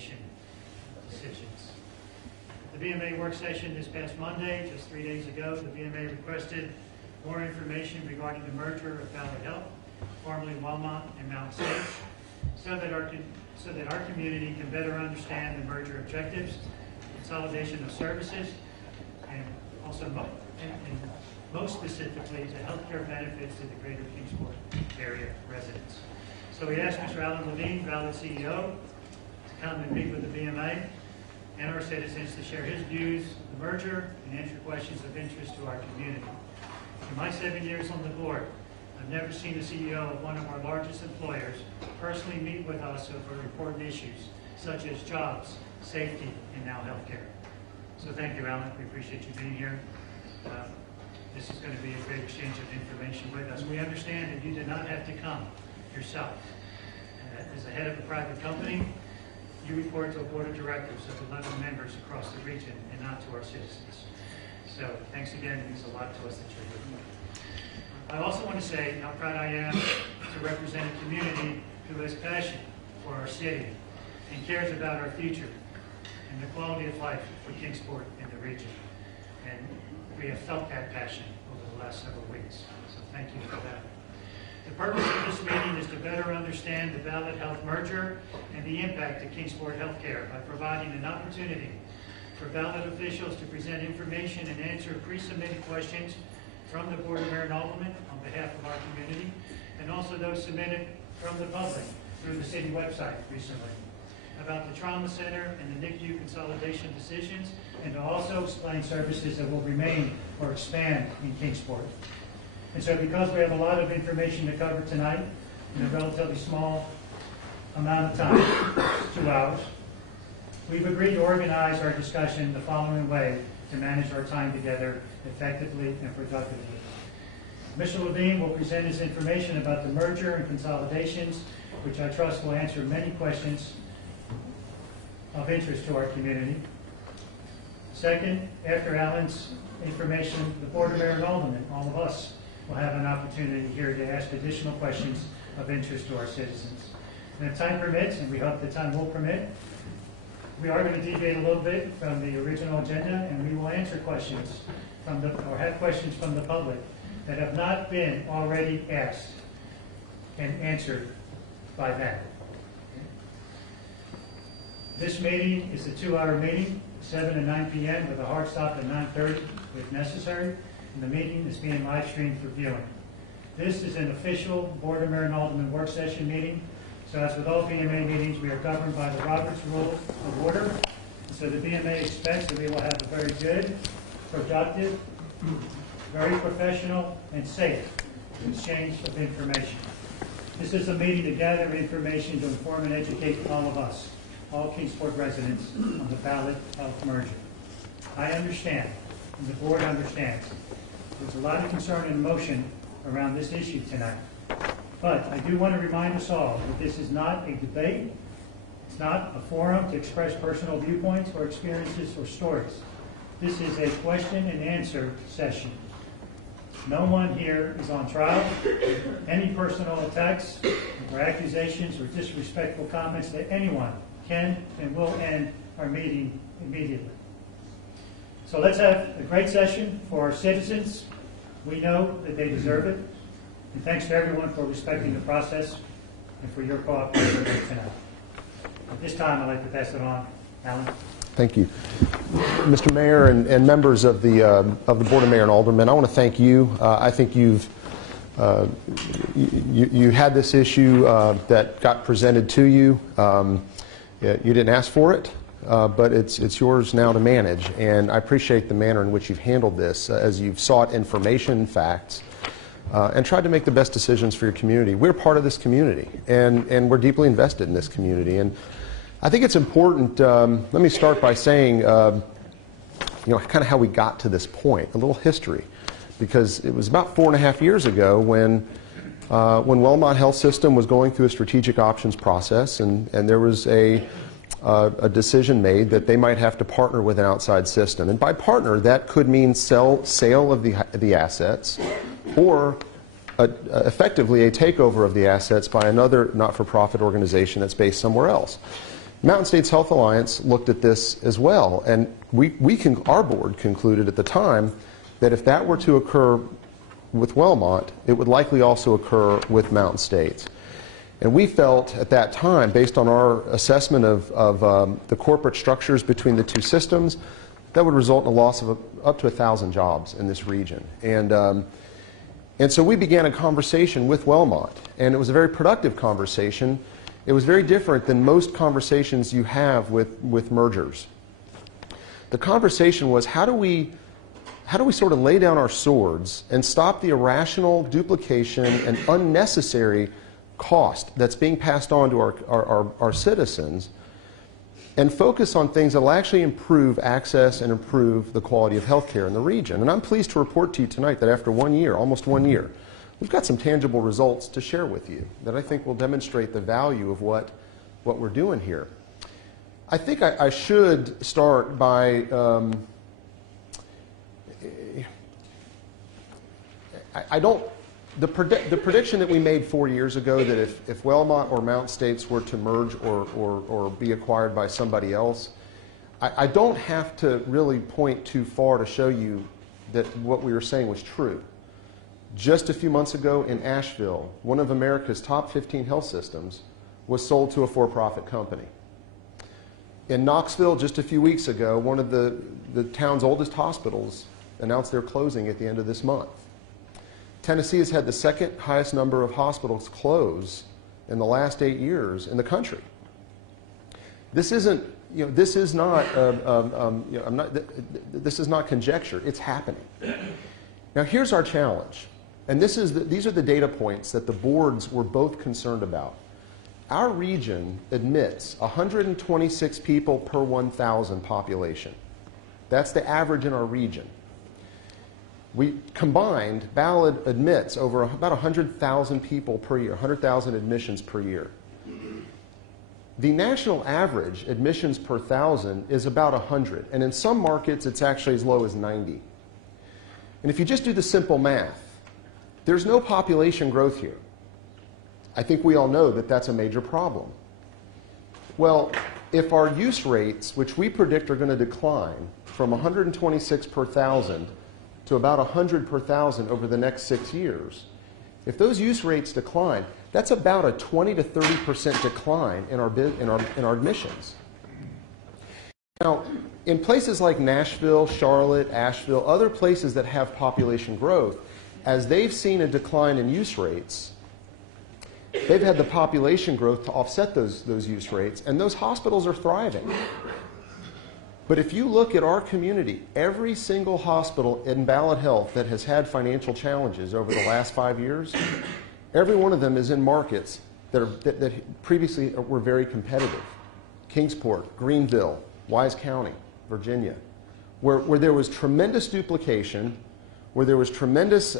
consolidation decisions. The BMA work session this past Monday, just 3 days ago, the BMA requested more information regarding the merger of Ballad Health, formerly Wellmont and Mount Sage, so that our community can better understand the merger objectives, consolidation of services, and also most specifically the healthcare benefits to the greater Kingsport area residents. So we asked Mr. Levine, Ballad CEO, to come and meet with the BMA and our citizens to share his views of the merger and answer questions of interest to our community. In my 7 years on the board, I've never seen a CEO of one of our largest employers personally meet with us over important issues such as jobs, safety, and now healthcare. So thank you, Alan. We appreciate you being here. This is going to be a great exchange of information with us. We understand that you did not have to come yourself. As the head of a private company, you report to a board of directors of 11 members across the region and not to our citizens. So thanks again. It means a lot to us that you're here. I also want to say how proud I am to represent a community who has passion for our city and cares about our future and the quality of life for Kingsport and the region. And we have felt that passion over the last several weeks. So thank you for that. The purpose of this meeting is to better understand the Ballad Health merger and the impact to Kingsport Healthcare by providing an opportunity for Ballad officials to present information and answer pre-submitted questions from the Board of Mayor and Aldermen on behalf of our community, and also those submitted from the public through the city website recently about the trauma center and the NICU consolidation decisions, and to also explain services that will remain or expand in Kingsport. And so because we have a lot of information to cover tonight in a relatively small amount of time, 2 hours, we've agreed to organize our discussion the following way to manage our time together effectively and productively. Mr. Levine will present his information about the merger and consolidations, which I trust will answer many questions of interest to our community. Second, after Alan's information, the Board of Mayor and Aldermen, all of us, will have an opportunity here to ask additional questions of interest to our citizens. And if time permits, and we hope the time will permit, we are going to deviate a little bit from the original agenda, and we will answer questions from or have questions from the public that have not been already asked and answered by that. This meeting is a 2-hour meeting, 7 to 9 p.m. with a hard stop at 9:30 if necessary, and the meeting is being live streamed for viewing. This is an official Board of Mayor and Aldermen work session meeting, so as with all BMA meetings, we are governed by the Roberts Rules of Order, and so the BMA expects that we will have a very good, productive, very professional, and safe exchange of information. This is a meeting to gather information to inform and educate all of us, all Kingsport residents, on the Ballad Health merger. I understand, and the board understands, there's a lot of concern and emotion around this issue tonight. But I do want to remind us all that this is not a debate. It's not a forum to express personal viewpoints or experiences or stories. This is a question and answer session. No one here is on trial. Any personal attacks or accusations or disrespectful comments that anyone can and will end our meeting immediately. So let's have a great session for our citizens. We know that they deserve it. And thanks to everyone for respecting the process and for your cooperation tonight. At this time, I'd like to pass it on. Alan. Thank you. Mr. Mayor and members of the Board of Mayor and Aldermen, I want to thank you. I think you had this issue that got presented to you. You didn't ask for it, but it's yours now to manage. And I appreciate the manner in which you've handled this as you've sought information, facts, and tried to make the best decisions for your community. We're part of this community, and we're deeply invested in this community. And I think it's important, let me start by saying, kind of how we got to this point, a little history. Because it was about 4.5 years ago when Wellmont Health System was going through a strategic options process, and there was a decision made that they might have to partner with an outside system. And by partner, that could mean sale of the assets, or effectively a takeover of the assets by another not-for-profit organization that's based somewhere else. Mountain States Health Alliance looked at this as well, and our board concluded at the time that if that were to occur with Wellmont, it would likely also occur with Mountain States. And we felt at that time, based on our assessment of the corporate structures between the two systems, that would result in a loss of up to 1,000 jobs in this region. And so we began a conversation with Wellmont, and it was a very productive conversation. It was very different than most conversations you have with mergers. The conversation was, how do we sort of lay down our swords and stop the irrational duplication and unnecessary cost that's being passed on to our citizens, and focus on things that will actually improve access and improve the quality of health care in the region. And I'm pleased to report to you tonight that after 1 year, almost 1 year, we've got some tangible results to share with you that I think will demonstrate the value of what we're doing here. I think I should start by the prediction that we made 4 years ago that if Wellmont or Mountain States were to merge or be acquired by somebody else, I don't have to really point too far to show you that what we were saying was true. Just a few months ago in Asheville, one of America's top 15 health systems was sold to a for-profit company. In Knoxville, just a few weeks ago, one of the town's oldest hospitals announced they're closing at the end of this month. Tennessee has had the second highest number of hospitals close in the last 8 years in the country. This isn't, this is not, this is not conjecture. It's happening. Now, here's our challenge, and these are the data points that the boards were both concerned about. Our region admits 126 people per 1,000 population. That's the average in our region. We combined, Ballad admits over about 100,000 people per year, 100,000 admissions per year. The national average admissions per 1,000 is about 100, and in some markets it's actually as low as 90. And if you just do the simple math, there's no population growth here. I think we all know that that's a major problem. Well, if our use rates, which we predict are going to decline from 126 per 1,000 to about 100 per 1,000 over the next 6 years, if those use rates decline, that's about a 20 to 30% decline in our admissions. Now, in places like Nashville, Charlotte, Asheville, other places that have population growth, as they've seen a decline in use rates, they've had the population growth to offset those use rates, and those hospitals are thriving. But if you look at our community, every single hospital in Ballad Health that has had financial challenges over the last 5 years, every one of them is in markets that previously were very competitive. Kingsport, Greenville, Wise County, Virginia, where there was tremendous duplication, where there was tremendous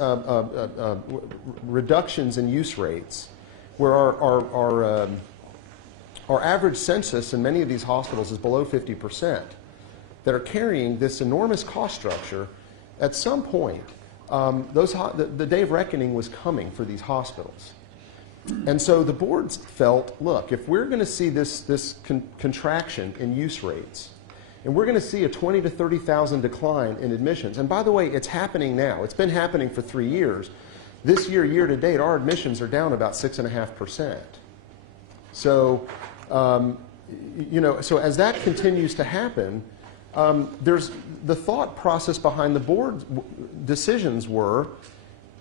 reductions in use rates, where our average census in many of these hospitals is below 50%, that are carrying this enormous cost structure. At some point, the day of reckoning was coming for these hospitals. And so the boards felt, look, if we're going to see this contraction in use rates, and we're going to see a 20 to 30,000 decline in admissions, and by the way, it's happening now. It's been happening for 3 years. This year, year to date, our admissions are down about 6.5%. So, so as that continues to happen, there's the thought process behind the board decisions were,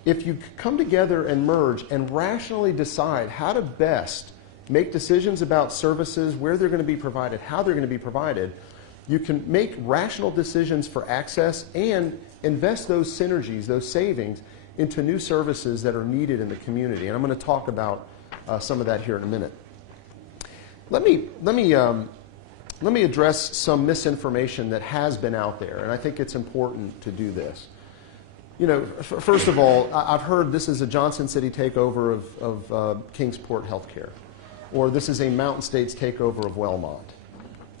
if you come together and merge and rationally decide how to best make decisions about services, where they're going to be provided, how they're going to be provided, you can make rational decisions for access and invest those synergies, those savings, into new services that are needed in the community. And I'm going to talk about some of that here in a minute. Let me address some misinformation that has been out there, and I think it's important to do this. First of all, I've heard this is a Johnson City takeover of Kingsport Healthcare, or this is a Mountain States takeover of Wellmont.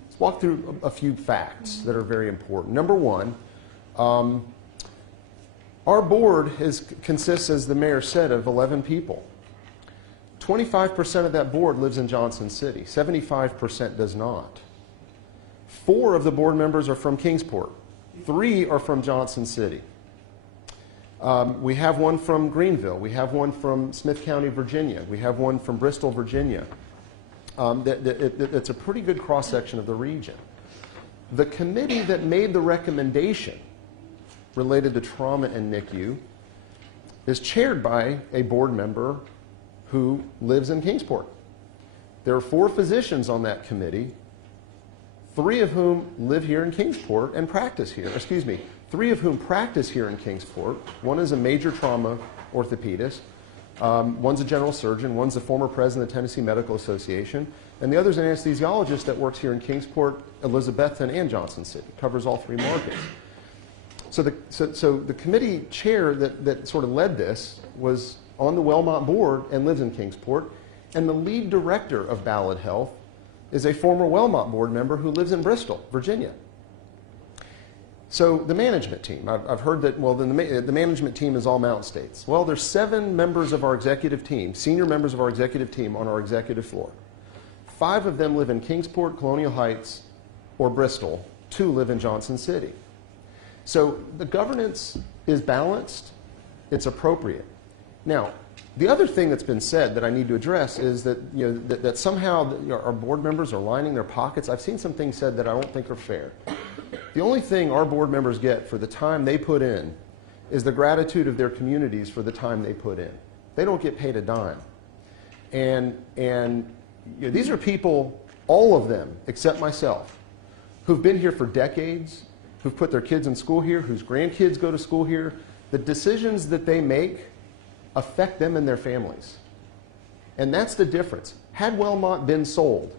Let's walk through a few facts that are very important. Number one, our board consists, as the mayor said, of 11 people. 25% of that board lives in Johnson City. 75% does not. 4 of the board members are from Kingsport. 3 are from Johnson City. We have one from Greenville. We have one from Smith County, Virginia. We have one from Bristol, Virginia. It's a pretty good cross-section of the region. The committee that made the recommendation related to trauma and NICU is chaired by a board member who lives in Kingsport. There are 4 physicians on that committee, 3 of whom live here in Kingsport and practice here. 3 of whom practice here in Kingsport. One is a major trauma orthopedist. One's a general surgeon. One's the former president of the Tennessee Medical Association. And the other's an anesthesiologist that works here in Kingsport, Elizabethton, and Johnson City. Covers all 3 markets. So the committee chair that sort of led this was on the Wellmont board and lives in Kingsport. And the lead director of Ballad Health is a former Wellmont board member who lives in Bristol, Virginia. So the management team, I've heard that, well, the management team is all Mountain States. Well, there's 7 members of our executive team, senior members of our executive team on our executive floor. 5 of them live in Kingsport, Colonial Heights, or Bristol. 2 live in Johnson City. So the governance is balanced. It's appropriate. Now, the other thing that's been said that I need to address is that, that somehow our board members are lining their pockets. I've seen some things said that I don't think are fair. The only thing our board members get for the time they put in is the gratitude of their communities for the time they put in. They don't get paid a dime. And these are people, all of them, except myself, who've been here for decades, who've put their kids in school here, whose grandkids go to school here. The decisions that they make affect them and their families. And that's the difference. Had Wellmont been sold,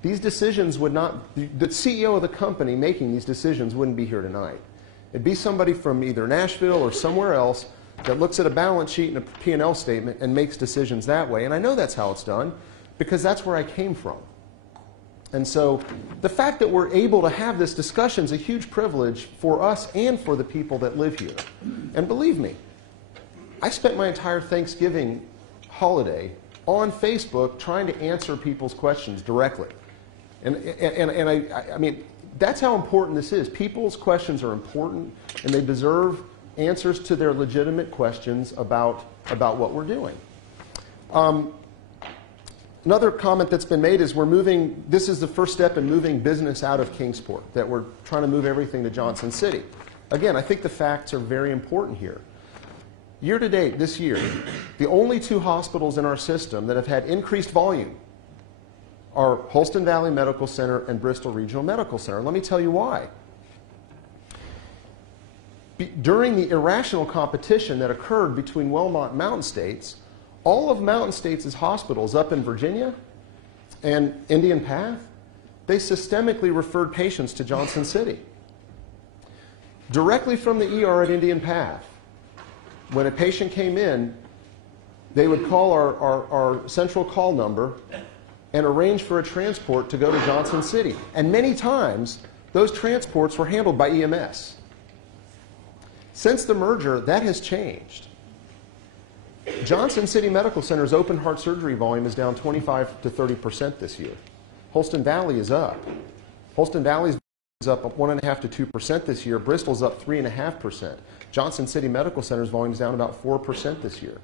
these decisions would not, the CEO of the company making these decisions wouldn't be here tonight. It'd be somebody from either Nashville or somewhere else that looks at a balance sheet and a P&L statement and makes decisions that way. And I know that's how it's done because that's where I came from. And so the fact that we're able to have this discussion is a huge privilege for us and for the people that live here. And believe me, I spent my entire Thanksgiving holiday on Facebook trying to answer people's questions directly. And I mean, that's how important this is. People's questions are important, and they deserve answers to their legitimate questions about what we're doing. Another comment that's been made is this is the first step in moving business out of Kingsport, that we're trying to move everything to Johnson City. Again, I think the facts are very important here. Year to date, this year, the only 2 hospitals in our system that have had increased volume are Holston Valley Medical Center and Bristol Regional Medical Center. Let me tell you why. During the irrational competition that occurred between Wellmont and Mountain States, all of Mountain States' hospitals up in Virginia and Indian Path, they systemically referred patients to Johnson City. Directly from the ER at Indian Path, when a patient came in, they would call our central call number and arrange for a transport to go to Johnson City. And many times, those transports were handled by EMS. Since the merger, that has changed. Johnson City Medical Center's open heart surgery volume is down 25 to 30% this year. Holston Valley is up. Holston Valley is up 1.5 to 2% this year. Bristol's up 3.5%. Johnson City Medical Center's volume is down about 4% this year.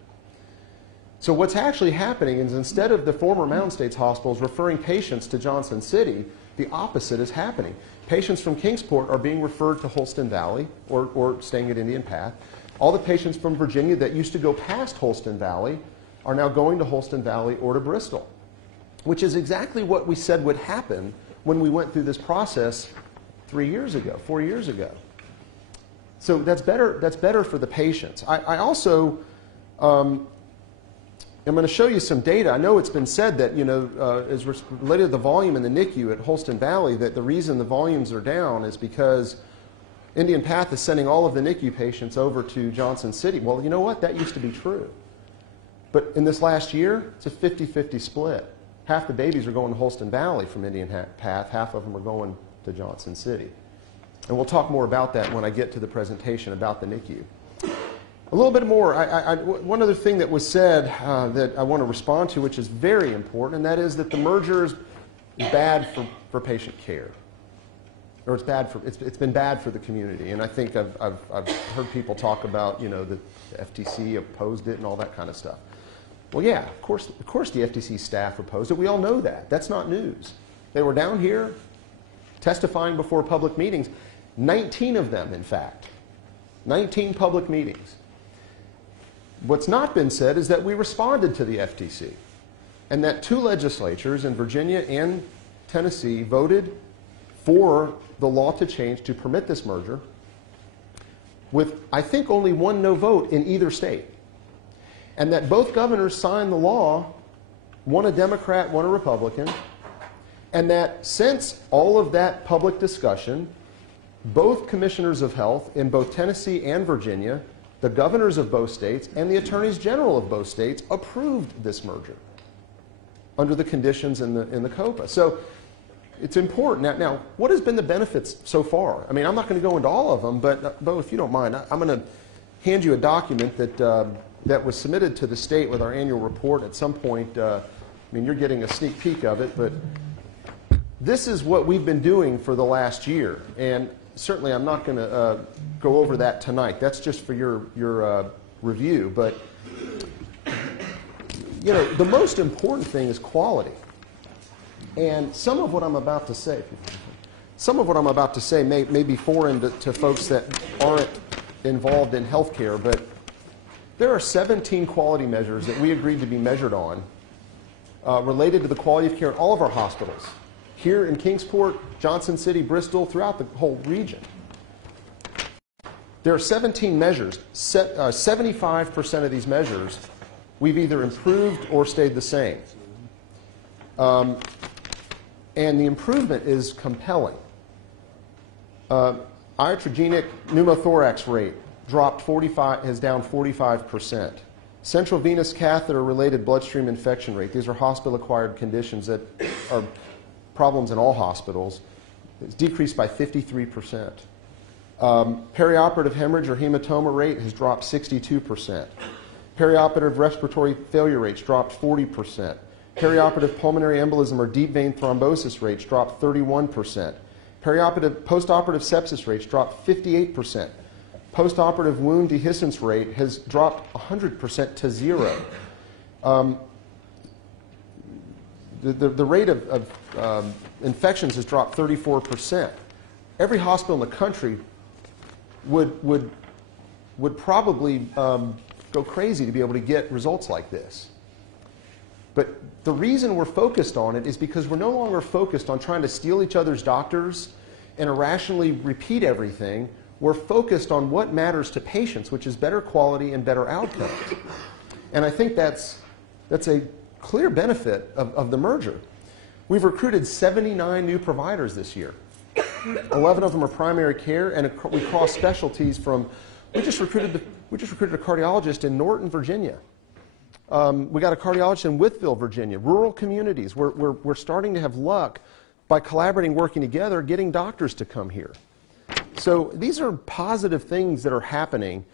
So what's actually happening is instead of the former Mountain States hospitals referring patients to Johnson City, the opposite is happening. Patients from Kingsport are being referred to Holston Valley or staying at Indian Path. All the patients from Virginia that used to go past Holston Valley are now going to Holston Valley or to Bristol, which is exactly what we said would happen when we went through this process 4 years ago. So that's better for the patients. I also I'm going to show you some data. I know it's been said that, as related to the volume in the NICU at Holston Valley, that the reason the volumes are down is because Indian Path is sending all of the NICU patients over to Johnson City. Well, you know what? That used to be true. But in this last year, it's a 50-50 split. Half the babies are going to Holston Valley from Indian Path. Half of them are going to Johnson City. And we'll talk more about that when I get to the presentation about the NICU. A little bit more. One other thing that was said that I want to respond to, which is very important, and that is that the merger is bad for patient care, or it's been bad for the community. And I think I've heard people talk about, you know, the FTC opposed it and all that kind of stuff. Well, yeah, of course the FTC staff opposed it. We all know that. That's not news. They were down here testifying before public meetings, 19 of them, in fact, 19 public meetings. What's not been said is that we responded to the FTC, and that 2 legislatures in Virginia and Tennessee voted for the law to change to permit this merger, with, I think, only 1 no vote in either state. And that both governors signed the law, one a Democrat, one a Republican, and that since all of that public discussion, both commissioners of health in both Tennessee and Virginia, the governors of both states, and the attorneys general of both states approved this merger under the conditions in the COPA. So it's important. Now, what has been the benefits so far? I mean, I'm not going to go into all of them, but Bo, if you don't mind, I'm going to hand you a document that was submitted to the state with our annual report at some point. I mean, you're getting a sneak peek of it, but this is what we've been doing for the last year. And certainly I'm not going to go over that tonight. That's just for your review. But, you know, the most important thing is quality. And some of what I'm about to say may be foreign to folks that aren't involved in healthcare, but there are 17 quality measures that we agreed to be measured on related to the quality of care in all of our hospitals, here in Kingsport, Johnson City, Bristol, throughout the whole region. There are 17 measures. 75% of these measures we've either improved or stayed the same. And the improvement is compelling. Iatrogenic pneumothorax rate is down 45%. Central venous catheter-related bloodstream infection rate, these are hospital-acquired conditions that are problems in all hospitals, it's decreased by 53%. Perioperative hemorrhage or hematoma rate has dropped 62%. Perioperative respiratory failure rates dropped 40%. Perioperative pulmonary embolism or deep vein thrombosis rates dropped 31%. Postoperative sepsis rates dropped 58%. Postoperative wound dehiscence rate has dropped 100% to 0. The rate of infections has dropped 34%. Every hospital in the country would probably go crazy to be able to get results like this. But the reason we're focused on it is because we're no longer focused on trying to steal each other's doctors and irrationally repeat everything. We're focused on what matters to patients, which is better quality and better outcomes. And I think that's a clear benefit of the merger. We've recruited 79 new providers this year. 11 of them are primary care, and we cross specialties from. We just recruited a cardiologist in Norton, Virginia. We got a cardiologist in Wytheville, Virginia. Rural communities. We're starting to have luck by collaborating, working together, getting doctors to come here. So these are positive things that are happening,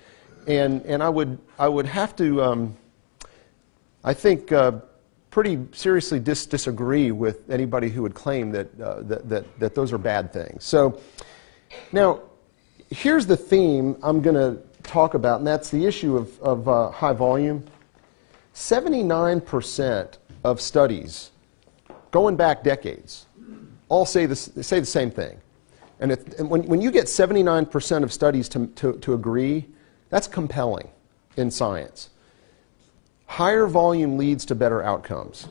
and I would have to, I think, pretty seriously disagree with anybody who would claim that those are bad things. So now, here's the theme I'm going to talk about, and that's the issue of high volume. 79% of studies, going back decades, all say the same thing. And when you get 79% of studies to agree, that's compelling in science. Higher volume leads to better outcomes.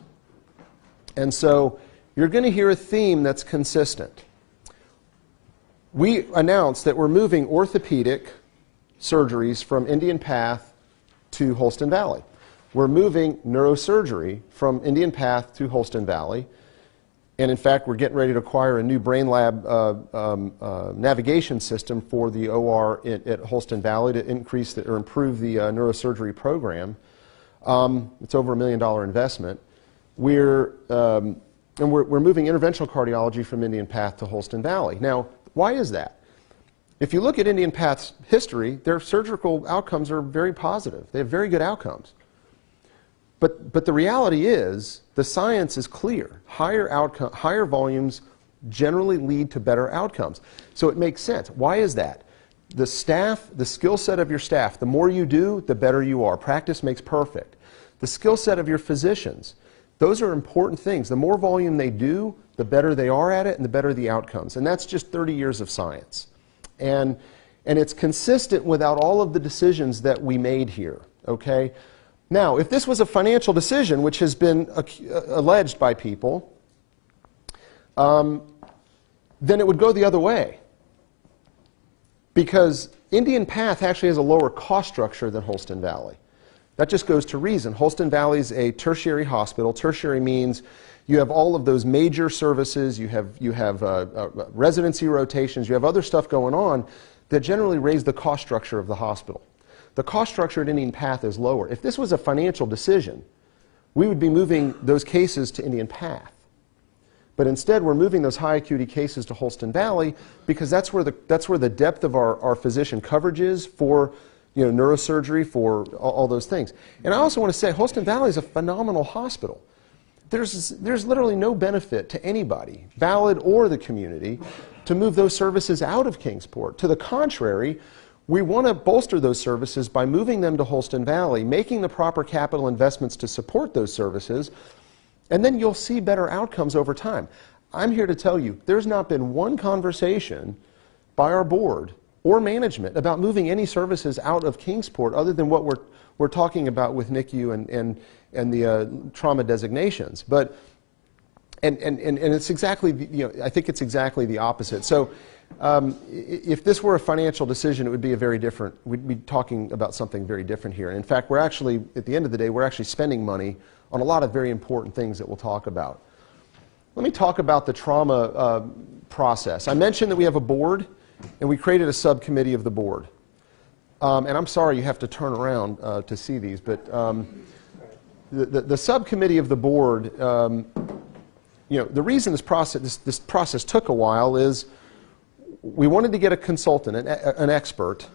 And so you're going to hear a theme that's consistent. We announced that we're moving orthopedic surgeries from Indian Path to Holston Valley. We're moving neurosurgery from Indian Path to Holston Valley. And in fact, we're getting ready to acquire a new brain lab navigation system for the OR at Holston Valley to increase or improve the neurosurgery program. It's over $1 million investment. We're moving interventional cardiology from Indian Path to Holston Valley. Now, why is that? If you look at Indian Path's history, their surgical outcomes are very positive. They have very good outcomes. But the reality is, the science is clear. Higher volumes generally lead to better outcomes. So it makes sense. Why is that? The staff, the skill set of your staff, the more you do, the better you are. Practice makes perfect. The skill set of your physicians, those are important things. The more volume they do, the better they are at it and the better the outcomes. And that's just 30 years of science. And it's consistent without all of the decisions that we made here, okay? Now, if this was a financial decision, which has been alleged by people, then it would go the other way. Because Indian Path actually has a lower cost structure than Holston Valley. That just goes to reason. Holston Valley is a tertiary hospital. Tertiary means you have all of those major services, you have residency rotations, you have other stuff going on that generally raise the cost structure of the hospital. The cost structure at Indian Path is lower. If this was a financial decision, we would be moving those cases to Indian Path. But instead, we're moving those high acuity cases to Holston Valley because that's where the depth of our physician coverage is for neurosurgery, for all those things. And I also want to say, Holston Valley is a phenomenal hospital. There's literally no benefit to anybody, Ballad or the community, to move those services out of Kingsport. To the contrary, we want to bolster those services by moving them to Holston Valley, making the proper capital investments to support those services, and then you'll see better outcomes over time. I'm here to tell you, there's not been one conversation by our board or management about moving any services out of Kingsport other than what we're talking about with NICU and the trauma designations. But and it's exactly, I think it's exactly the opposite. So if this were a financial decision, it would be we'd be talking about something very different here. And in fact, we're actually, at the end of the day, we're actually spending money on a lot of very important things that we'll talk about. Let me talk about the trauma process. I mentioned that we have a board, and we created a subcommittee of the board. And I'm sorry you have to turn around to see these, but the subcommittee of the board, the reason this process took a while is we wanted to get a consultant, an expert.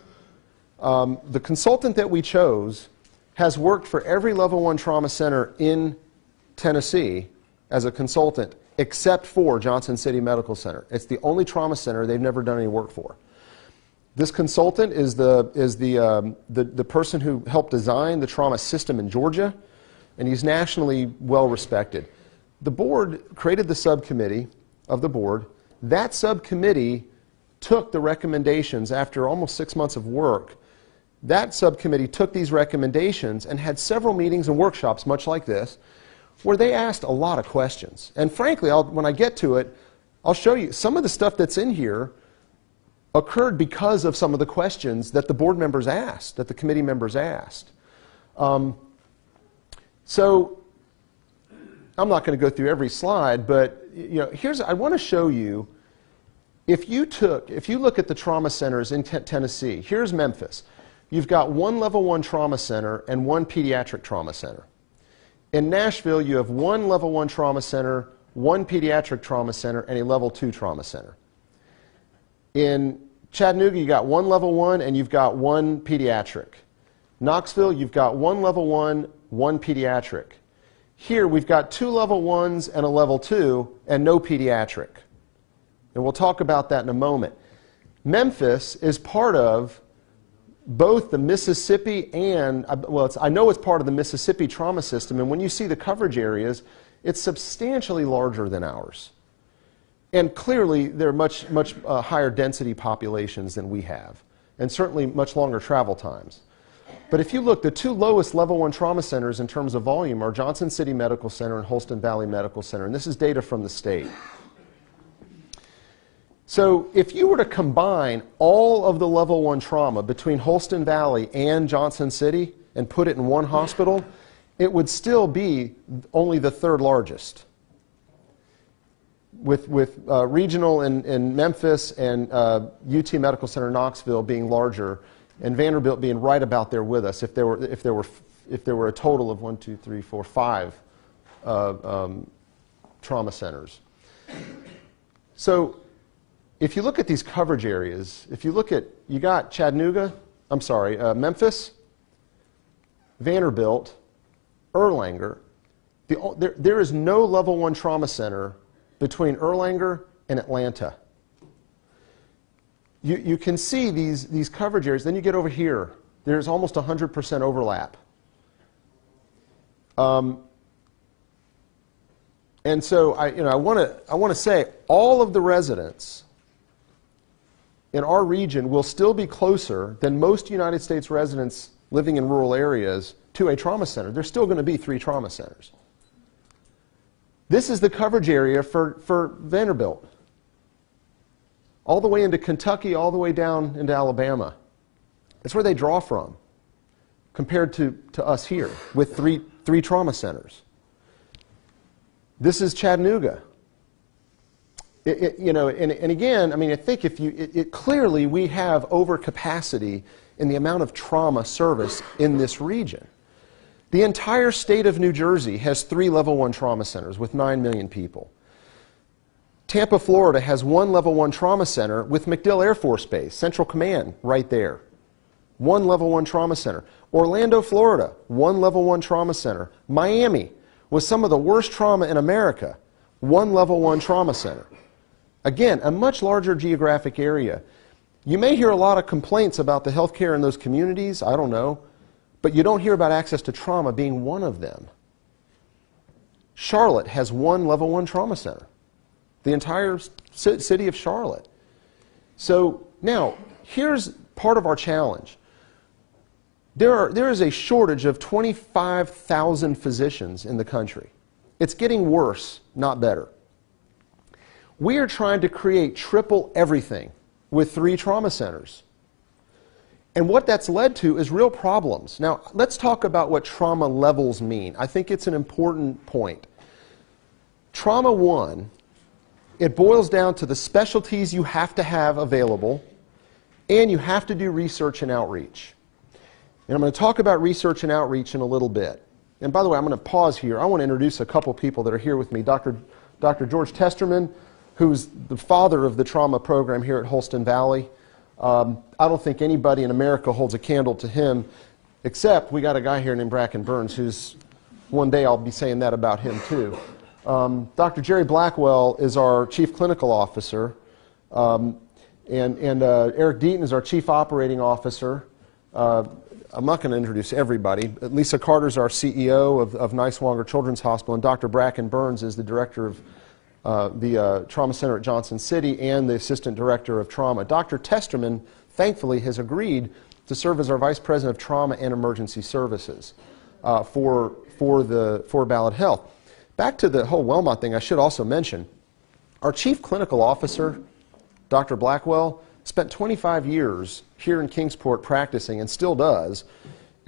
The consultant that we chose has worked for every level 1 trauma center in Tennessee as a consultant, except for Johnson City Medical Center. It's the only trauma center they've never done any work for. This consultant is the person who helped design the trauma system in Georgia, and he's nationally well respected. The board created the subcommittee of the board. That subcommittee took the recommendations after almost 6 months of work. That subcommittee took these recommendations and had several meetings and workshops, much like this, where they asked a lot of questions. And frankly, when I get to it, I'll show you some of the stuff that's in here occurred because of some of the questions that the board members asked, that the committee members asked. So I'm not going to go through every slide, but I want to show you, if you look at the trauma centers in Tennessee, here's Memphis. You've got one level 1 trauma center and one pediatric trauma center. In Nashville, you have one level 1 trauma center, one pediatric trauma center, and a level 2 trauma center. In Chattanooga, you've got one level 1 and you've got one pediatric. Knoxville, you've got one level 1, one pediatric. Here, we've got 2 level 1s and a level 2 and no pediatric. And we'll talk about that in a moment. Memphis is part of both the Mississippi and, I know it's part of the Mississippi trauma system, and when you see the coverage areas, it's substantially larger than ours. And clearly, they're much higher density populations than we have, and certainly much longer travel times. But if you look, the 2 lowest level 1 trauma centers in terms of volume are Johnson City Medical Center and Holston Valley Medical Center, and this is data from the state. So if you were to combine all of the level 1 trauma between Holston Valley and Johnson City and put it in one hospital, it would still be only the 3rd largest, with regional in Memphis and UT Medical Center Knoxville being larger, and Vanderbilt being right about there with us if there were a total of 1, 2, 3, 4, 5 trauma centers. So if you look at these coverage areas, if you look at, you got Memphis, Vanderbilt, Erlanger. There is no level 1 trauma center between Erlanger and Atlanta. You can see these coverage areas. Then you get over here. There's almost 100% overlap. And so I want to say all of the residents in our region will still be closer than most United States residents living in rural areas to a trauma center. There's still going to be 3 trauma centers. This is the coverage area for Vanderbilt. All the way into Kentucky, all the way down into Alabama. That's where they draw from, compared to us here with three trauma centers. This is Chattanooga. And again, I mean, I think clearly we have overcapacity in the amount of trauma service in this region. The entire state of New Jersey has 3 level 1 trauma centers with 9 million people. Tampa, Florida has 1 level 1 trauma center with MacDill Air Force Base, Central Command, right there. 1 level 1 trauma center. Orlando, Florida, 1 level 1 trauma center. Miami, with some of the worst trauma in America, 1 level 1 trauma center. Again, a much larger geographic area. You may hear a lot of complaints about the health care in those communities, I don't know, but you don't hear about access to trauma being one of them. Charlotte has 1 level 1 trauma center. The entire city of Charlotte. So now, here's part of our challenge. There is a shortage of 25,000 physicians in the country. It's getting worse, not better. We are trying to create triple everything with 3 trauma centers. And what that's led to is real problems. Now, let's talk about what trauma levels mean. I think it's an important point. Trauma 1, it boils down to the specialties you have to have available, and you have to do research and outreach. And I'm going to talk about research and outreach in a little bit. And by the way, I'm going to pause here. I want to introduce a couple people that are here with me. Dr. George Testerman, who's the father of the trauma program here at Holston Valley. I don't think anybody in America holds a candle to him, except we got a guy here named Bracken Burns, who's, one day I'll be saying that about him too. Dr. Jerry Blackwell is our Chief Clinical Officer, and Eric Deaton is our Chief Operating Officer. I'm not going to introduce everybody. Lisa Carter's our CEO of Niswonger Children's Hospital, and Dr. Bracken Burns is the Director of the Trauma Center at Johnson City and the Assistant Director of Trauma. Dr. Testerman, thankfully, has agreed to serve as our Vice President of Trauma and Emergency Services for Ballad Health. Back to the whole Wellmont thing, I should also mention, our Chief Clinical Officer, Dr. Blackwell, spent 25 years here in Kingsport practicing, and still does,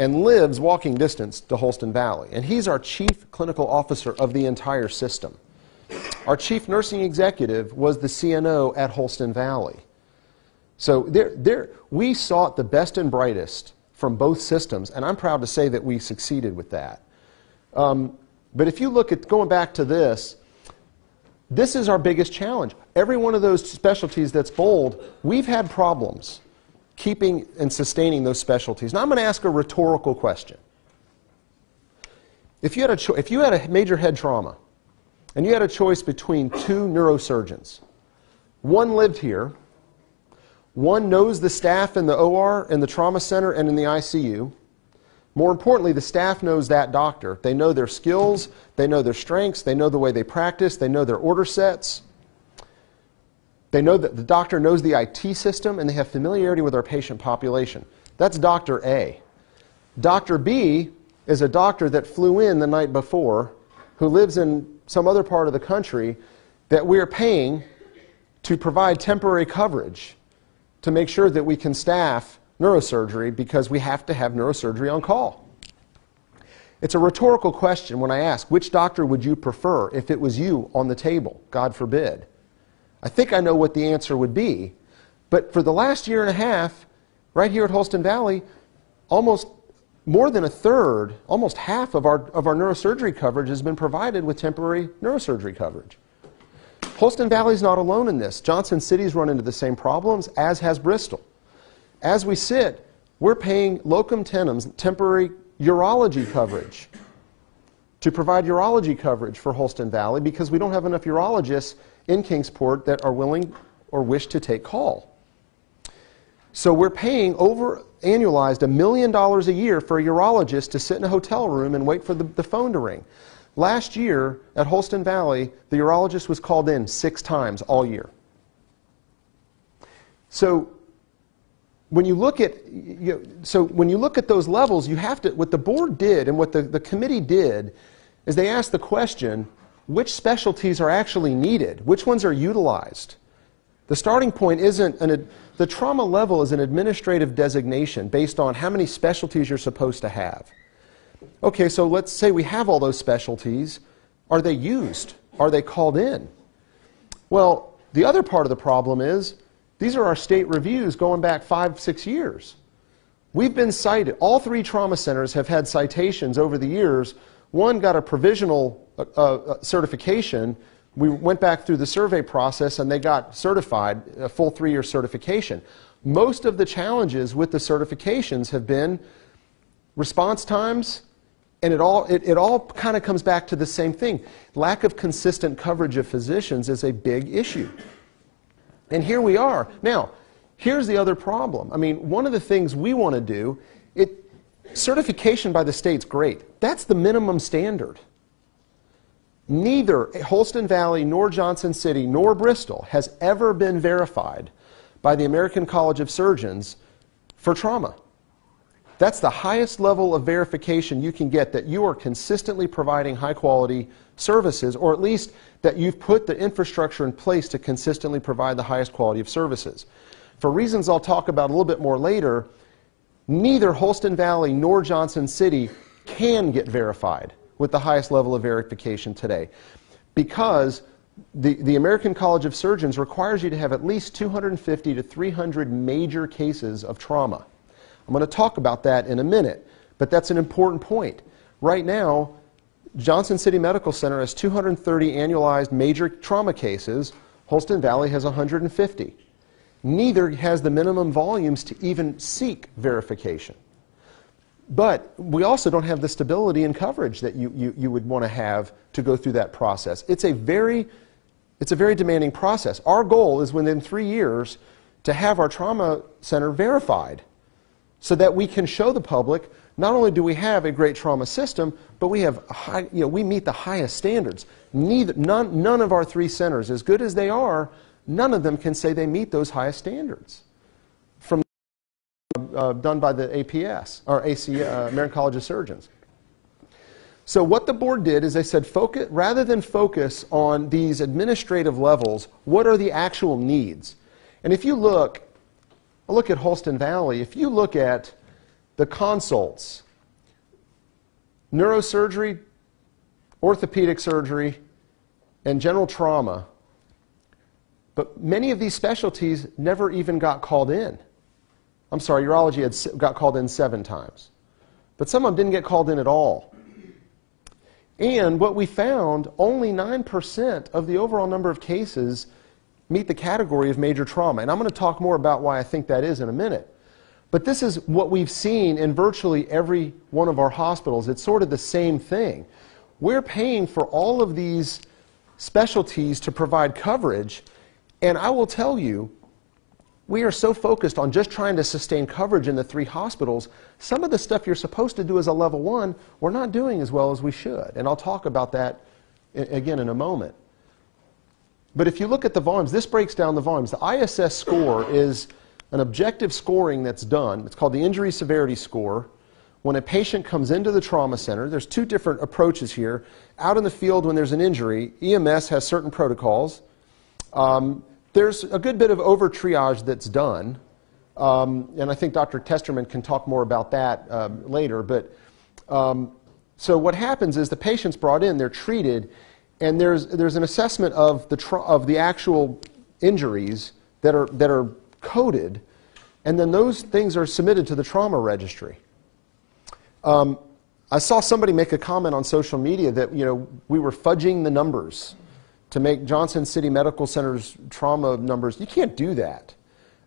and lives walking distance to Holston Valley. And he's our Chief Clinical Officer of the entire system. Our Chief Nursing Executive was the CNO at Holston Valley. So we sought the best and brightest from both systems, and I'm proud to say that we succeeded with that. But if you look at, going back to this is our biggest challenge. Every one of those specialties that's bold, we've had problems keeping and sustaining those specialties. Now I'm going to ask a rhetorical question. If you had a major head trauma, and you had a choice between 2 neurosurgeons, one lived here, one knows the staff in the OR, in the trauma center, and in the ICU. More importantly, the staff knows that doctor. They know their skills, they know their strengths, they know the way they practice, they know their order sets. They know that the doctor knows the IT system, and they have familiarity with our patient population. That's Dr. A. Dr. B is a doctor that flew in the night before, who lives in some other part of the country, that we're paying to provide temporary coverage to make sure that we can staff neurosurgery, because we have to have neurosurgery on call. It's a rhetorical question when I ask, which doctor would you prefer if it was you on the table? God forbid. I think I know what the answer would be, but for the last year and a half, right here at Holston Valley, almost more than a third, almost half of our neurosurgery coverage has been provided with temporary neurosurgery coverage. Holston Valley's not alone in this. Johnson City's run into the same problems, as has Bristol. As we sit, we're paying locum tenens, temporary urology coverage, to provide urology coverage for Holston Valley because we don't have enough urologists in Kingsport that are willing or wish to take call. So we're paying over annualized $1 million a year for a urologist to sit in a hotel room and wait for the phone to ring. Last year at Holston Valley, the urologist was called in 6 times all year. So when you look at those levels, you have to, what the board did and what the committee did is they asked the question, which specialties are actually needed? Which ones are utilized? The starting point isn't, the trauma level is an administrative designation based on how many specialties you're supposed to have. Okay, so let's say we have all those specialties. Are they used? Are they called in? Well, the other part of the problem is these are our state reviews going back 5, 6 years. We've been cited. All 3 trauma centers have had citations over the years. One got a provisional certification. We went back through the survey process and they got certified, a full 3-year certification. Most of the challenges with the certifications have been response times, and it all kind of comes back to the same thing. Lack of consistent coverage of physicians is a big issue. And here we are. Now, here's the other problem. I mean, one of the things we want to do, certification by the state's great. That's the minimum standard. Neither Holston Valley, nor Johnson City, nor Bristol has ever been verified by the American College of Surgeons for trauma. That's the highest level of verification you can get, that you are consistently providing high-quality services, or at least that you've put the infrastructure in place to consistently provide the highest quality of services. For reasons I'll talk about a little bit more later, neither Holston Valley nor Johnson City can get verified with the highest level of verification today, because the American College of Surgeons requires you to have at least 250 to 300 major cases of trauma. I'm going to talk about that in a minute, but that's an important point. Right now, Johnson City Medical Center has 230 annualized major trauma cases. Holston Valley has 150. Neither has the minimum volumes to even seek verification. But we also don't have the stability and coverage that you would want to have to go through that process. It's a very demanding process. Our goal is within 3 years to have our trauma center verified so that we can show the public not only do we have a great trauma system, but we have we meet the highest standards. None of our 3 centers, as good as they are, none of them can say they meet those highest standards from done by the APS, or American College of Surgeons. So what the board did is they said, rather than focus on these administrative levels, what are the actual needs? And if you look at Holston Valley, if you look at the consults, neurosurgery, orthopedic surgery, and general trauma, but many of these specialties never even got called in. I'm sorry, urology got called in 7 times. But some of them didn't get called in at all. And what we found, only 9% of the overall number of cases meet the category of major trauma. And I'm going to talk more about why I think that is in a minute. But this is what we've seen in virtually every one of our hospitals. It's sort of the same thing. We're paying for all of these specialties to provide coverage, and I will tell you, we are so focused on just trying to sustain coverage in the 3 hospitals, some of the stuff you're supposed to do as a level 1, we're not doing as well as we should. And I'll talk about that again in a moment. But if you look at the volumes, this breaks down the volumes. The ISS score is an objective scoring that's done. It's called the Injury Severity Score. When a patient comes into the trauma center, there's 2 different approaches here. Out in the field when there's an injury, EMS has certain protocols. There's a good bit of over-triage that's done, and I think Dr. Testerman can talk more about that later. But so what happens is the patient's brought in, they're treated, and there's an assessment of the actual injuries that are coded, and then those things are submitted to the trauma registry. I saw somebody make a comment on social media that we were fudging the numbers. to make Johnson City Medical Center's trauma numbers. You can't do that.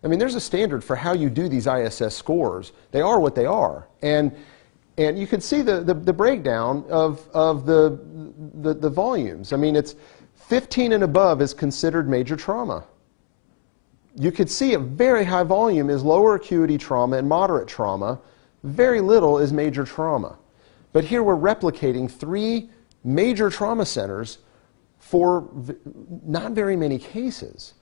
I mean, there's a standard for how you do these ISS scores. They are what they are. And you can see the breakdown of the volumes. I mean, it's 15 and above is considered major trauma. You could see a very high volume is lower acuity trauma and moderate trauma. Very little is major trauma. But here we're replicating 3 major trauma centers for not very many cases.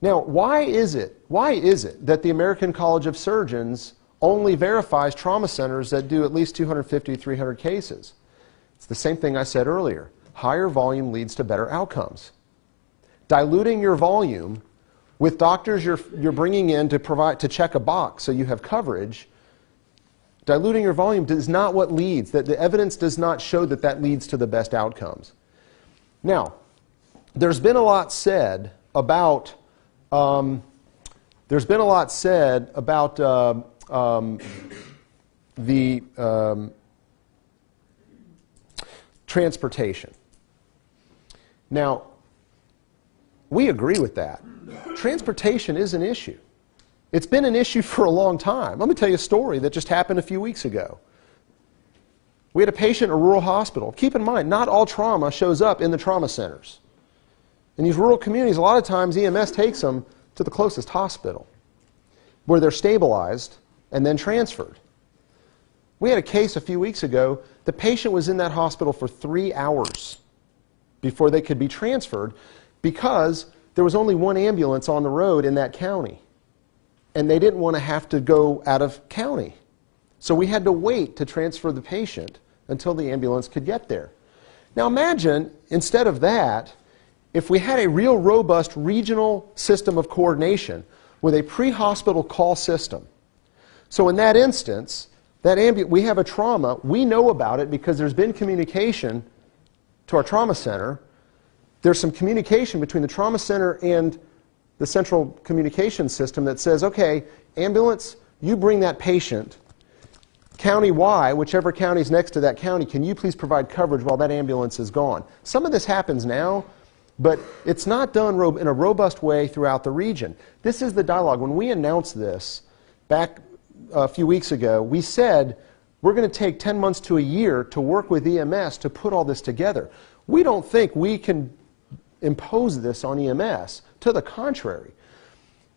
Now, why is it that the American College of Surgeons only verifies trauma centers that do at least 250 to 300 cases? It's the same thing I said earlier. Higher volume leads to better outcomes. Diluting your volume with doctors you're bringing in to check a box so you have coverage, diluting your volume is not what leads. That the evidence does not show that that leads to the best outcomes. Now, there's been a lot said about the transportation. Now, we agree with that. Transportation is an issue. It's been an issue for a long time. Let me tell you a story that just happened a few weeks ago. We had a patient in a rural hospital. Keep in mind, not all trauma shows up in the trauma centers. In these rural communities, a lot of times EMS takes them to the closest hospital where they're stabilized and then transferred. We had a case a few weeks ago. The patient was in that hospital for 3 hours before they could be transferred because there was only one ambulance on the road in that county. And they didn't want to have to go out of county. So we had to wait to transfer the patient until the ambulance could get there. Now imagine, instead of that, if we had a real robust regional system of coordination with a pre-hospital call system. So in that instance, we have a trauma, we know about it because there's been communication to our trauma center. There's some communication between the trauma center and the central communication system that says, okay, ambulance, you bring that patient. County Y, whichever county is next to that county, can you please provide coverage while that ambulance is gone? Some of this happens now, but it's not done in a robust way throughout the region. This is the dialogue. When we announced this back a few weeks ago, we said we're going to take 10 months to a year to work with EMS to put all this together. We don't think we can impose this on EMS. To the contrary,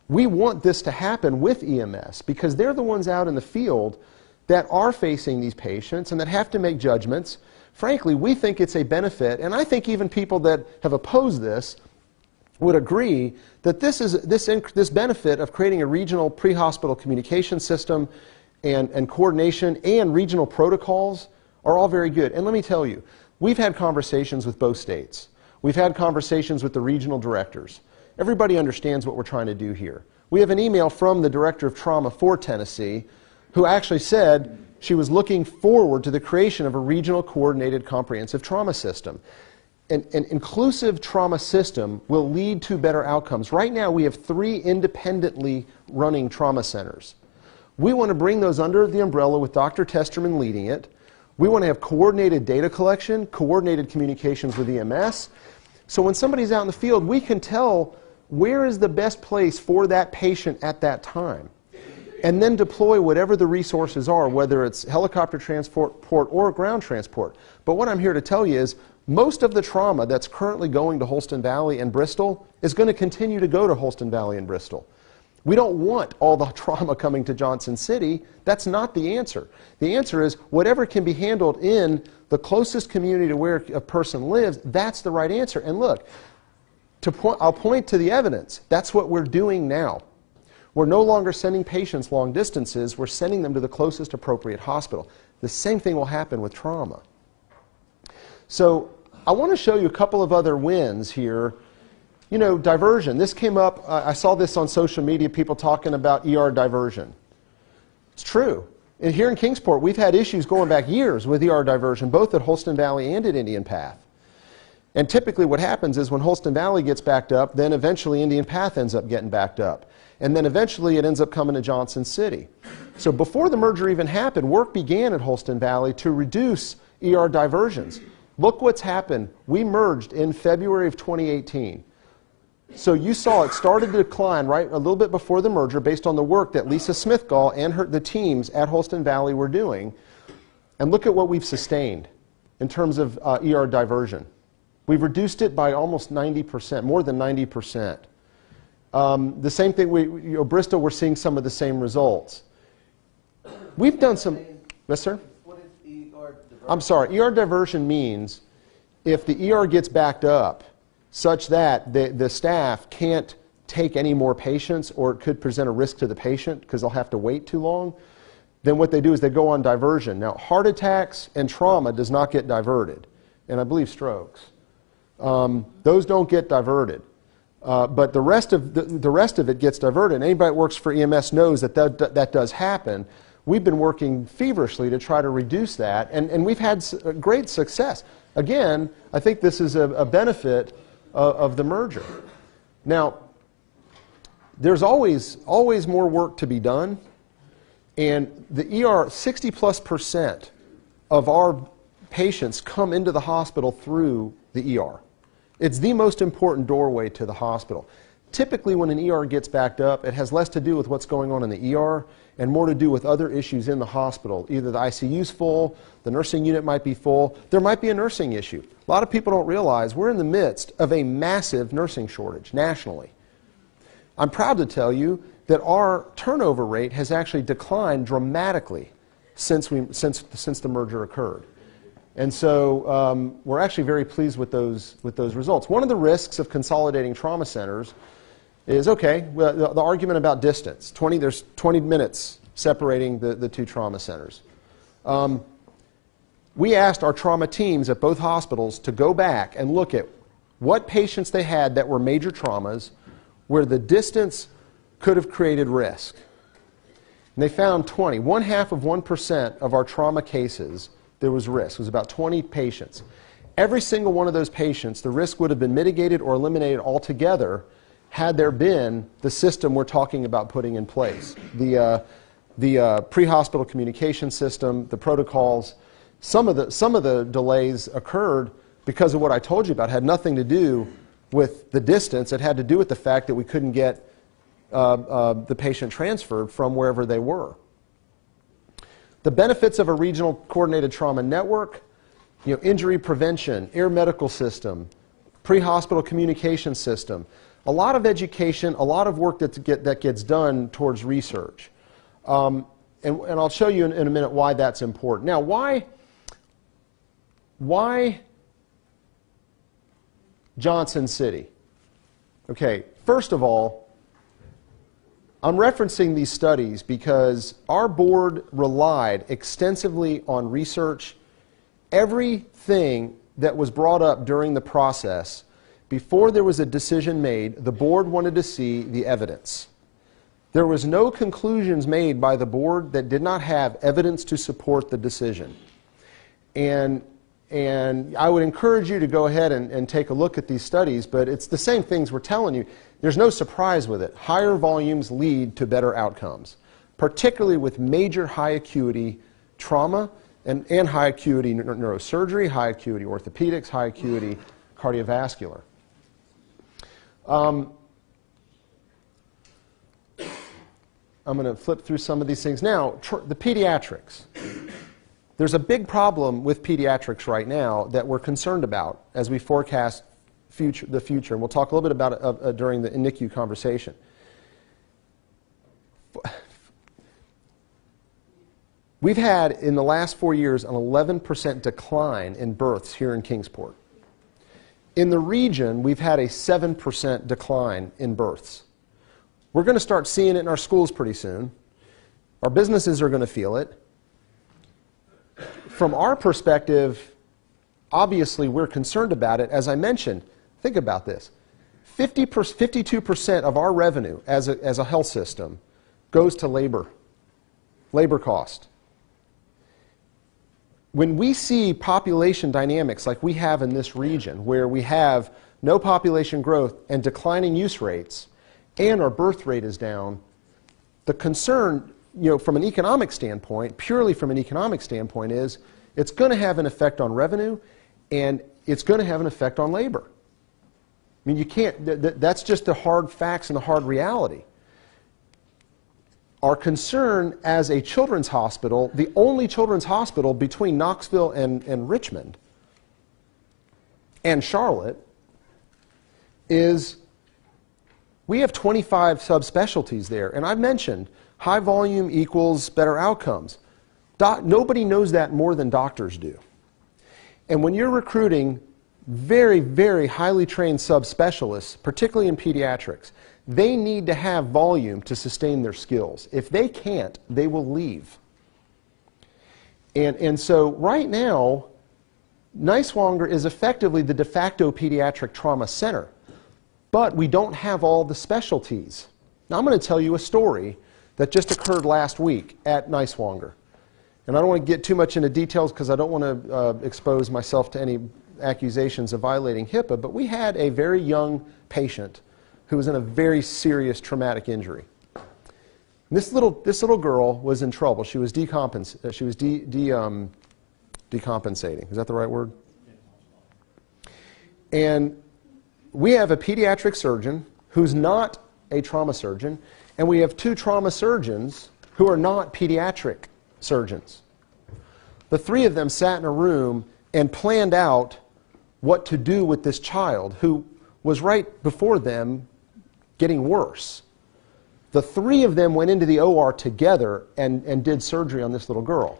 we want this to happen with EMS because they're the ones out in the field that are facing these patients and that have to make judgments. Frankly, we think it's a benefit, and I think even people that have opposed this would agree that this benefit of creating a regional pre-hospital communication system and coordination and regional protocols are all very good. And let me tell you, we've had conversations with both states. We've had conversations with the regional directors. Everybody understands what we're trying to do here. We have an email from the director of trauma for Tennessee who actually said she was looking forward to the creation of a regional coordinated comprehensive trauma system. An inclusive trauma system will lead to better outcomes. Right now we have 3 independently running trauma centers. We want to bring those under the umbrella with Dr. Testerman leading it. We want to have coordinated data collection, coordinated communications with EMS. So when somebody's out in the field, we can tell where is the best place for that patient at that time. And then deploy whatever the resources are, whether it's helicopter transport or ground transport. But what I'm here to tell you is most of the trauma that's currently going to Holston Valley and Bristol is going to continue to go to Holston Valley and Bristol. We don't want all the trauma coming to Johnson City. That's not the answer. The answer is whatever can be handled in the closest community to where a person lives, that's the right answer. And look, I'll point to the evidence. That's what we're doing now. We're no longer sending patients long distances. We're sending them to the closest appropriate hospital. The same thing will happen with trauma. So I want to show you a couple of other wins here. You know, diversion. This came up, I saw this on social media, people talking about ER diversion. It's true. And here in Kingsport, we've had issues going back years with ER diversion, both at Holston Valley and at Indian Path. And typically what happens is when Holston Valley gets backed up, then eventually Indian Path ends up getting backed up. And then eventually it ends up coming to Johnson City. So before the merger even happened, work began at Holston Valley to reduce ER diversions. Look what's happened. We merged in February of 2018. So you saw it started to decline right a little bit before the merger based on the work that Lisa Smithgall and the teams at Holston Valley were doing. And look at what we've sustained in terms of ER diversion. We've reduced it by almost 90%, more than 90%. The same thing, Bristol, we're seeing some of the same results. We've done some, yes, sir? What is ER diversion? I'm sorry, ER diversion means if the ER gets backed up such that the staff can't take any more patients or it could present a risk to the patient because they'll have to wait too long, then what they do is they go on diversion. Now, heart attacks and trauma does not get diverted, and I believe strokes. Those don't get diverted. But the rest of it gets diverted. And anybody that works for EMS knows that does happen. We've been working feverishly to try to reduce that, and we've had great success. Again, I think this is a benefit of the merger. Now, there's always more work to be done, and the ER, 60+% of our patients come into the hospital through the ER. It's the most important doorway to the hospital. Typically, when an ER gets backed up, it has less to do with what's going on in the ER and more to do with other issues in the hospital. Either the ICU's full, the nursing unit might be full, there might be a nursing issue. A lot of people don't realize we're in the midst of a massive nursing shortage nationally. I'm proud to tell you that our turnover rate has actually declined dramatically since the merger occurred. And so we're actually very pleased with those results. One of the risks of consolidating trauma centers is, okay, the argument about distance. There's 20 minutes separating the two trauma centers. We asked our trauma teams at both hospitals to go back and look at what patients they had that were major traumas where the distance could have created risk. And they found 1/2% of our trauma cases there was risk. It was about 20 patients. Every single one of those patients, the risk would have been mitigated or eliminated altogether had there been the system we're talking about putting in place. The pre-hospital communication system, the protocols. Some of the delays occurred because of what I told you about. It had nothing to do with the distance. It had to do with the fact that we couldn't get the patient transferred from wherever they were. The benefits of a regional coordinated trauma network, injury prevention, air medical system, pre-hospital communication system, a lot of education, a lot of work that gets done towards research. And I'll show you in a minute why that's important. Now, why Johnson City? Okay, first of all, I'm referencing these studies because our board relied extensively on research. Everything that was brought up during the process, before there was a decision made, the board wanted to see the evidence. There was no conclusions made by the board that did not have evidence to support the decision. And I would encourage you to go ahead and take a look at these studies, but it's the same things we're telling you. There's no surprise with it. Higher volumes lead to better outcomes, particularly with major high acuity trauma and high acuity neurosurgery, high acuity orthopedics, high acuity cardiovascular. I'm going to flip through some of these things. Now, the pediatrics. There's a big problem with pediatrics right now that we're concerned about as we forecast the future, and we'll talk a little bit about it during the NICU conversation. We've had, in the last 4 years, an 11% decline in births here in Kingsport. In the region, we've had a 7% decline in births. We're going to start seeing it in our schools pretty soon. Our businesses are going to feel it. From our perspective, obviously we're concerned about it. As I mentioned, think about this. 52% of our revenue as a health system goes to labor cost. When we see population dynamics like we have in this region, where we have no population growth and declining use rates, and our birth rate is down, the concern, from an economic standpoint, purely from an economic standpoint, is it's going to have an effect on revenue, and it's going to have an effect on labor. I mean, you can't, that's just the hard facts and the hard reality. Our concern as a children's hospital, the only children's hospital between Knoxville and Richmond and Charlotte, is we have 25 subspecialties there. And I've mentioned high volume equals better outcomes. Nobody knows that more than doctors do. And when you're recruiting very, very highly trained subspecialists, particularly in pediatrics, they need to have volume to sustain their skills. If they can't, they will leave. And so right now, Niswonger is effectively the de facto pediatric trauma center, but we don't have all the specialties. Now I'm going to tell you a story that just occurred last week at Niswonger. And I don't want to get too much into details because I don't want to expose myself to any accusations of violating HIPAA, but we had a very young patient who was in a very serious traumatic injury. This little girl was in trouble. She was decompensating. Is that the right word? And we have a pediatric surgeon who's not a trauma surgeon, and we have 2 trauma surgeons who are not pediatric surgeons. The 3 of them sat in a room and planned out what to do with this child who was right before them getting worse. The 3 of them went into the OR together and did surgery on this little girl.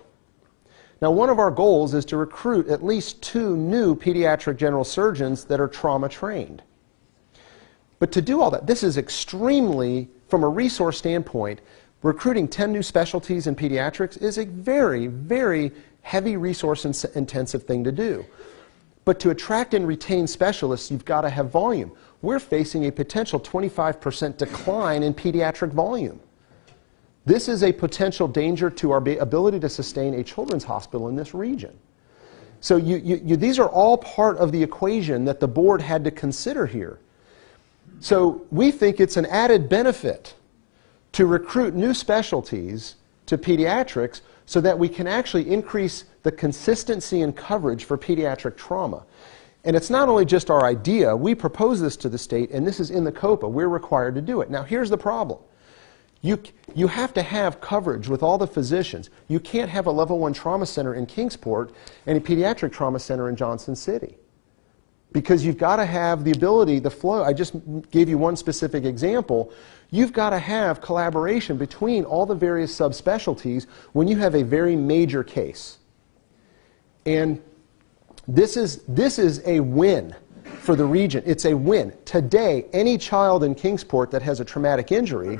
Now, one of our goals is to recruit at least 2 new pediatric general surgeons that are trauma trained. But to do all that, this is extremely, from a resource standpoint, recruiting 10 new specialties in pediatrics is a very, very heavy resource intensive thing to do. But to attract and retain specialists, you've got to have volume. We're facing a potential 25% decline in pediatric volume. This is a potential danger to our ability to sustain a children's hospital in this region. So these are all part of the equation that the board had to consider here. So we think it's an added benefit to recruit new specialties to pediatrics so that we can actually increase the consistency and coverage for pediatric trauma. And it's not only just our idea. We propose this to the state, and this is in the COPA. We're required to do it. Now, here's the problem. You have to have coverage with all the physicians. You can't have a level 1 trauma center in Kingsport and a pediatric trauma center in Johnson City. Because you've got to have the ability, the flow. I just gave you one specific example. You've got to have collaboration between all the various subspecialties when you have a very major case. And this is a win for the region. It's a win. Today, any child in Kingsport that has a traumatic injury,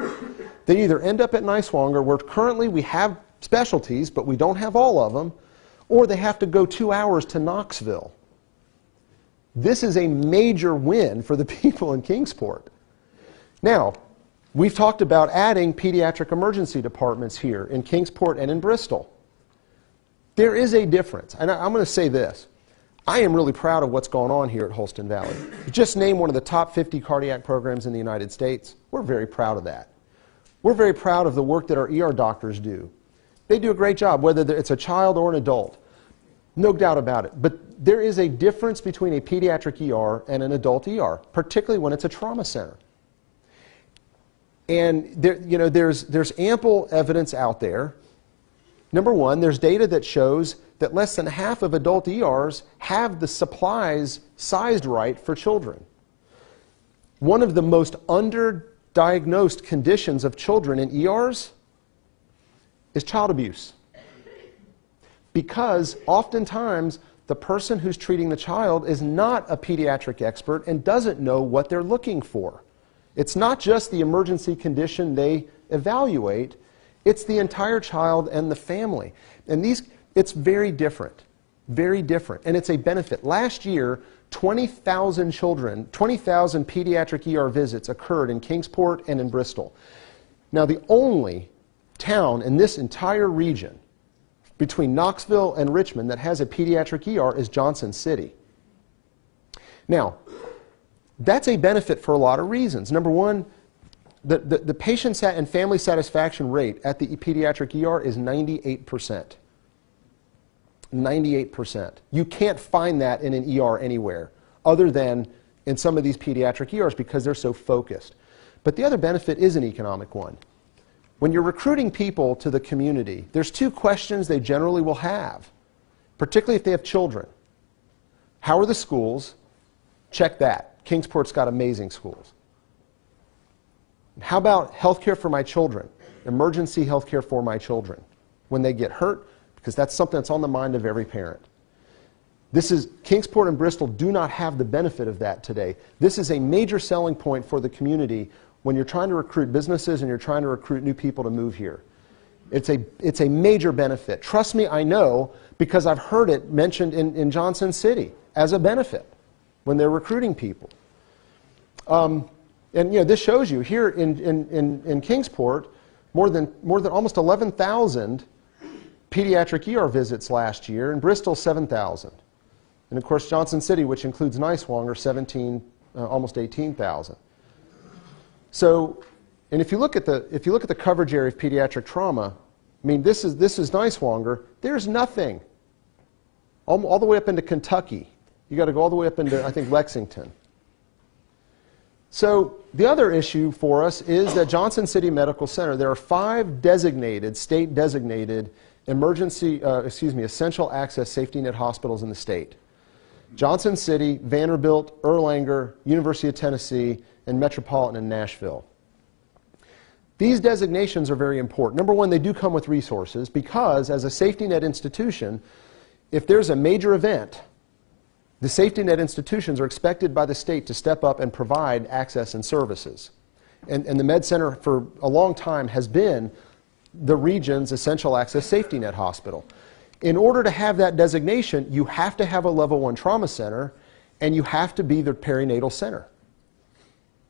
they either end up at Niswonger, where currently we have specialties, but we don't have all of them, or they have to go 2 hours to Knoxville. This is a major win for the people in Kingsport. Now, we've talked about adding pediatric emergency departments here in Kingsport and in Bristol. There is a difference, and I'm going to say this. I am really proud of what's going on here at Holston Valley. Just named one of the top 50 cardiac programs in the United States. We're very proud of that. We're very proud of the work that our ER doctors do. They do a great job, whether it's a child or an adult. No doubt about it. But there is a difference between a pediatric ER and an adult ER, particularly when it's a trauma center. And there's ample evidence out there. Number one, there's data that shows that less than half of adult ERs have the supplies sized right for children. One of the most underdiagnosed conditions of children in ERs is child abuse. Because oftentimes the person who's treating the child is not a pediatric expert and doesn't know what they're looking for. It's not just the emergency condition they evaluate, it's the entire child and the family. And it's very different, and it's a benefit. Last year, 20,000 pediatric ER visits occurred in Kingsport and in Bristol. Now, the only town in this entire region between Knoxville and Richmond that has a pediatric ER is Johnson City. Now, that's a benefit for a lot of reasons. Number one, the patient and family satisfaction rate at the pediatric ER is 98%. 98%. You can't find that in an ER anywhere other than in some of these pediatric ERs because they're so focused. But the other benefit is an economic one. When you're recruiting people to the community, there's two questions they generally will have, particularly if they have children. How are the schools? Check that. Kingsport's got amazing schools. How about health care for my children? Emergency health care for my children when they get hurt, because that's something that's on the mind of every parent. Kingsport and Bristol do not have the benefit of that today. This is a major selling point for the community when you're trying to recruit businesses and you're trying to recruit new people to move here. It's a major benefit. Trust me, I know, because I've heard it mentioned in Johnson City as a benefit when they're recruiting people. And this shows you here in Kingsport, more than almost 11,000 pediatric ER visits last year. In Bristol, 7,000. And of course, Johnson City, which includes Niswonger, almost 18,000. So, and if you look at the coverage area of pediatric trauma, I mean, this is Niswonger. There's nothing. All the way up into Kentucky. You got to go all the way up into, I think, Lexington. So the other issue for us is that Johnson City Medical Center, there are 5 designated, state-designated essential access safety net hospitals in the state. Johnson City, Vanderbilt, Erlanger, University of Tennessee, and Metropolitan in Nashville. These designations are very important. Number one, they do come with resources because as a safety net institution, if there's a major event, the safety net institutions are expected by the state to step up and provide access and services. And the Med Center for a long time has been the region's essential access safety net hospital. In order to have that designation, you have to have a level 1 trauma center and you have to be the perinatal center.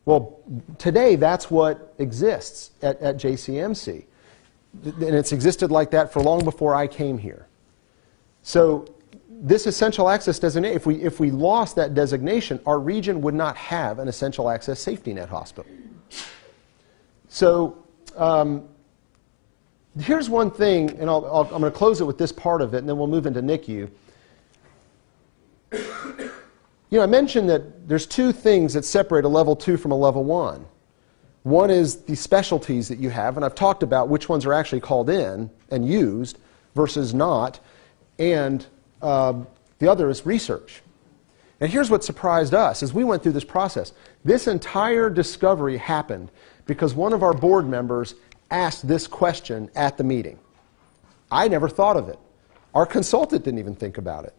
Well, today that's what exists at JCMC. And it's existed like that for long before I came here. So this essential access designation, if we lost that designation, our region would not have an essential access safety net hospital. So here's one thing, and I'm going to close it with this part of it, and then we'll move into NICU. I mentioned that there's 2 things that separate a level 2 from a level 1. One is the specialties that you have, and I've talked about which ones are actually called in and used versus not, and the other is research. And here's what surprised us as we went through this process. This entire discovery happened because one of our board members asked this question at the meeting. I never thought of it. Our consultant didn't even think about it.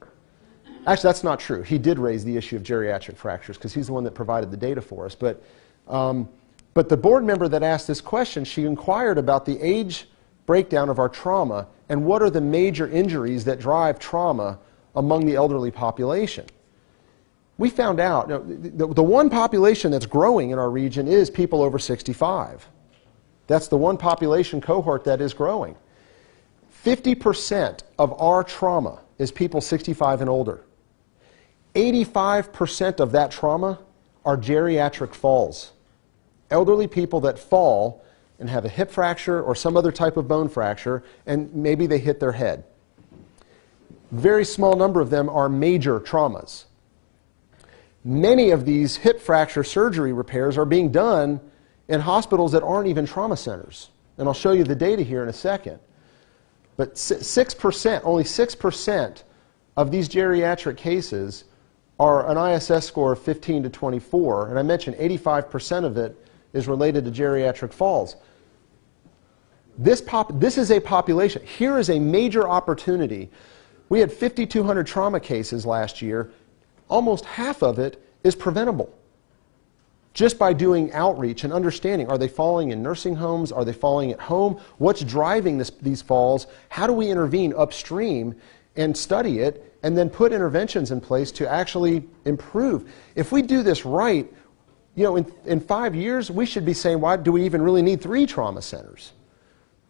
Actually, that's not true. He did raise the issue of geriatric fractures because he's the one that provided the data for us. But the board member that asked this question, she inquired about the age breakdown of our trauma and what are the major injuries that drive trauma among the elderly population. We found out, the one population that's growing in our region is people over 65. That's the one population cohort that is growing. 50% of our trauma is people 65 and older. 85% of that trauma are geriatric falls. Elderly people that fall and have a hip fracture or some other type of bone fracture, and maybe they hit their head. Very small number of them are major traumas. Many of these hip fracture surgery repairs are being done in hospitals that aren't even trauma centers. And I'll show you the data here in a second. But 6%, only 6% of these geriatric cases are an ISS score of 15 to 24. And I mentioned 85% of it is related to geriatric falls. This is a population. Here is a major opportunity. We had 5,200 trauma cases last year. Almost half of it is preventable. Just by doing outreach and understanding, are they falling in nursing homes? Are they falling at home? What's driving these falls? How do we intervene upstream and study it and then put interventions in place to actually improve? If we do this right, in 5 years, we should be saying, why do we even really need 3 trauma centers?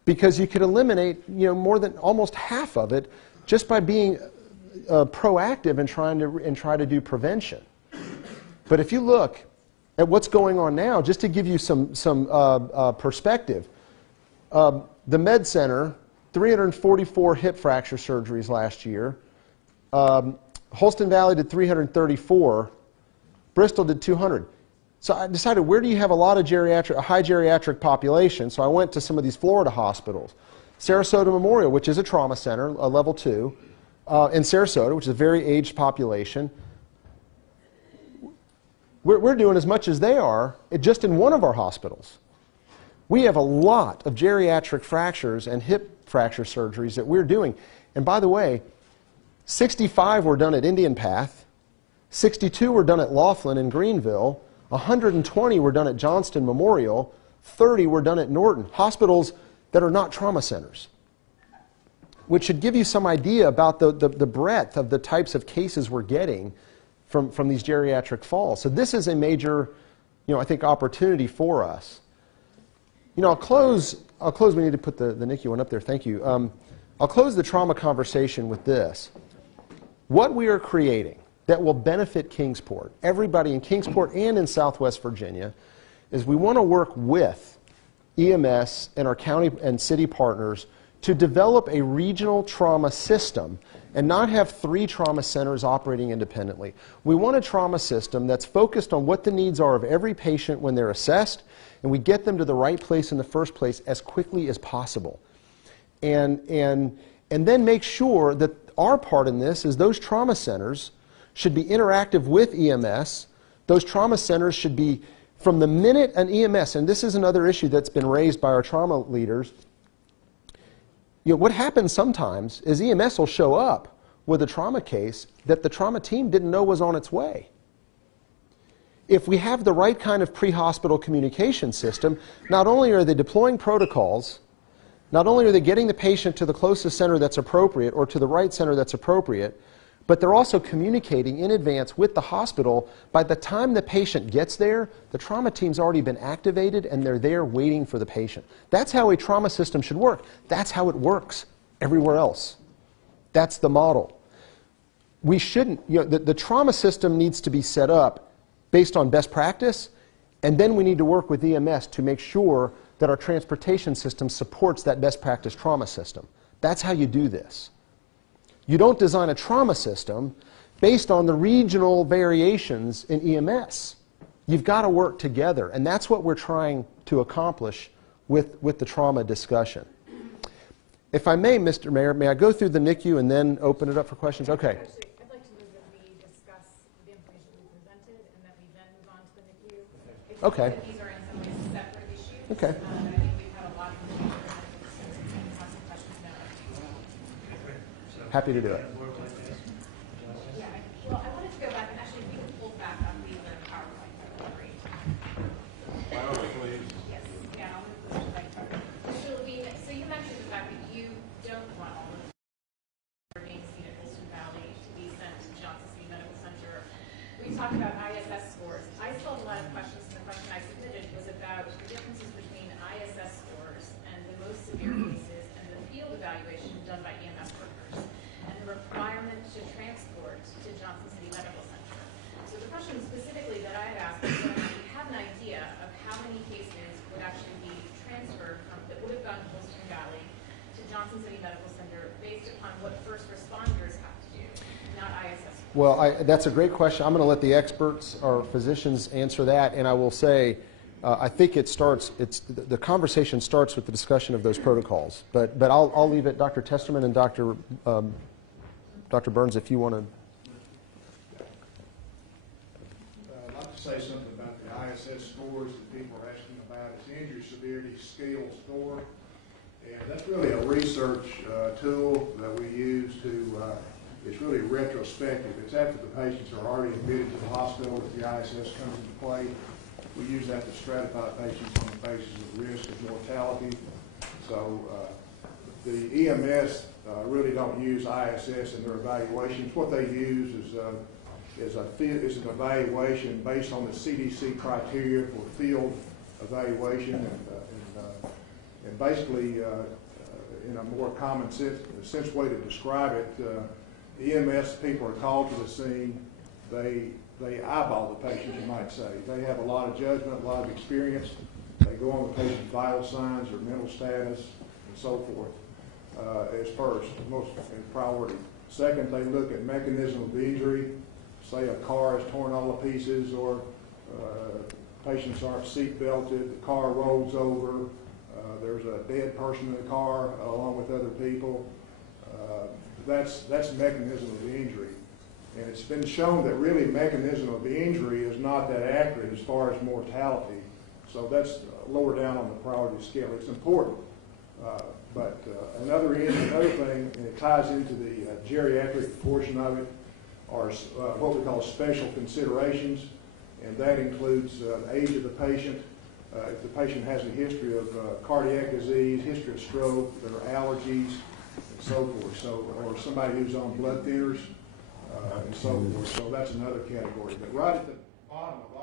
Because you could eliminate, more than almost half of it just by being proactive and try to do prevention. But if you look at what's going on now, just to give you some perspective, the Med Center, 344 hip fracture surgeries last year, Holston Valley did 334. Bristol did 200. So I decided, where do you have a lot of a high geriatric population? So I went to some of these Florida hospitals. Sarasota Memorial, which is a trauma center, a level 2, in Sarasota, which is a very aged population. We're doing as much as they are just in one of our hospitals. We have a lot of geriatric fractures and hip fracture surgeries that we're doing. And by the way, 65 were done at Indian Path, 62 were done at Laughlin in Greenville, 120 were done at Johnston Memorial, 30 were done at Norton, hospitals that are not trauma centers, which should give you some idea about the breadth of the types of cases we're getting from these geriatric falls. So this is a major, I think, opportunity for us. I'll close, we need to put the NICU one up there, thank you. I'll close the trauma conversation with this. What we are creating that will benefit Kingsport, everybody in Kingsport and in Southwest Virginia, is we want to work with EMS and our county and city partners to develop a regional trauma system and not have 3 trauma centers operating independently. We want a trauma system that's focused on what the needs are of every patient when they're assessed, and we get them to the right place in the first place as quickly as possible. And then make sure that our part in this is those trauma centers should be interactive with EMS. Those trauma centers should be, from the minute an EMS, and this is another issue that's been raised by our trauma leaders, what happens sometimes is EMS will show up with a trauma case that the trauma team didn't know was on its way. If we have the right kind of pre-hospital communication system, not only are they deploying protocols, not only are they getting the patient to the closest center that's appropriate or to the right center that's appropriate, but they're also communicating in advance with the hospital. By the time the patient gets there, the trauma team's already been activated and they're there waiting for the patient. That's how a trauma system should work. That's how it works everywhere else. That's the model. We shouldn't, the trauma system needs to be set up based on best practice, and then we need to work with EMS to make sure that our transportation system supports that best practice trauma system. That's how you do this. You don't design a trauma system based on the regional variations in EMS. You've got to work together, and that's what we're trying to accomplish with the trauma discussion. If I may, Mr. Mayor, may I go through the NICU and then open it up for questions? Okay. Actually, I'd like to move that we discuss the information we presented and that we then move on to the NICU. If you Okay. think that these are in some ways separate issues. Okay. I think we've had a lot of information and have some questions now. Happy to do it. Yeah, well, I wanted to go back and actually, if you could pull back up the PowerPoint, that would be great. Yes, yeah, I'll move the slide forward. So, Levine, so you mentioned the fact that you don't want all of the being seen at Holston Valley to be sent to Johnson City Medical Center. We talked about ISS scores. I still have a lot of questions, and the question I submitted was about the differences between ISS scores and the most severe cases and the field evaluation done by EMS workers and the requirement to transport to Johnson City Medical Center. So the question specifically that I had asked was whether we have an idea of how many cases would actually be transferred from that would have gone to Holston Valley to Johnson City Medical Center based upon what first responders have to do, not ISS. Well, that's a great question. I'm going to let the experts or physicians answer that, and I will say, I think the conversation starts with the discussion of those protocols. But I'll leave it, Dr. Testerman and Dr. Burns, if you want to. I'd like to say something about the ISS scores that people are asking about. It's the Injury Severity Scale Score, and that's really a research tool that we use to, it's really retrospective. It's after the patients are already admitted to the hospital that the ISS comes into play. We use that to stratify patients on the basis of risk of mortality. So the EMS really don't use ISS in their evaluations. What they use is an evaluation based on the CDC criteria for field evaluation, and basically, in a more common sense way to describe it, the EMS people are called to the scene. They eyeball the patient, you might say. They have a lot of judgment, a lot of experience. They go on the patient's vital signs, their mental status, and so forth as first, most priority. Second, they look at mechanism of injury. Say a car is torn all to pieces, or patients aren't seat belted, the car rolls over, there's a dead person in the car along with other people. That's mechanism of the injury. And it's been shown that really mechanism of the injury is not that accurate as far as mortality. So that's lower down on the priority scale. It's important. But another thing, and it ties into the geriatric portion of it, are what we call special considerations. And that includes the age of the patient. If the patient has a history of cardiac disease, history of stroke, there are allergies, and so forth. So, or somebody who's on blood thinners, and so forth. So that's another category. But right at the bottom of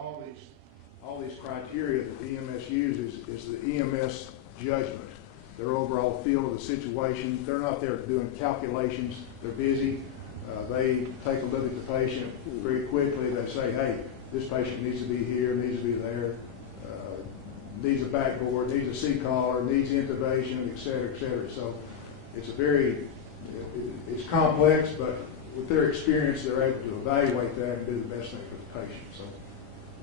all these criteria that the EMS uses is the EMS judgment, their overall feel of the situation. They're not there doing calculations. They're busy. They take a look at the patient very quickly. They say, hey, this patient needs to be here, needs to be there, needs a backboard, needs a C-collar, needs intubation, et cetera, et cetera. So it's it's complex, but with their experience, they're able to evaluate that and do the best thing for the patient. So,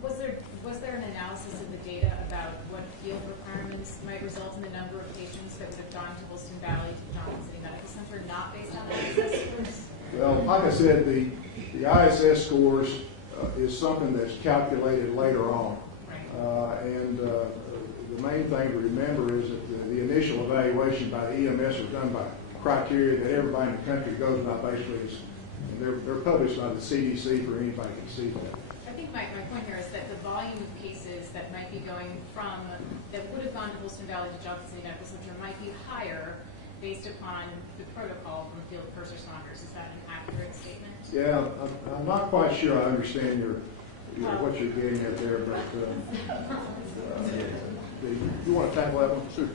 was there an analysis of the data about what field requirements might result in the number of patients that would have gone to Wilson Valley to Johnson City Medical Center, not based on ISS scores? well, like I said, the ISS scores is something that's calculated later on. Right. The main thing to remember is that the initial evaluation by the EMS is done by criteria that everybody in the country goes by. Basically, and they're published by the CDC for anybody can see that. I think my point here is that the volume of cases that might be going from, that would have gone to Wilson Valley to Johnson City Medical Center might be higher based upon the protocol from field first responders. Is that an accurate statement? Yeah, I'm not quite sure I understand what you're getting at there, but you want to tackle that one? Sure.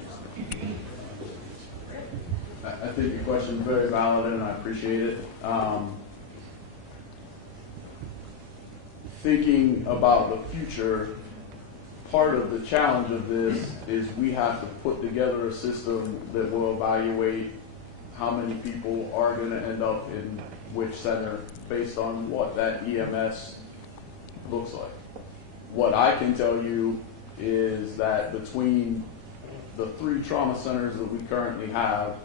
I think your question is very valid, and I appreciate it. Thinking about the future, part of the challenge of this is we have to put together a system that will evaluate how many people are going to end up in which center based on what that EMS looks like. What I can tell you is that between the 3 trauma centers that we currently have,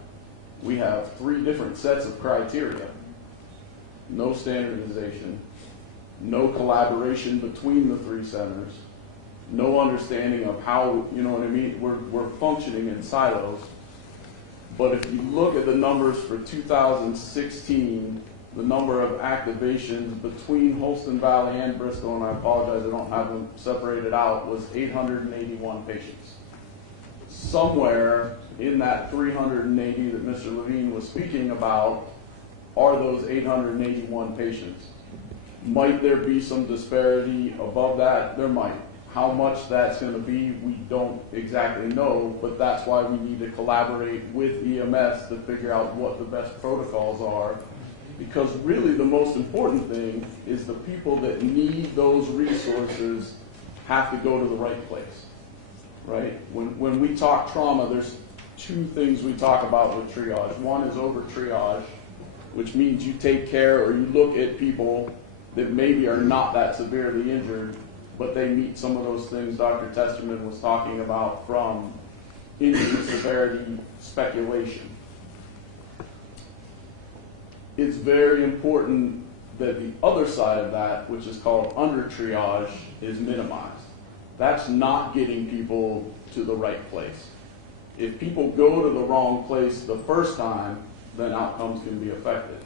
we have 3 different sets of criteria. No standardization, no collaboration between the 3 centers, no understanding of how, you know what I mean? We're functioning in silos. But if you look at the numbers for 2016, the number of activations between Holston Valley and Bristol, and I apologize, I don't have them separated out, was 881 patients. Somewhere in that 380 that Mr. Levine was speaking about are those 881 patients. Might there be some disparity above that? There might. How much that's going to be, we don't exactly know, but that's why we need to collaborate with EMS to figure out what the best protocols are. Because really the most important thing is the people that need those resources have to go to the right place, right? When we talk trauma, there's 2 things we talk about with triage. One is over triage, which means you take care or you look at people that maybe are not that severely injured, but they meet some of those things Dr. Testerman was talking about from injury severity speculation. It's very important that the other side of that, which is called under triage, is minimized. That's not getting people to the right place. If people go to the wrong place the first time, then outcomes can be affected.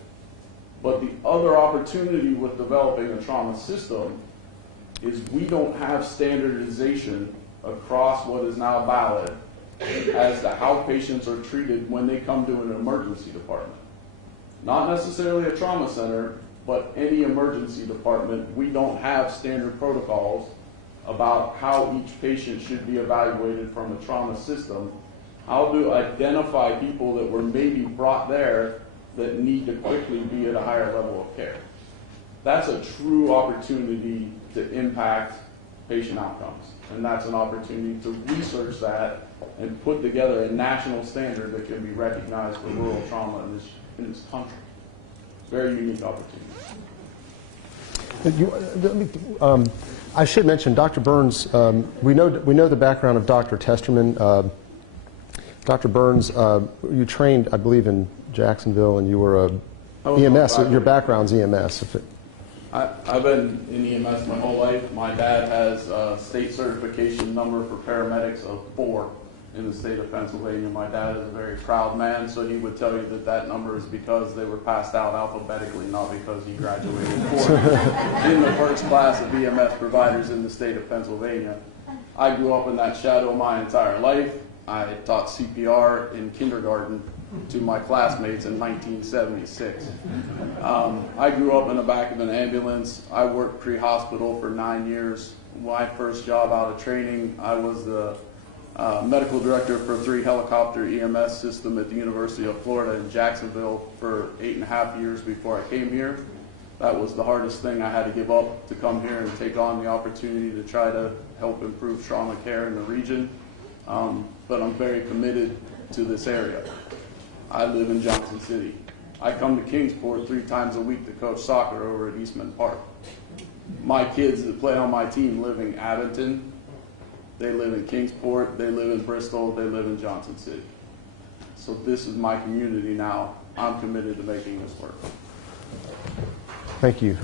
But the other opportunity with developing a trauma system is we don't have standardization across what is now Ballad as to how patients are treated when they come to an emergency department. Not necessarily a trauma center, but any emergency department, we don't have standard protocols about how each patient should be evaluated from a trauma system. How to identify people that were maybe brought there that need to quickly be at a higher level of care. That's a true opportunity to impact patient outcomes. And that's an opportunity to research that and put together a national standard that can be recognized for rural trauma in this country. very unique opportunity. I should mention, Dr. Burns, we know the background of Dr. Testerman. Dr. Burns, you trained, I believe, in Jacksonville, and you were EMS. Your background's EMS. I've been in EMS my whole life. My dad has a state certification number for paramedics of 4 in the state of Pennsylvania. My dad is a very proud man, so he would tell you that that number is because they were passed out alphabetically, not because he graduated 4th in the first class of EMS providers in the state of Pennsylvania. I grew up in that shadow my entire life. I taught CPR in kindergarten to my classmates in 1976. I grew up in the back of an ambulance. I worked pre-hospital for 9 years. My first job out of training, I was the medical director for 3 helicopter EMS system at the University of Florida in Jacksonville for 8.5 years before I came here. That was the hardest thing I had to give up to come here and take on the opportunity to try to help improve trauma care in the region. But I'm very committed to this area. I live in Johnson City. I come to Kingsport 3 times a week to coach soccer over at Eastman Park. My kids that play on my team live in Abington, they live in Kingsport, they live in Bristol, they live in Johnson City. So this is my community now. I'm committed to making this work. Thank you.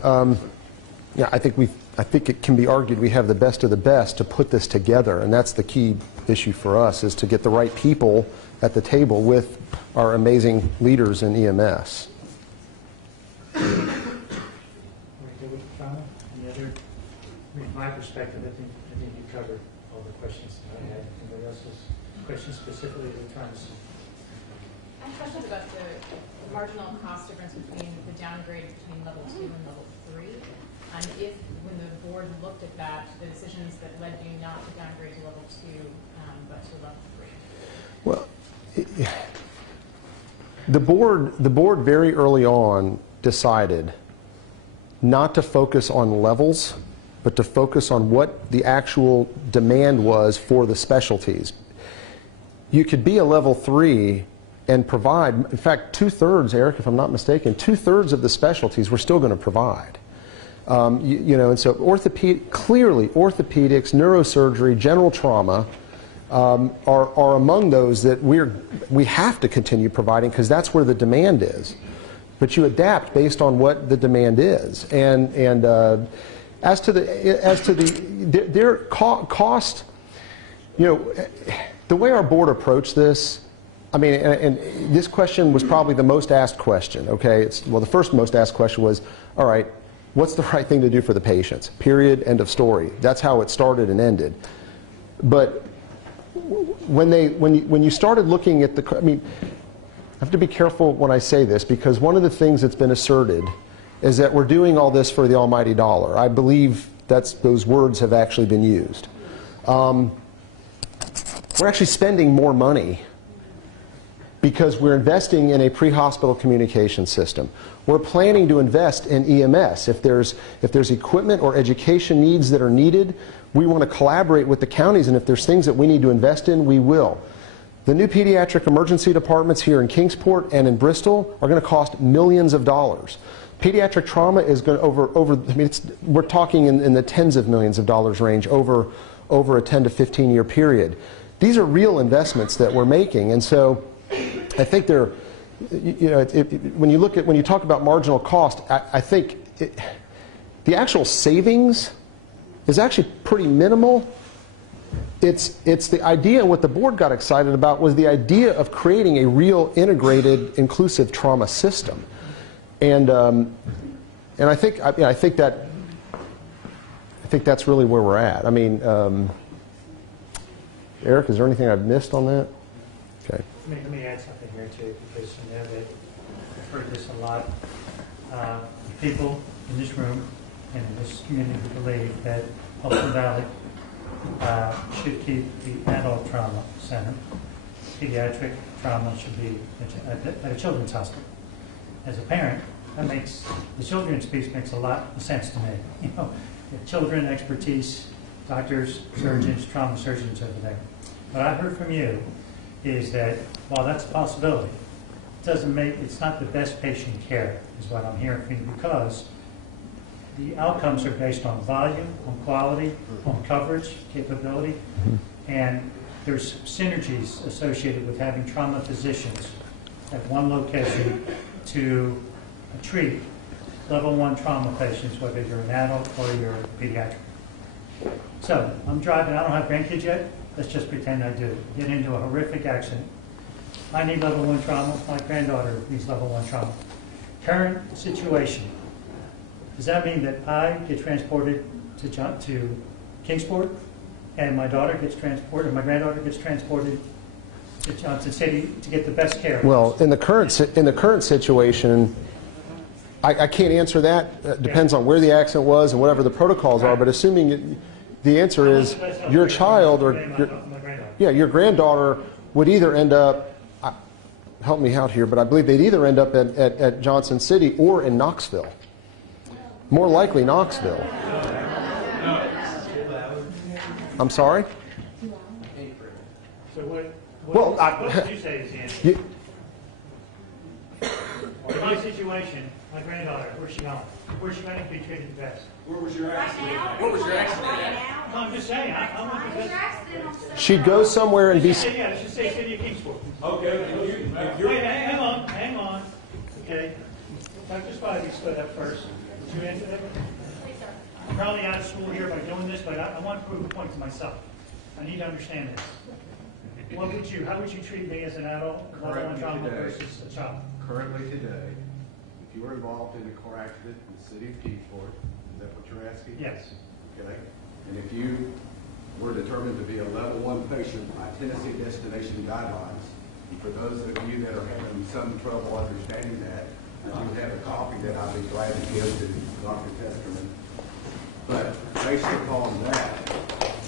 Yeah, I think it can be argued we have the best of the best to put this together, and that's the key issue for us, is to get the right people at the table with our amazing leaders in EMS. Any other? From my perspective, I think you covered all the questions that I had. Anybody else's questions specifically they're trying to see? I have questions about the marginal cost difference between the downgrade between level 2 and level 3. And if, when the board looked at that, the decisions that led you not to downgrade to level 2, but to level 3. Well, the board very early on decided not to focus on levels, but to focus on what the actual demand was for the specialties. You could be a level 3 and provide, in fact, 2/3, Eric, if I'm not mistaken, 2/3 of the specialties we're still going to provide. And so clearly orthopedics, neurosurgery, general trauma are among those that we have to continue providing because that's where the demand is. But you adapt based on what the demand is. And as to their cost, the way our board approached this, I mean, and this question was probably the most asked question. Okay, the first most asked question was, all right, what's the right thing to do for the patients? Period. End of story. That's how it started and ended. But when you started looking at I mean, I have to be careful when I say this because one of the things that's been asserted is that we're doing all this for the almighty dollar. I believe those words have actually been used. We're actually spending more money because we're investing in a pre-hospital communication system. We're planning to invest in EMS. If there's equipment or education needs that are needed, we want to collaborate with the counties, and if there's things that we need to invest in, we will. The new pediatric emergency departments here in Kingsport and in Bristol are going to cost millions of dollars. Pediatric trauma is going to we're talking in the tens of millions of dollars range over a 10 to 15 year period. These are real investments that we're making, and so I think they're, when you talk about marginal cost, I think the actual savings is actually pretty minimal. It's the idea, and what the board got excited about was the idea of creating a real integrated, inclusive trauma system, and I think that's really where we're at. I mean, Eric, is there anything I've missed on that? Okay. Let me add something here too, because that I've heard this a lot. People in this room and in this community believe that Upton Valley should keep the adult trauma center. Pediatric trauma should be at a children's hospital. As a parent, the children's piece makes a lot of sense to me. Children expertise, doctors, surgeons, trauma surgeons over there. What I heard from you is that while that's a possibility, doesn't make, it's not the best patient care, is what I'm hearing from you, because the outcomes are based on volume, on quality, on coverage, capability, and there's synergies associated with having trauma physicians at one location to treat level 1 trauma patients, whether you're an adult or you're pediatric. So, I'm driving, I don't have grandkids yet, let's just pretend I do. Get into a horrific accident. I need level 1 trauma, my granddaughter needs level 1 trauma. Current situation, does that mean that I get transported to Kingsport, and my daughter gets transported, my granddaughter gets transported to Johnson City to get the best care? Well, in the current situation, I can't answer that. Depends on where the accident was and whatever the protocols are. But assuming the answer is your child or your granddaughter would either end up, help me out here, but I believe they'd either end up at Johnson City or in Knoxville. More likely Knoxville. I'm sorry? So what did you say is the answer? In my situation, my granddaughter, where's she going? Where's she going to be treated the best? Where was your accident? Where was your accident at? No, I'm just saying, I want the best. She'd go somewhere and be... Yeah, let's just say City of Kingsport. Okay. Wait, hang on. Okay. Dr. Spivey stood up first. Did you answer that? I'm probably out of school here by doing this, but I want to prove a point to myself. I need to understand this. How would you treat me as an adult, level 1 trauma versus a child? Currently today, if you were involved in a car accident in the city of Kingsport, is that what you're asking? Yes. Okay. And if you were determined to be a level 1 patient by Tennessee destination guidelines, and for those of you that are having some trouble understanding that, I do have a copy that I'll be glad to give to Dr. Testerman. But based upon that,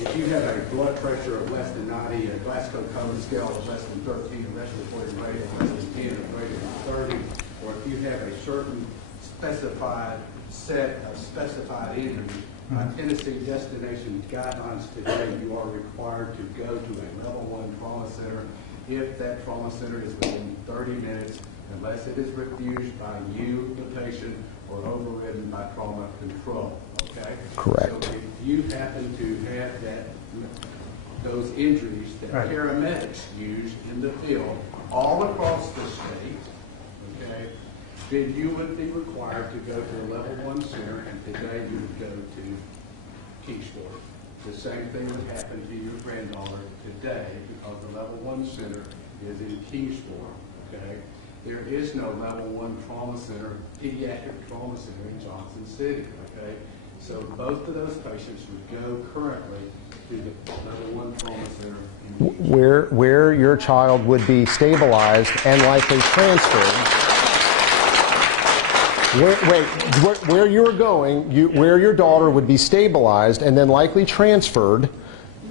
if you have a blood pressure of less than 90, a Glasgow Coma scale of less than 13, a respiratory rate of less than 10, a greater than 30, or if you have a certain specified set of specified injuries, by Tennessee destination guidelines today, you are required to go to a level 1 trauma center if that trauma center is within 30 minutes, unless it is refused by you, the patient, or overridden by trauma control. Okay? Correct. So if you happen to have those injuries that paramedics use in the field all across the state, okay, then you would be required to go to a level 1 center, and today you would go to Kingsport. The same thing would happen to your granddaughter today because the level 1 center is in Kingsport. Okay? There is no level 1 trauma center, pediatric trauma center in Johnson City. Okay? So both of those patients would go currently to the level 1 trauma center in Kingsport. Where your child would be stabilized and likely transferred. Where you're going, where your daughter would be stabilized and then likely transferred,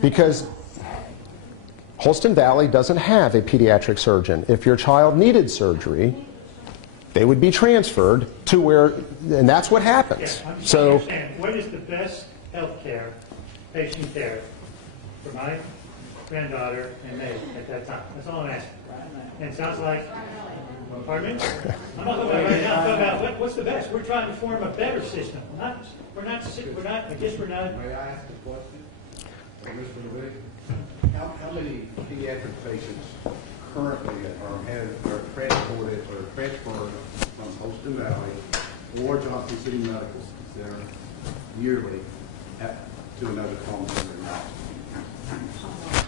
because Holston Valley doesn't have a pediatric surgeon. If your child needed surgery, they would be transferred to where, and that's what happens. Yeah, so, understand. What is the best health care, patient care, for my granddaughter and me at that time? That's all I'm asking. And it sounds like, pardon me? I'm not talking about right now. I'm talking about what's the best. We're trying to form a better system. I guess we're not. May I ask a question? Mr. Levitt, how many pediatric patients currently are transported or transferred from Holston Valley or Johnson City Medical Center yearly to another trauma center in Knoxville?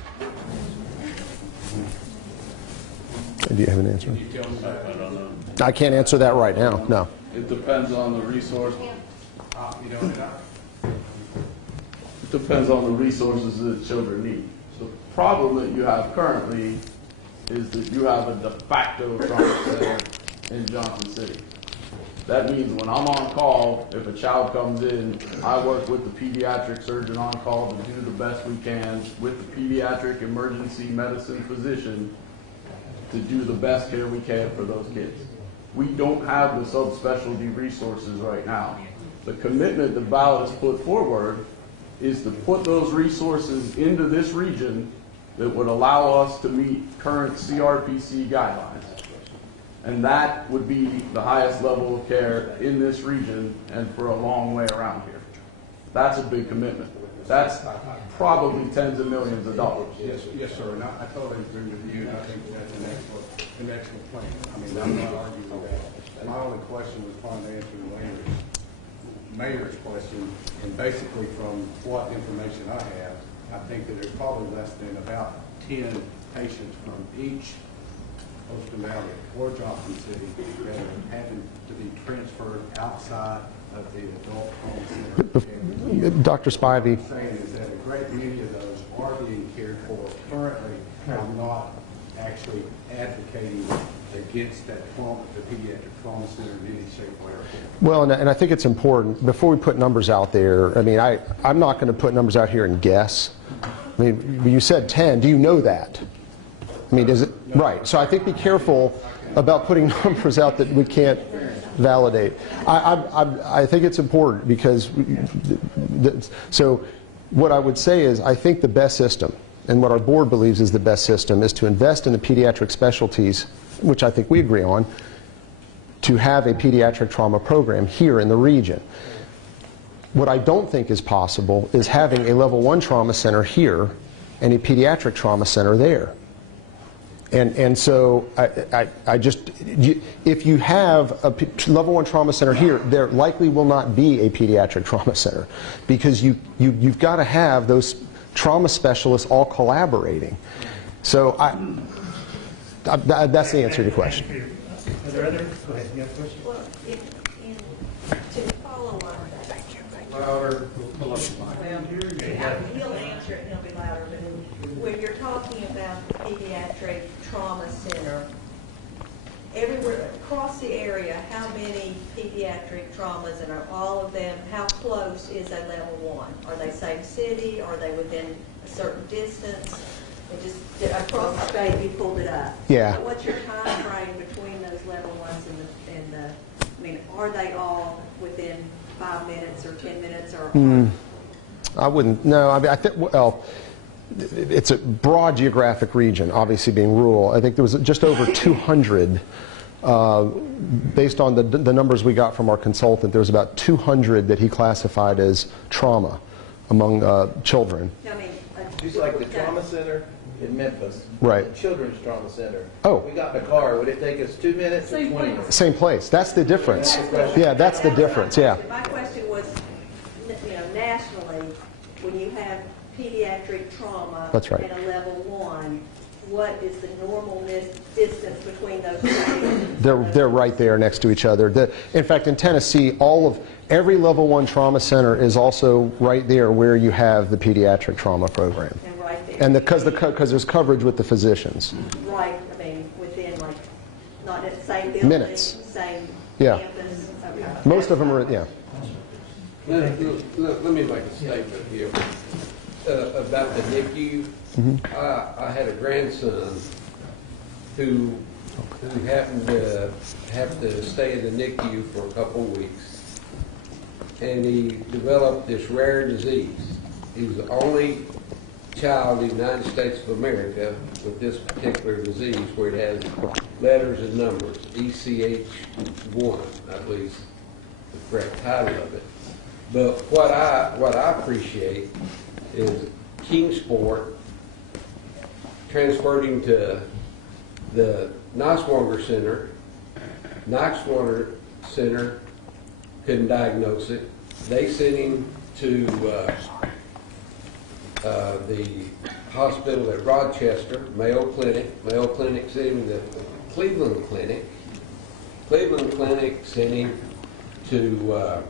do you have an answer? Can you tell me that? I don't know. I can't answer that right now, no. It depends on the resource. You know, It depends on the resources that children need. The problem that you have currently is that you have a de facto trauma center in Johnson City. That means when I'm on call, if a child comes in, I work with the pediatric surgeon on call to do the best we can with the pediatric emergency medicine physician to do the best care we can for those kids. We don't have the subspecialty resources right now. The commitment that Ballad has put forward is to put those resources into this region that would allow us to meet current CRPC guidelines. And that would be the highest level of care in this region and for a long way around here. That's a big commitment. That's probably tens of millions of dollars. Yes, sir, and I totally agree with you, and I think that's an excellent plan. I mean, I'm not arguing with that. My only question was trying to answer the mayor's question, and basically from what information I have, I think that there's probably less than about 10 patients from each post-traumatic or Johnson City that are having to be transferred outside of the adult home center. Dr. Spivey. What I'm saying is that a great many of those are being cared for currently. I'm not actually advocating against that the pediatric trauma center in any shape, way, or form. Well, and I think it's important, before we put numbers out there, I mean, I'm not going to put numbers out here and guess. I mean, you said 10. Do you know that? I mean, is it? Right. So I think be careful about putting numbers out that we can't validate. I think it's important because, so what I would say is I think the best system, and what our board believes is the best system, is to invest in the pediatric specialties, which I think we agree on, to have a pediatric trauma program here in the region. What I don't think is possible is having a level 1 trauma center here and a pediatric trauma center there. And so I just, if you have a level 1 trauma center here, there likely will not be a pediatric trauma center, because you've got to have those trauma specialists all collaborating. So that's the answer to your question. Are there other? Go ahead. You have a question? Well, to follow on that. Louder. Well, he'll answer it and he'll be louder, but when you're talking about the pediatric trauma center, everywhere across the area, how many pediatric traumas, and are all of them, how close is a level 1? Are they same city? Are they within a certain distance? It just across the state, you pulled it up. Yeah. But what's your time frame between those level 1s and the I mean, are they all within 5 minutes or 10 minutes or? I wouldn't. No, I mean, I think, well, it's a broad geographic region, obviously being rural. I think there was just over 200, based on the numbers we got from our consultant, there was about 200 that he classified as trauma among children. I mean, Just like the trauma center in Memphis. Right. The children's trauma center. Oh. We got in a car, would it take us 2 minutes or 20 minutes? Same place. That's the difference. Yeah, that's the difference, yeah. My question was, nationally, when you have pediatric trauma That's right. at a level 1, what is the normal distance between those two? They're right there next to each other. In fact, in Tennessee, every level 1 trauma center is also right there where you have the pediatric trauma program. And right there. And because there's coverage with the physicians. Right, I mean, within like, not at the same building, Minutes. same Yeah. campus. Okay. Most of them are, yeah. Let me make a statement here about the NICU. I had a grandson who happened to have to stay in the NICU for a couple of weeks, and he developed this rare disease. He was the only child in the United States of America with this particular disease, where it has letters and numbers, ECH1, I believe is the correct title of it. But what I appreciate is Kingsport transferred him to the Nicewauger Center. Nicewauger Center couldn't diagnose it. They sent him to the hospital at Rochester, Mayo Clinic. Mayo Clinic sent him to Cleveland Clinic. Cleveland Clinic sent him to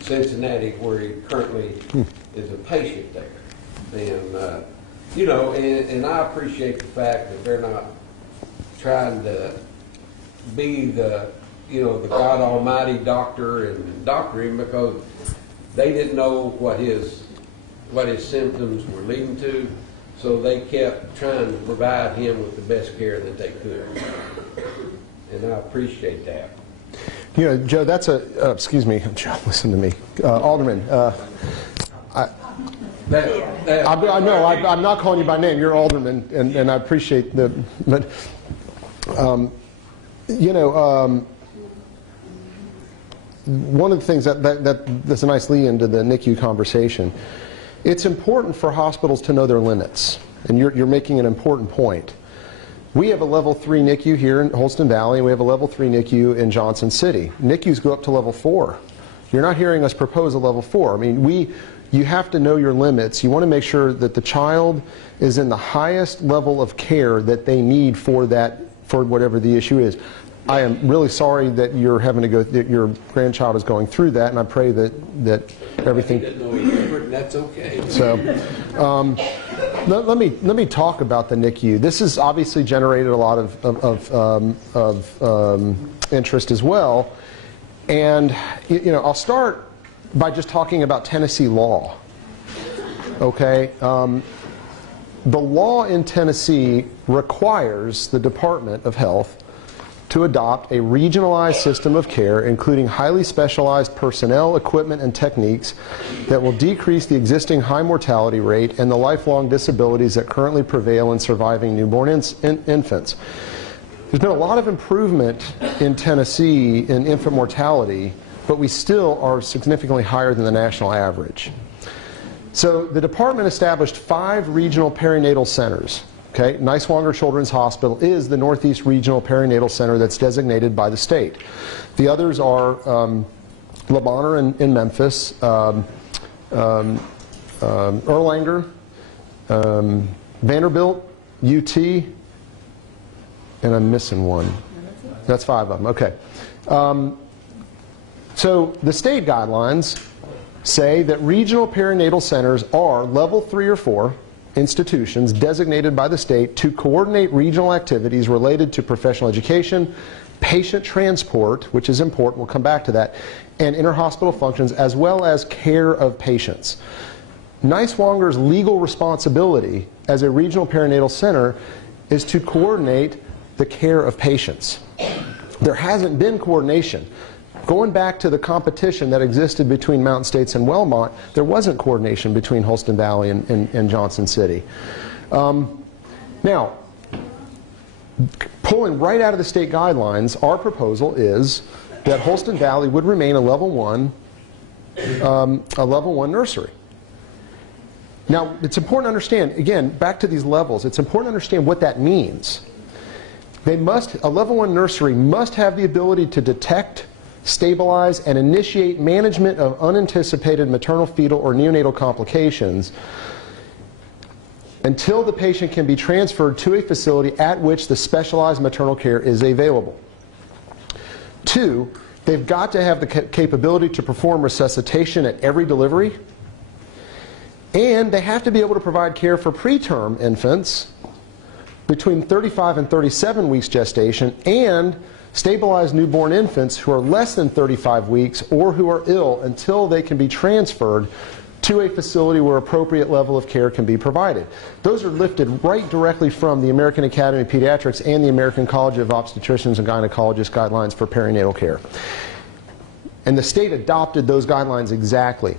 Cincinnati, where he currently is a patient there. And, and I appreciate the fact that they're not trying to be the God Almighty doctor and doctor him, because they didn't know what his symptoms were leading to, so they kept trying to provide him with the best care that they could. And I appreciate that. Joe, that's excuse me, Joe, listen to me. Alderman, I know, I'm not calling you by name, you're Alderman, and I appreciate but You know, one of the things that's a nice lead into the NICU conversation. It's important for hospitals to know their limits, and you're making an important point. We have a level 3 NICU here in Holston Valley, and we have a level 3 NICU in Johnson City. NICUs go up to level 4. You're not hearing us propose a level 4. I mean, you have to know your limits. You want to make sure that the child is in the highest level of care that they need for whatever the issue is. I am really sorry that you're having to that your grandchild is going through that, and I pray that everything. He doesn't know he's different, and that's okay. So, let me talk about the NICU. This has obviously generated a lot of interest as well, and you know, I'll start by just talking about Tennessee law. Okay. The law in Tennessee requires the Department of Health to adopt a regionalized system of care, including highly specialized personnel, equipment, and techniques that will decrease the existing high mortality rate and the lifelong disabilities that currently prevail in surviving newborn infants. There's been a lot of improvement in Tennessee in infant mortality, but we still are significantly higher than the national average. So the department established 5 regional perinatal centers. Okay, Niswonger Children's Hospital is the Northeast Regional Perinatal Center that's designated by the state. The others are Levine in Memphis, Erlanger, Vanderbilt, UT, and I'm missing one. That's 5 of them. Okay. So the state guidelines say that regional perinatal centers are level 3 or 4 institutions designated by the state to coordinate regional activities related to professional education, patient transport, which is important, we'll come back to that, and interhospital functions, as well as care of patients. Niswonger's legal responsibility as a regional perinatal center is to coordinate the care of patients. There hasn't been coordination. Going back to the competition that existed between Mountain States and Wellmont, there wasn't coordination between Holston Valley and Johnson City. Now, pulling right out of the state guidelines, our proposal is that Holston Valley would remain a level 1 nursery. Now, it's important to understand, again, back to these levels, it's important to understand what that means. A level 1 nursery must have the ability to detect, stabilize, and initiate management of unanticipated maternal, fetal, or neonatal complications until the patient can be transferred to a facility at which the specialized maternal care is available. 2, they've got to have the capability to perform resuscitation at every delivery, and they have to be able to provide care for preterm infants between 35 and 37 weeks gestation, and stabilized newborn infants who are less than 35 weeks or who are ill until they can be transferred to a facility where appropriate level of care can be provided. Those are lifted right directly from the American Academy of Pediatrics and the American College of Obstetricians and Gynecologists guidelines for perinatal care. And the state adopted those guidelines exactly.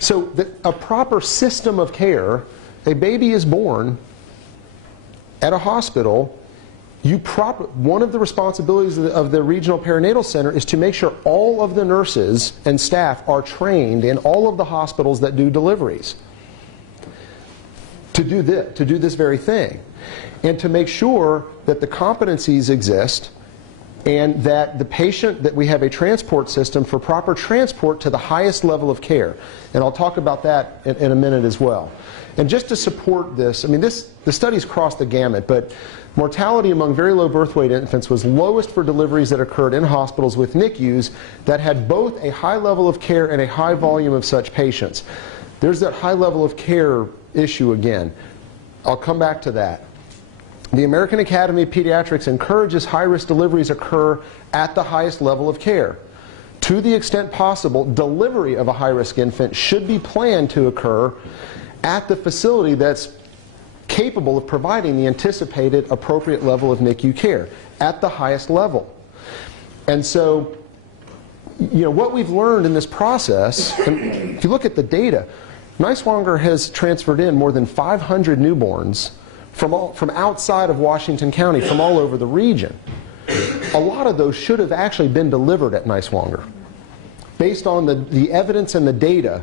So a proper system of care, a baby is born at a hospital. One of the responsibilities of the regional perinatal center is to make sure all of the nurses and staff are trained in all of the hospitals that do deliveries to do this very thing, and to make sure that the competencies exist and that that we have a transport system for proper transport to the highest level of care. And I'll talk about that in a minute as well. And just to support this, I mean, the studies crossed the gamut, but mortality among very low birth weight infants was lowest for deliveries that occurred in hospitals with NICUs that had both a high level of care and a high volume of such patients. There's that high level of care issue again. I'll come back to that. The American Academy of Pediatrics encourages high-risk deliveries occur at the highest level of care. To the extent possible, delivery of a high-risk infant should be planned to occur at the facility that's capable of providing the anticipated appropriate level of NICU care at the highest level. And so, you know, what we've learned in this process, and if you look at the data, Niswonger has transferred in more than 500 newborns from outside of Washington County, from all over the region. a lot of those should have actually been delivered at Niswonger. Based on the evidence and the data,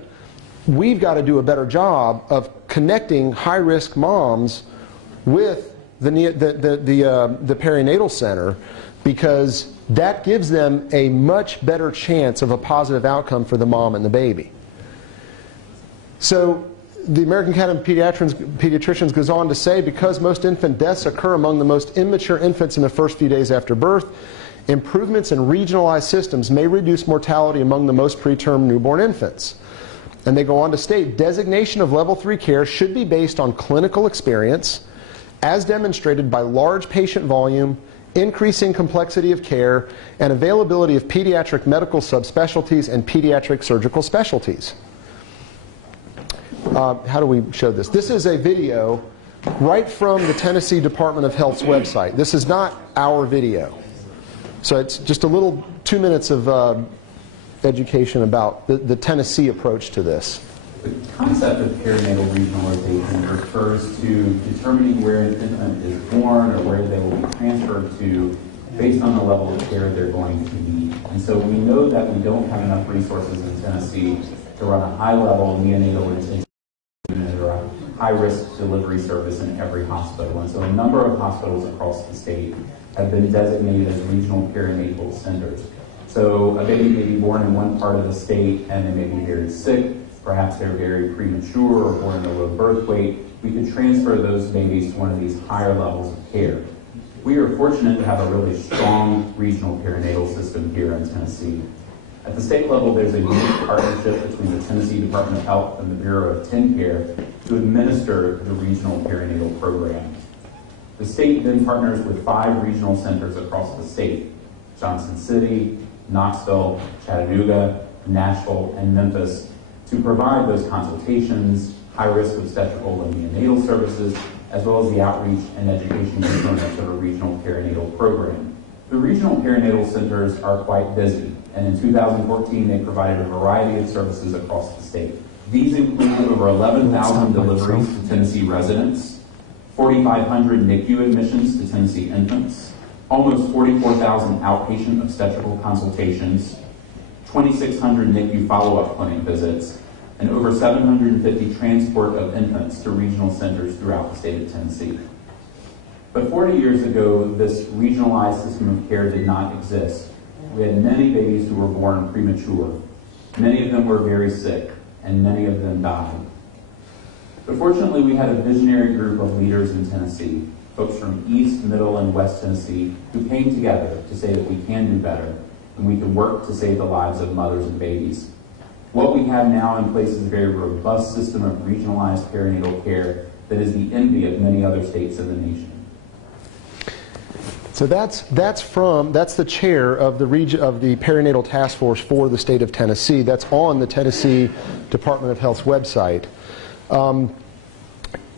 we've got to do a better job of connecting high-risk moms with the perinatal center, because that gives them a much better chance of a positive outcome for the mom and the baby. So the American Academy of Pediatricians goes on to say, because most infant deaths occur among the most immature infants in the first few days after birth, improvements in regionalized systems may reduce mortality among the most preterm newborn infants. And they go on to state, designation of level 3 care should be based on clinical experience, as demonstrated by large patient volume, increasing complexity of care, and availability of pediatric medical subspecialties and pediatric surgical specialties. How do we show this? This is a video right from the Tennessee Department of Health's website. This is not our video. So it's just a little 2 minutes of education about the Tennessee approach to this. The concept of perinatal regionalization refers to determining where an infant is born or where they will be transferred to based on the level of care they're going to need. And so we know that we don't have enough resources in Tennessee to run a high-level neonatal intensive unit or a high-risk delivery service in every hospital. And so a number of hospitals across the state have been designated as regional perinatal centers. So a baby may be born in one part of the state and they may be very sick. Perhaps they're very premature or born at a low birth weight. We could transfer those babies to one of these higher levels of care. We are fortunate to have a really strong regional perinatal system here in Tennessee. At the state level, there's a unique partnership between the Tennessee Department of Health and the Bureau of TennCare to administer the regional perinatal program. The state then partners with 5 regional centers across the state: Johnson City, Knoxville, Chattanooga, Nashville, and Memphis, to provide those consultations, high-risk obstetrical and neonatal services, as well as the outreach and education components of a regional perinatal program. The regional perinatal centers are quite busy, and in 2014 they provided a variety of services across the state. These included over 11,000 deliveries to Tennessee residents, 4,500 NICU admissions to Tennessee infants, almost 44,000 outpatient obstetrical consultations, 2,600 NICU follow-up clinic visits, and over 750 transport of infants to regional centers throughout the state of Tennessee. But 40 years ago, this regionalized system of care did not exist. We had many babies who were born premature. Many of them were very sick, and many of them died. But fortunately, we had a visionary group of leaders in Tennessee, folks from East, Middle, and West Tennessee, who came together to say that we can do better, and we can work to save the lives of mothers and babies. What we have now in place is a very robust system of regionalized perinatal care that is the envy of many other states in the nation. So that's the chair of the perinatal task force for the state of Tennessee. That's on the Tennessee Department of Health's website.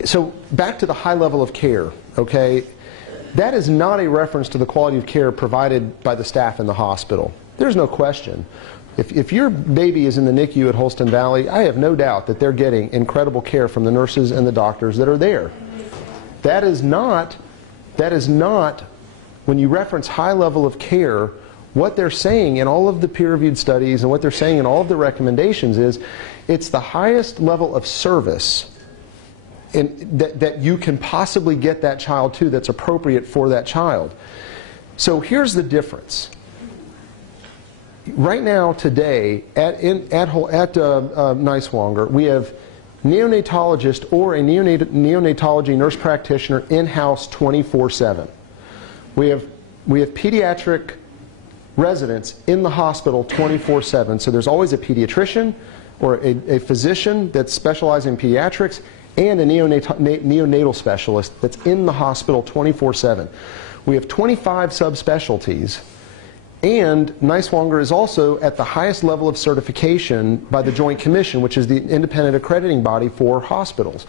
So back to the high level of care, okay? That is not a reference to the quality of care provided by the staff in the hospital. There's no question. If your baby is in the NICU at Holston Valley, I have no doubt that they're getting incredible care from the nurses and the doctors that are there. That is not, when you reference high level of care, what they're saying in all of the peer-reviewed studies and what they're saying in all of the recommendations is it's the highest level of service that you can possibly get that child to that's appropriate for that child. So here's the difference. Right now, today, at Niswonger, we have neonatologist or a neonatology nurse practitioner in-house 24/7. We have pediatric residents in the hospital 24/7. So there's always a pediatrician or a physician that's specializing in pediatrics and a neonatal specialist that's in the hospital 24/7. We have 25 subspecialties. And Niswonger is also at the highest level of certification by the Joint Commission, which is the independent accrediting body for hospitals.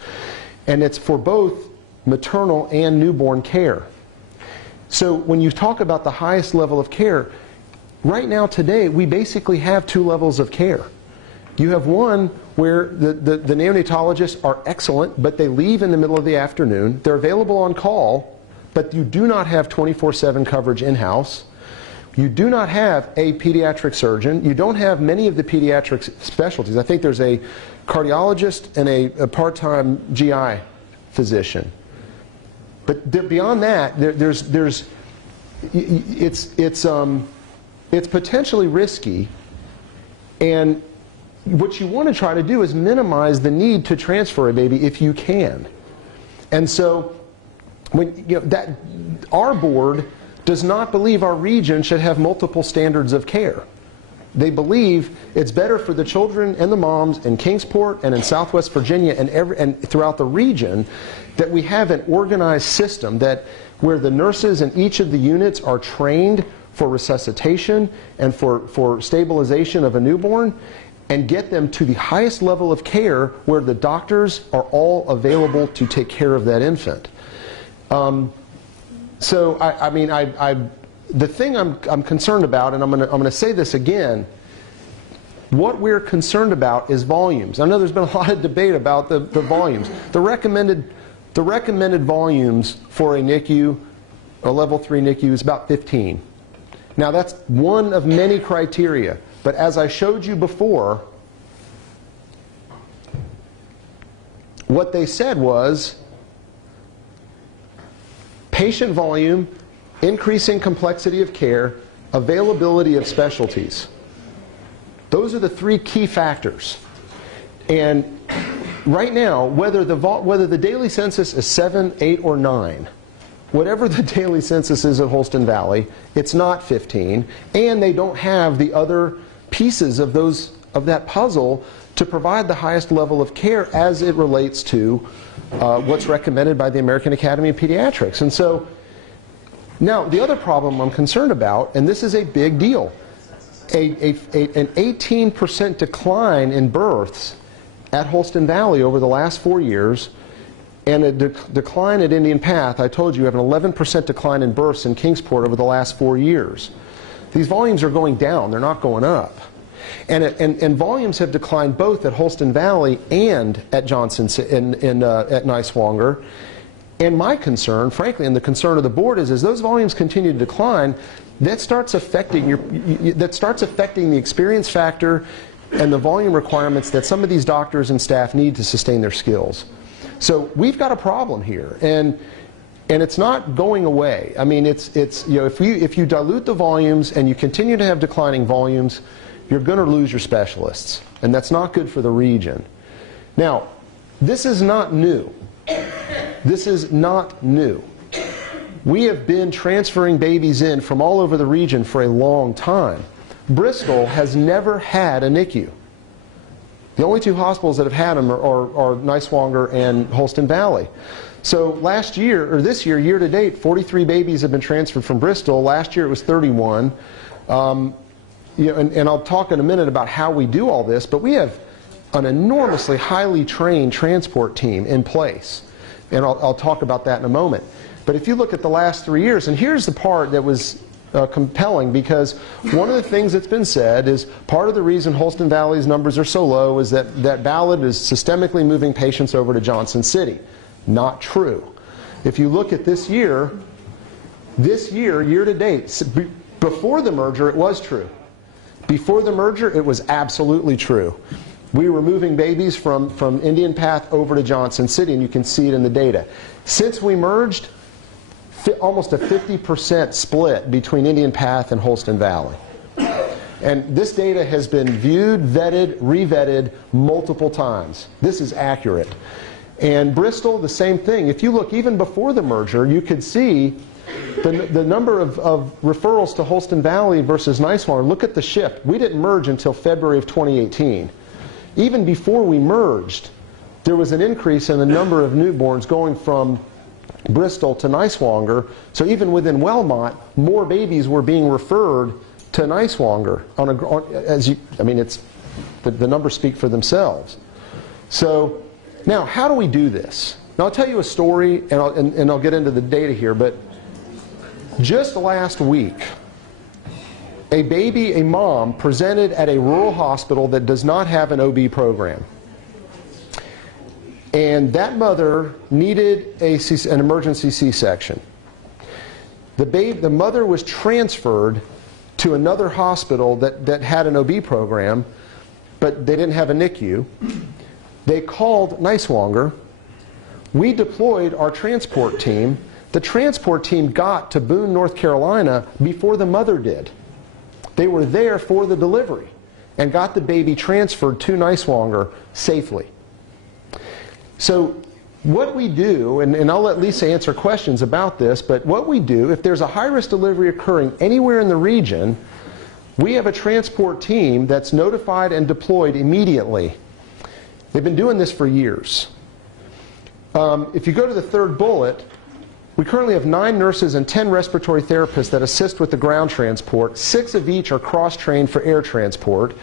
And it's for both maternal and newborn care. So when you talk about the highest level of care, right now today we basically have 2 levels of care. You have one where the neonatologists are excellent, but they leave in the middle of the afternoon. They're available on call, but you do not have 24/7 coverage in-house. You do not have a pediatric surgeon. You don't have many of the pediatric specialties. I think there's a cardiologist and a part-time GI physician. But beyond that, it's potentially risky, and what you want to try to do is minimize the need to transfer a baby if you can. And so, our board does not believe our region should have multiple standards of care. They believe it's better for the children and the moms in Kingsport and in Southwest Virginia and throughout the region that we have an organized system where the nurses in each of the units are trained for resuscitation and for stabilization of a newborn, and get them to the highest level of care where the doctors are all available to take care of that infant. So the thing I'm concerned about, and I'm going to say this again, what we're concerned about is volumes. I know there's been a lot of debate about the volumes. The recommended volumes for a NICU, a level 3 NICU, is about 15. Now that's one of many criteria, but as I showed you before, what they said was patient volume, increasing complexity of care, availability of specialties. Those are the three key factors. And right now, whether the daily census is 7, 8, or 9, whatever the daily census is at Holston Valley, it's not 15, and they don't have the other pieces of that puzzle to provide the highest level of care as it relates to what's recommended by the American Academy of Pediatrics. And so, now the other problem I'm concerned about, and this is a big deal, an 18% decline in births at Holston Valley over the last 4 years, and a decline at Indian Path. I told you have an 11% decline in births in Kingsport over the last 4 years. These volumes are going down, they're not going up. And volumes have declined both at Holston Valley and at Johnson at Niswonger. And my concern, frankly, and the concern of the board is, as those volumes continue to decline, that starts affecting the experience factor and the volume requirements that some of these doctors and staff need to sustain their skills. So we've got a problem here, and it's not going away. I mean, if you dilute the volumes and you continue to have declining volumes, you're going to lose your specialists, and that's not good for the region. Now, this is not new. This is not new. We have been transferring babies in from all over the region for a long time. Bristol has never had a NICU. The only two hospitals that have had them are Niswonger and Holston Valley. So last year, or this year, year to date, 43 babies have been transferred from Bristol. Last year it was 31. And I'll talk in a minute about how we do all this, but we have an enormously highly trained transport team in place. And I'll talk about that in a moment. But if you look at the last 3 years, and here's the part that was compelling, because one of the things that's been said is part of the reason Holston Valley's numbers are so low is that Ballad is systemically moving patients over to Johnson City. Not true. If you look at this year, year to date, before the merger it was true. Before the merger it was absolutely true. We were moving babies from Indian Path over to Johnson City, and you can see it in the data. Since we merged, almost a 50% split between Indian Path and Holston Valley. And this data has been viewed, vetted, re-vetted multiple times. This is accurate. And Bristol, the same thing. If you look even before the merger, you could see the number of referrals to Holston Valley versus Niswonger. Look at the shift. We didn't merge until February of 2018. Even before we merged, there was an increase in the number of newborns going from Bristol to Niswonger. So even within Wellmont, more babies were being referred to Niswonger. The numbers speak for themselves. So now, how do we do this? Now, I'll tell you a story, and I'll get into the data here. But just last week, a mom presented at a rural hospital that does not have an OB program. And that mother needed an emergency C-section. The mother was transferred to another hospital that had an OB program, but they didn't have a NICU. They called Niswonger. We deployed our transport team. The transport team got to Boone, North Carolina before the mother did. They were there for the delivery and got the baby transferred to Niswonger safely. So what we do, and I'll let Lisa answer questions about this, but what we do, if there's a high-risk delivery occurring anywhere in the region, we have a transport team that's notified and deployed immediately. They've been doing this for years. If you go to the third bullet, we currently have 9 nurses and 10 respiratory therapists that assist with the ground transport. 6 of each are cross-trained for air transport.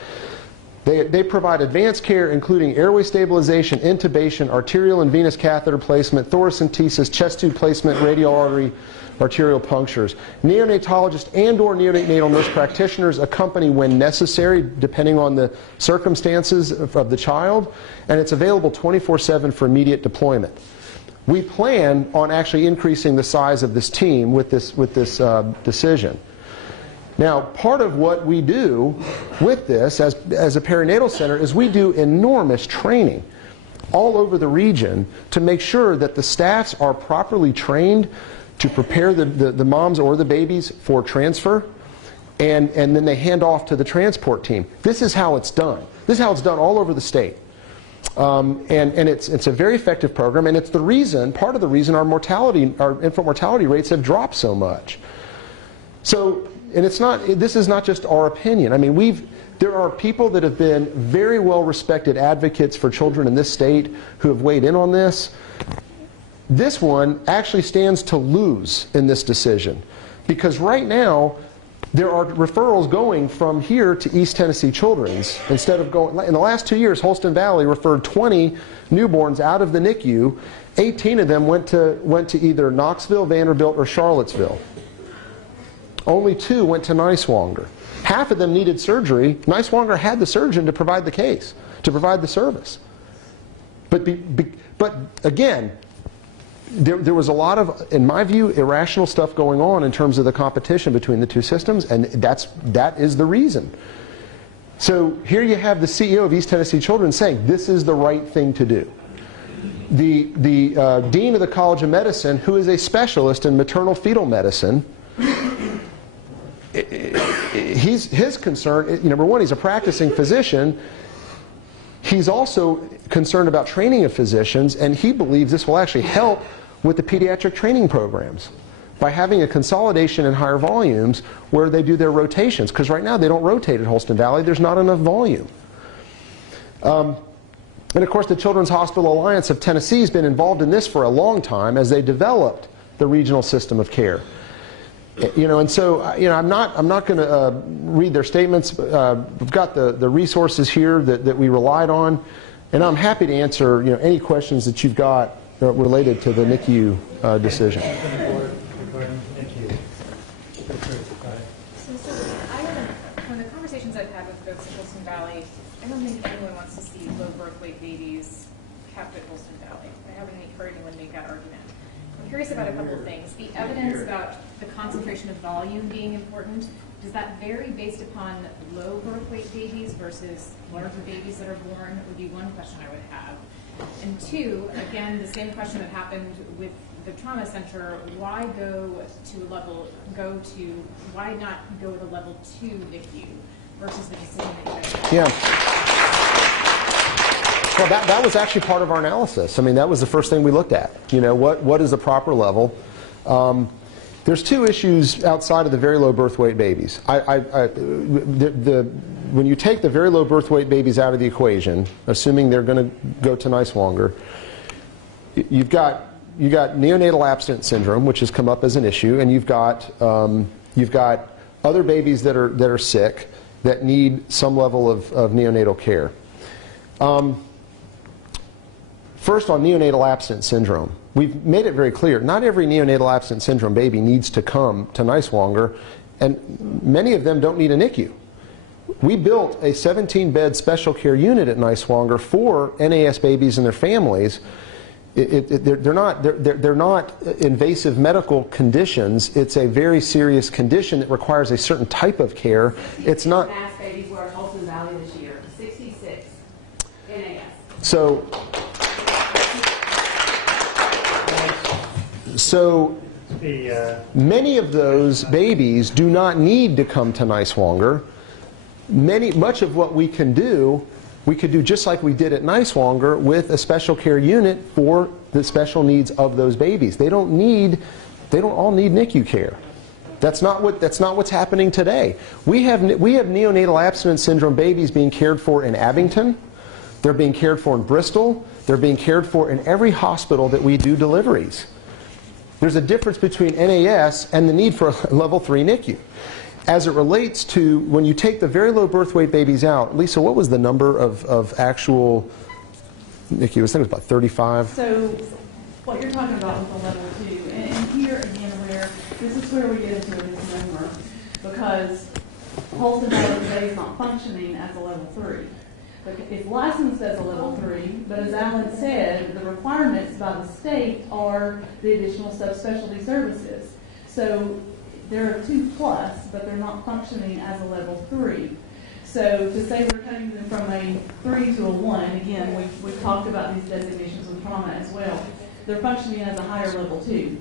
They provide advanced care including airway stabilization, intubation, arterial and venous catheter placement, thoracentesis, chest tube placement, radial artery, arterial punctures. Neonatologists and or neonatal nurse practitioners accompany when necessary depending on the circumstances of the child, and it's available 24/7 for immediate deployment. We plan on actually increasing the size of this team with this decision. Now, part of what we do with this as a perinatal center is we do enormous training all over the region to make sure that the staffs are properly trained to prepare the moms or the babies for transfer, and then they hand off to the transport team. This is how it's done. This is how it's done all over the state. And it's a very effective program, and it's the reason, part of the reason our infant mortality rates have dropped so much. So, and this is not just our opinion. I mean, there are people that have been very well respected advocates for children in this state who have weighed in on this. This one actually stands to lose in this decision, because right now there are referrals going from here to East Tennessee Children's instead of going. In the last 2 years, Holston Valley referred 20 newborns out of the NICU. 18 of them went to either Knoxville, Vanderbilt, or Charlottesville. Only 2 went to Niswonger. Half of them needed surgery. Niswonger had the surgeon to provide the case, to provide the service. But again, there was a lot of, in my view, irrational stuff going on in terms of the competition between the two systems, and that is the reason. So here you have the CEO of East Tennessee Children's saying this is the right thing to do. The Dean of the College of Medicine, who is a specialist in maternal fetal medicine, his concern, number one, he's a practicing physician. He's also concerned about training of physicians, and he believes this will actually help with the pediatric training programs by having a consolidation in higher volumes where they do their rotations, because right now they don't rotate at Holston Valley. There's not enough volume. And of course, the Children's Hospital Alliance of Tennessee has been involved in this for a long time as they developed the regional system of care. And so, I'm not going to read their statements. We've got the resources here that we relied on, and I'm happy to answer any questions that you've got related to the NICU decision. From the conversations I've had with folks in Holston Valley, I don't think anyone wants to see low birth weight babies kept at Holston Valley. I haven't heard anyone make that argument. I'm curious about a couple of things. The evidence about the concentration of volume being important, does that vary based upon low birth weight babies versus larger babies that are born? Would be one question I would have. And 2, again, the same question that happened with the trauma center, why not go with a level 2 NICU versus the decision that you made? Yeah. Well, that was actually part of our analysis. I mean, that was the first thing we looked at. What is the proper level? There's 2 issues outside of the very low birth weight babies. When you take the very low birth weight babies out of the equation, assuming they're going to go to Niswonger, you've got neonatal abstinence syndrome, which has come up as an issue, and you've got other babies that are sick that need some level of neonatal care. First, on neonatal abstinence syndrome, we've made it very clear, not every neonatal abstinence syndrome baby needs to come to Niswonger, and many of them don't need a NICU. We built a 17-bed special care unit at Niswonger for NAS babies and their families, they're not invasive medical conditions. It's a very serious condition that requires a certain type of care. It's not. Mass babies were at Holston Valley this year, 66 NAS. So many of those babies do not need to come to Niswonger. Much of what we can do, we could do just like we did at Niswonger with a special care unit for the special needs of those babies. They don't all need NICU care. That's not what's happening today. We have neonatal abstinence syndrome babies being cared for in Abington. They're being cared for in Bristol. They're being cared for in every hospital that we do deliveries. There's a difference between NAS and the need for a level 3 NICU. As it relates to when you take the very low birth weight babies out, Lisa, what was the number of actual NICU? I think it was about 35. So what you're talking about with the level 2, and here again this is where we get into a misnomer, because Holston Valley today is not functioning as a level 3. It's licensed as a level 3, but as Alan said, the requirements by the state are the additional subspecialty services. So they're a 2+, but they're not functioning as a level 3. So to say we're cutting them from a 3 to a 1, again, we've talked about these designations with trauma as well. They're functioning as a higher level 2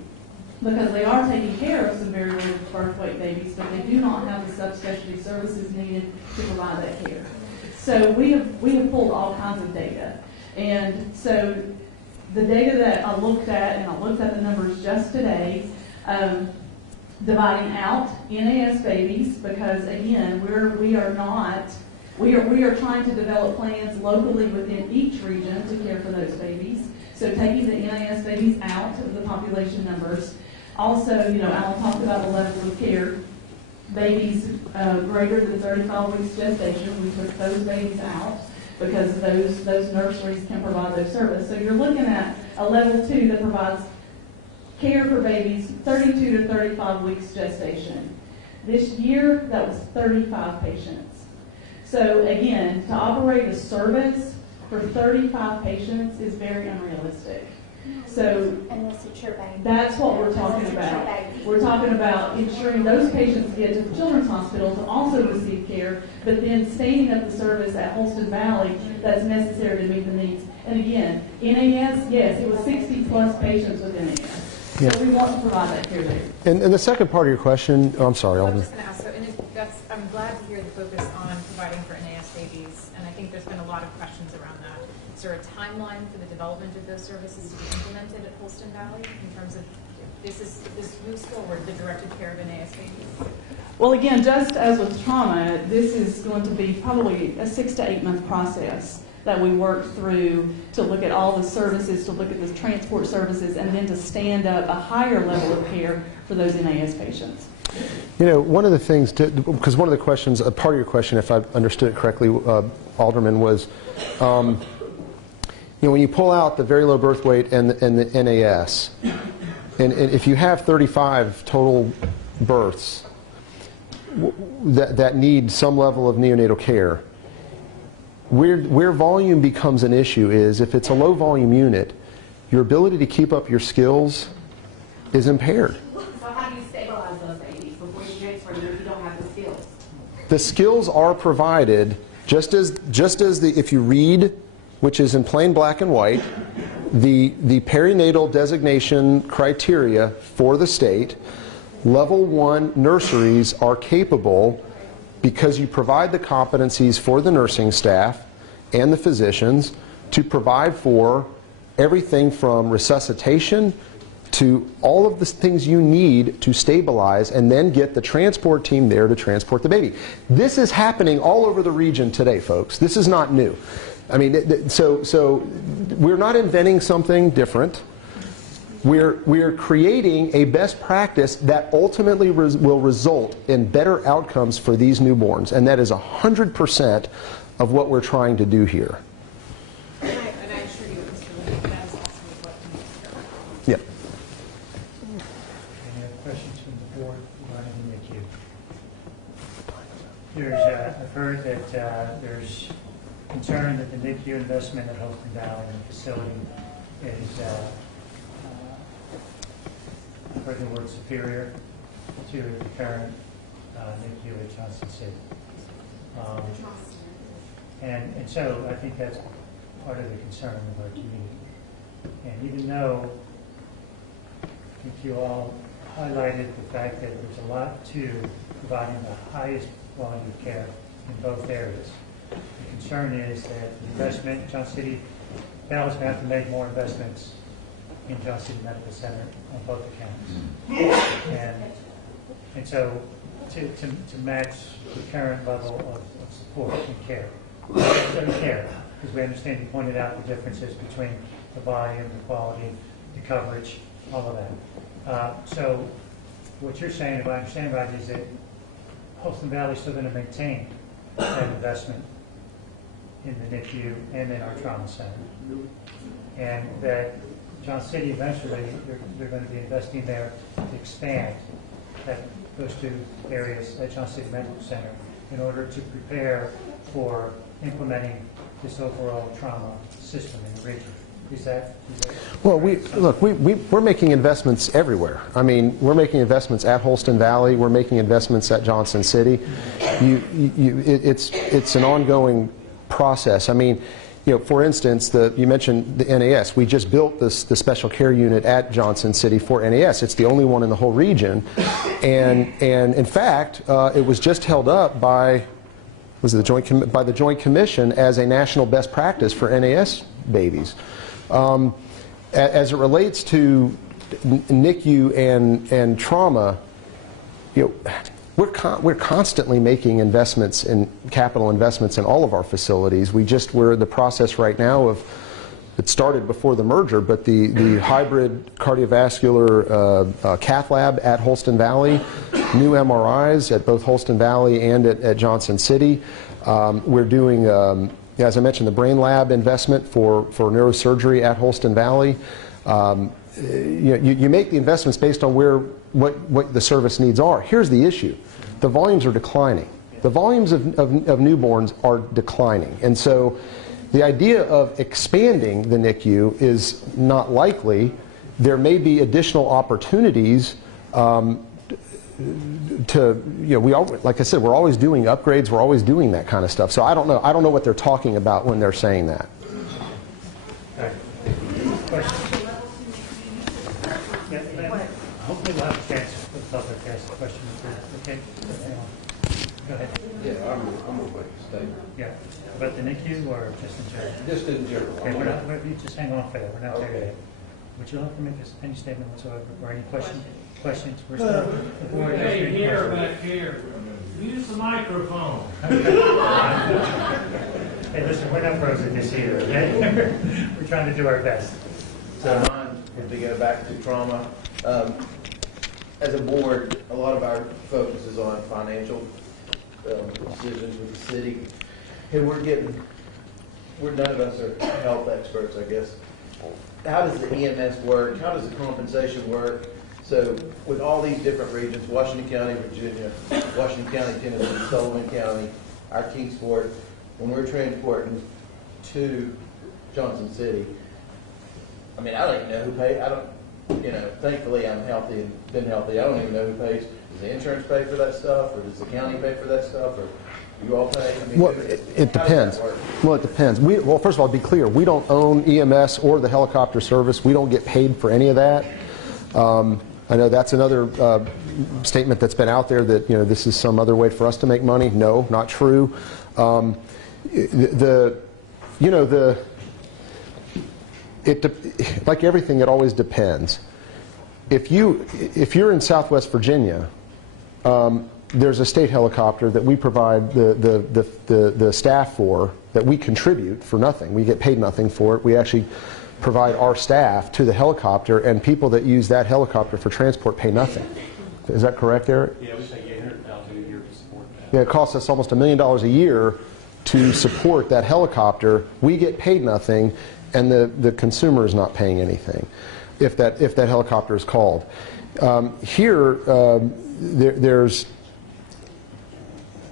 because they are taking care of some very low birth weight babies, but they do not have the subspecialty services needed to provide that care. So we have pulled all kinds of data. And so the data that I looked at, and I looked at the numbers just today, dividing out NAS babies, because again, we are trying to develop plans locally within each region to care for those babies. So taking the NAS babies out of the population numbers. Also, Alan talked about the levels of care. Babies greater than 35 weeks gestation, we took those babies out because those nurseries can provide those services. So you're looking at a level 2 that provides care for babies 32 to 35 weeks gestation. This year, that was 35 patients. So again, to operate a service for 35 patients is very unrealistic. So that's what we're talking about. We're talking about ensuring those patients get to the Children's Hospital to also receive care, but then standing up the service at Holston Valley that's necessary to meet the needs. And again, NAS, yes, it was 60+ patients with NAS. Yeah. So we want to provide that care there. And the second part of your question, I'm sorry, I'm Alden. just going to ask, I'm glad to hear the focus on providing for NAS babies, and I think there's been a lot of questions around that. Is there a timeline for the development of those services to be implemented at Holston Valley in terms of this moves forward, the directed care of NAS babies? Well, again, just as with trauma, this is going to be probably a 6 to 8 month process that we work through to look at all the services, to look at the transport services, and then to stand up a higher level of care for those NAS patients. One of the things, because one of the questions, a part of your question, if I understood it correctly, Alderman, was when you pull out the very low birth weight and the NAS, and if you have 35 total births that need some level of neonatal care, where volume becomes an issue is if it's a low volume unit, your ability to keep up your skills is impaired. So how do you stabilize those babies before you transfer them if you don't have the skills? The skills are provided just as if you read, which is in plain black and white, the perinatal designation criteria for the state. Level 1 nurseries are capable, because you provide the competencies for the nursing staff and the physicians, to provide for everything from resuscitation to all of the things you need to stabilize and then get the transport team there to transport the baby. This is happening all over the region today, folks. This is not new. I mean, so we're not inventing something different. We're creating a best practice that ultimately will result in better outcomes for these newborns, and that is 100% of what we're trying to do here. And I assure you, Mr. Levine, that is also what we need. Yeah. Any other questions from the board regarding the NICU? I've heard that there's concern that the NICU investment at Holston Valley and the facility is, I've heard the word superior to the current NICU at Johnson City. And so I think that's part of the concern of our community. And even though I think you all highlighted the fact that there's a lot to providing the highest quality of care in both areas, the concern is that the investment, Johnson City, Ballot's going to have to make more investments in Johnson City Medical Center on both accounts. And so to match the current level of support and care. Because we understand you pointed out the differences between the volume, the quality, the coverage, all of that. So what you're saying, if I understand right, is that Holston Valley is still going to maintain that investment in the NICU and in our trauma center. And that Johnson City eventually, they're going to be investing there to expand those two areas at Johnson City Medical Center in order to prepare for implementing this overall trauma system in the region. Is that well, we're making investments everywhere. I mean, we're making investments at Holston Valley. We're making investments at Johnson City. It's an ongoing process. I mean, you know, for instance, you mentioned the NAS. We just built the special care unit at Johnson City for NAS. It's the only one in the whole region, and in fact, it was just held up by by the Joint Commission as a national best practice for NAS babies. As it relates to NICU and trauma, you know, we're constantly making investments in capital investments in all of our facilities. We're in the process right now of, it started before the merger, but the hybrid cardiovascular cath lab at Holston Valley, new MRIs at both Holston Valley and at Johnson City. We're doing, as I mentioned, the brain lab investment for neurosurgery at Holston Valley. You make the investments based on what the service needs are. Here's the issue. The volumes are declining. The volumes of newborns are declining. And so the idea of expanding the NICU is not likely. There may be additional opportunities like I said, we're always doing upgrades, we're always doing that kind of stuff. So I don't know what they're talking about when they're saying that. Hopefully we'll have a chance for the public to ask the question. Okay? Go ahead. Yeah, I'm going to make a statement. Yeah. About the NICU or just in general? Just in general. Okay, you just hang on for that. We're not there yet. Would you like to make any statement whatsoever or any questions? We're still, Hey, here, back here. Use the microphone. Hey, listen, we're not pros at this here, okay? We're trying to do our best. So mine, to go back to trauma, as a board, a lot of our focus is on financial decisions with the city. And none of us are health experts, I guess. How does the EMS work? How does the compensation work? So with all these different regions, Washington County, Virginia, Washington County, Tennessee, Sullivan County, our Kingsport, when we're transporting to Johnson City, I mean, I don't even know who pays. Thankfully I'm healthy and been healthy. I don't even know who pays. Does the insurance pay for that stuff, or does the county pay for that stuff, or you all pay? I mean, well, it depends. Well, it depends. Well, first of all, to be clear, we don't own EMS or the helicopter service. We don't get paid for any of that. I know that's another statement that's been out there that this is some other way for us to make money. No, not true. Like everything, it always depends. If you're in Southwest Virginia, there's a state helicopter that we provide the staff for, that we contribute for nothing. We get paid nothing for it. We actually provide our staff to the helicopter, and people that use that helicopter for transport pay nothing. Is that correct, Eric? Yeah, we pay $800,000 a year to support that. Yeah, it costs us almost $1 million a year to support that helicopter. We get paid nothing, and the consumer is not paying anything if that helicopter is called. Here, there's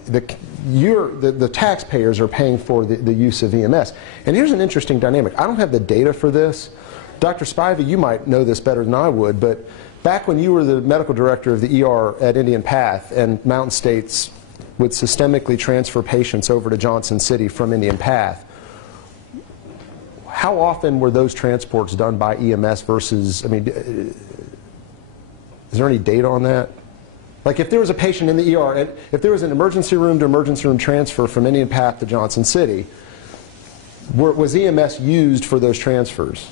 the taxpayers are paying for the use of EMS. And here's an interesting dynamic. I don't have the data for this, Dr. Spivey, you might know this better than I would, but back when you were the medical director of the ER at Indian Path and Mountain States would systemically transfer patients over to Johnson City from Indian Path, how often were those transports done by EMS versus, I mean, is there any data on that? Like if there was a patient in the ER, and if there was an emergency room to emergency room transfer from Indian Path to Johnson City, was EMS used for those transfers?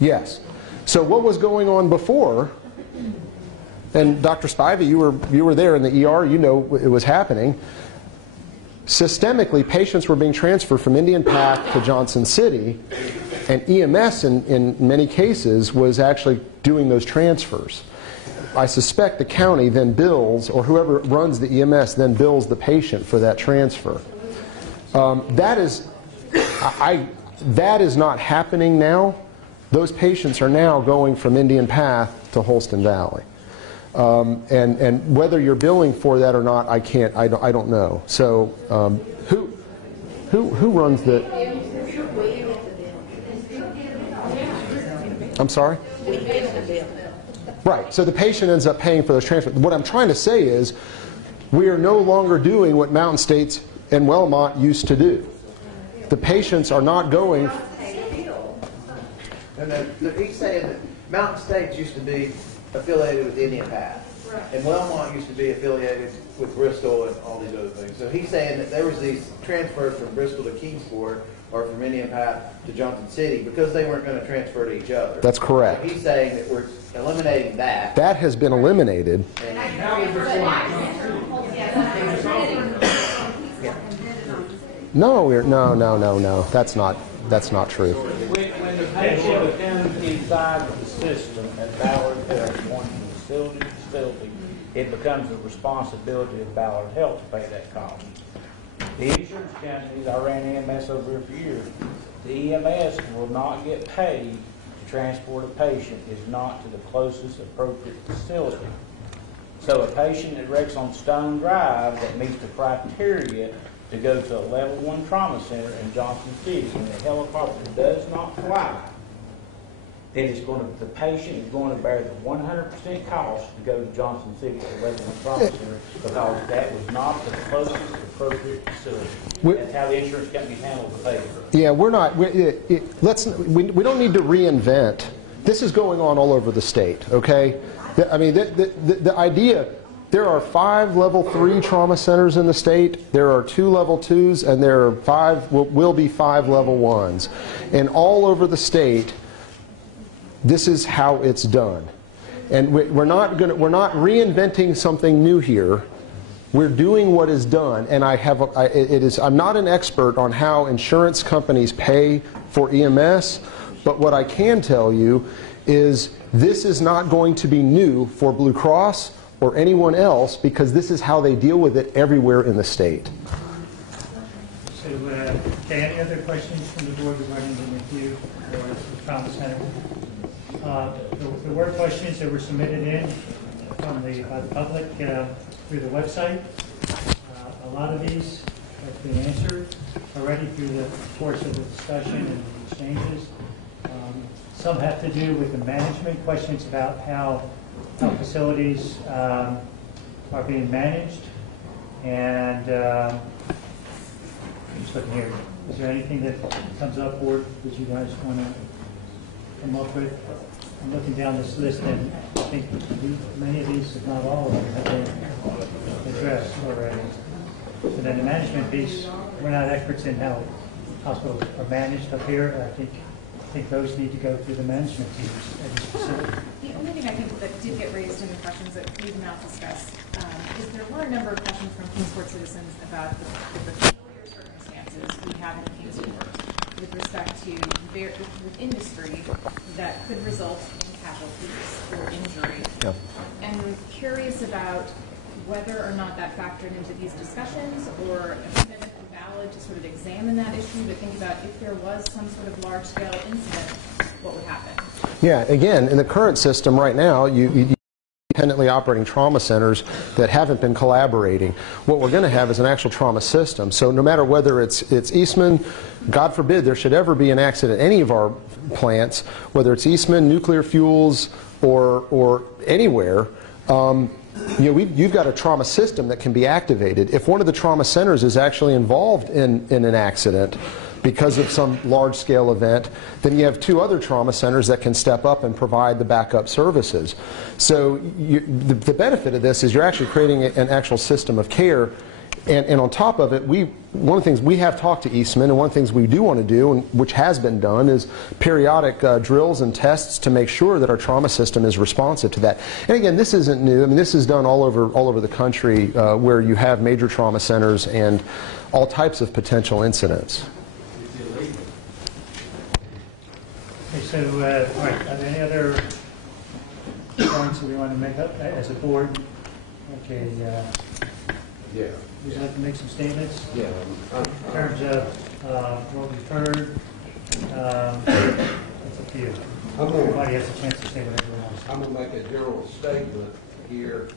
Yes. So what was going on before, and Dr. Spivey, you were there in the ER, you know it was happening. Systemically, patients were being transferred from Indian Path to Johnson City, and EMS in many cases was actually doing those transfers. I suspect the county then bills, or whoever runs the EMS then bills the patient for that transfer. That is not happening now. Those patients are now going from Indian Path to Holston Valley. And whether you're billing for that or not, I don't know. So who runs the? I'm sorry? Right. So the patient ends up paying for those transfers. What I'm trying to say is, we are no longer doing what Mountain States and Wellmont used to do. The patients are not going. And he's saying that Mountain States used to be affiliated with Indian Path, and Wellmont used to be affiliated with Bristol and all these other things. So he's saying that there was these transfers from Bristol to Kingsport or from Indian Path to Johnson City because they weren't going to transfer to each other. That's correct. So he's saying that we're eliminating that. That has been eliminated. No. That's not true. When the patient comes inside the system at Ballard Health, going from facility to facility, it becomes the responsibility of Ballard Health to pay that cost. The insurance companies, I ran EMS over here for years, the EMS will not get paid to transport a patient if not to the closest appropriate facility. So a patient that wrecks on Stone Drive that meets the criteria to go to a level 1 trauma center in Johnson City and the helicopter does not fly, then the patient is going to bear the 100% cost to go to Johnson City to a level 1 trauma center because that was not the closest appropriate facility. That's how the insurance companies handle the payment. Yeah, we're not. We don't need to reinvent. This is going on all over the state. Okay, I mean the idea. There are 5 level 3 trauma centers in the state. There are 2 level 2s, and there are 5 will be 5 level 1s, and all over the state. This is how it's done, and we're not reinventing something new here. We're doing what is done, and I'm not an expert on how insurance companies pay for EMS, but what I can tell you is this is not going to be new for Blue Cross or anyone else because this is how they deal with it everywhere in the state. So, any other questions from the board regarding the NICU or the trauma center? There were questions that were submitted in by the public through the website. A lot of these have been answered already through the course of the discussion and the exchanges. Some have to do with the management questions about how facilities are being managed. And I'm just looking here. Is there anything that comes up, or that you guys want to come up with? I'm looking down this list, and I think many of these, if not all of them, have been addressed already. And then the management piece, we're not experts in how hospitals are managed up here. I think those need to go through the management teams at each facility. The only thing I think that did get raised in the questions that we've now discussed is there were a number of questions from Kingsport citizens about the peculiar circumstances we have in Kingsport with respect to with industry that could result in casualties or injury. Yeah. And we're curious about whether or not that factored into these discussions, or if it's valid to sort of examine that issue, to think about if there was some sort of large-scale incident, what would happen? Yeah, again, in the current system right now, you independently operating trauma centers that haven't been collaborating. What we're going to have is an actual trauma system. So no matter whether it's Eastman, God forbid there should ever be an accident at any of our plants, whether it's Eastman, nuclear fuels, or anywhere, you've got a trauma system that can be activated. If one of the trauma centers is actually involved in an accident because of some large-scale event, then you have 2 other trauma centers that can step up and provide the backup services. So the benefit of this is you're actually creating an actual system of care. And on top of it, one of the things we have talked to Eastman, and one of the things we do want to do, and which has been done, is periodic drills and tests to make sure that our trauma system is responsive to that. And again, this isn't new. I mean, this is done all over the country where you have major trauma centers and all types of potential incidents. Okay, so, all right, are there any other points that we want to make up as a board? Okay, Yeah. would you like to make some statements? Yeah. In terms of what we've heard, it's up to you. Everybody has a chance to say whatever they want. I'm going to make a general statement here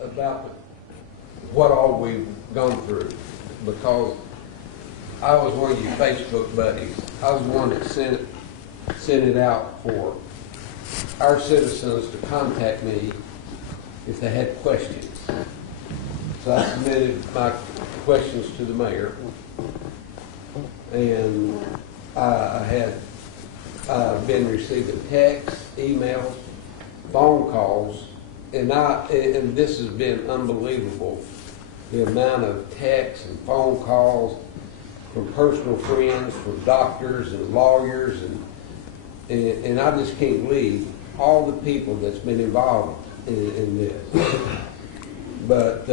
about what all we've gone through, because I was one of your Facebook buddies. I was the one that sent it out for our citizens to contact me if they had questions. So I submitted my questions to the mayor, and I had been receiving texts, emails, phone calls, and this has been unbelievable, the amount of texts and phone calls from personal friends, from doctors and lawyers, and I just can't believe all the people that's been involved in this. But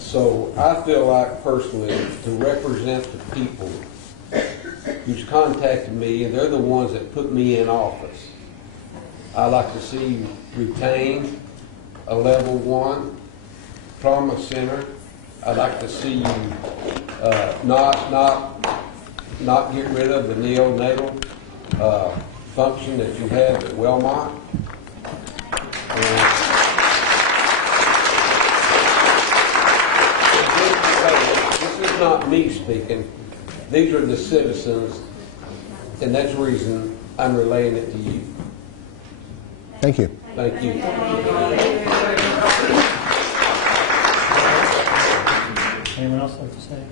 so I feel like personally to represent the people who's contacted me, and they're the ones that put me in office. I'd like to see you retain a level 1 trauma center. I'd like to see you not get rid of the neonatal function that you have at Wellmont. This is not me speaking. These are the citizens, and that's the reason I'm relaying it to you. Thank you. Thank you. Anyone else like to say?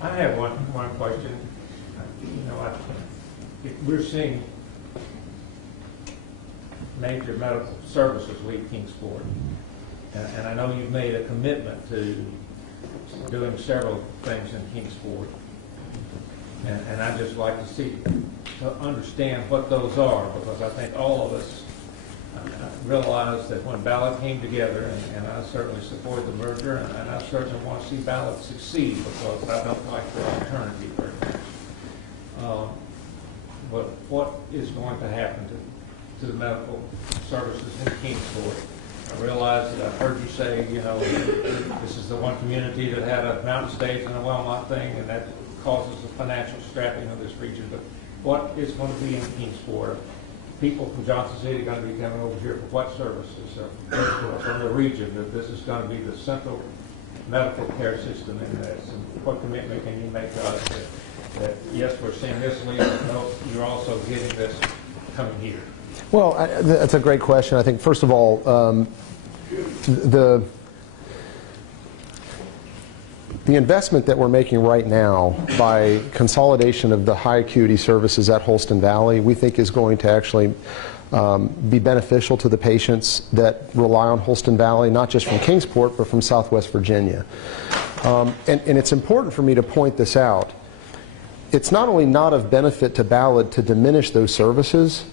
I have one question. We're seeing major medical services leave Kingsport, and I know you've made a commitment to doing several things in Kingsport, and I'd just like to understand what those are, because I think all of us realize that when Ballad came together, and I certainly support the merger, and I certainly want to see Ballad succeed, because I don't like the alternative very much. But what is going to happen to the medical services in Kingsport? I realize that I've heard you say, this is the one community that had a mountain stage and a Wellmont thing, and that causes the financial strapping of this region. But what is going to be in Kingsport? People from Johnson City are going to be coming over here for what services? From the region, that this is going to be the central medical care system in this. And what commitment can you make to us that yes, we're seeing this leave, but no, you're also getting this coming here? Well, that's a great question. I think, first of all, the investment that we're making right now by consolidation of the high acuity services at Holston Valley, we think is going to actually be beneficial to the patients that rely on Holston Valley, not just from Kingsport, but from Southwest Virginia. And it's important for me to point this out. It's not only not of benefit to Ballad to diminish those services,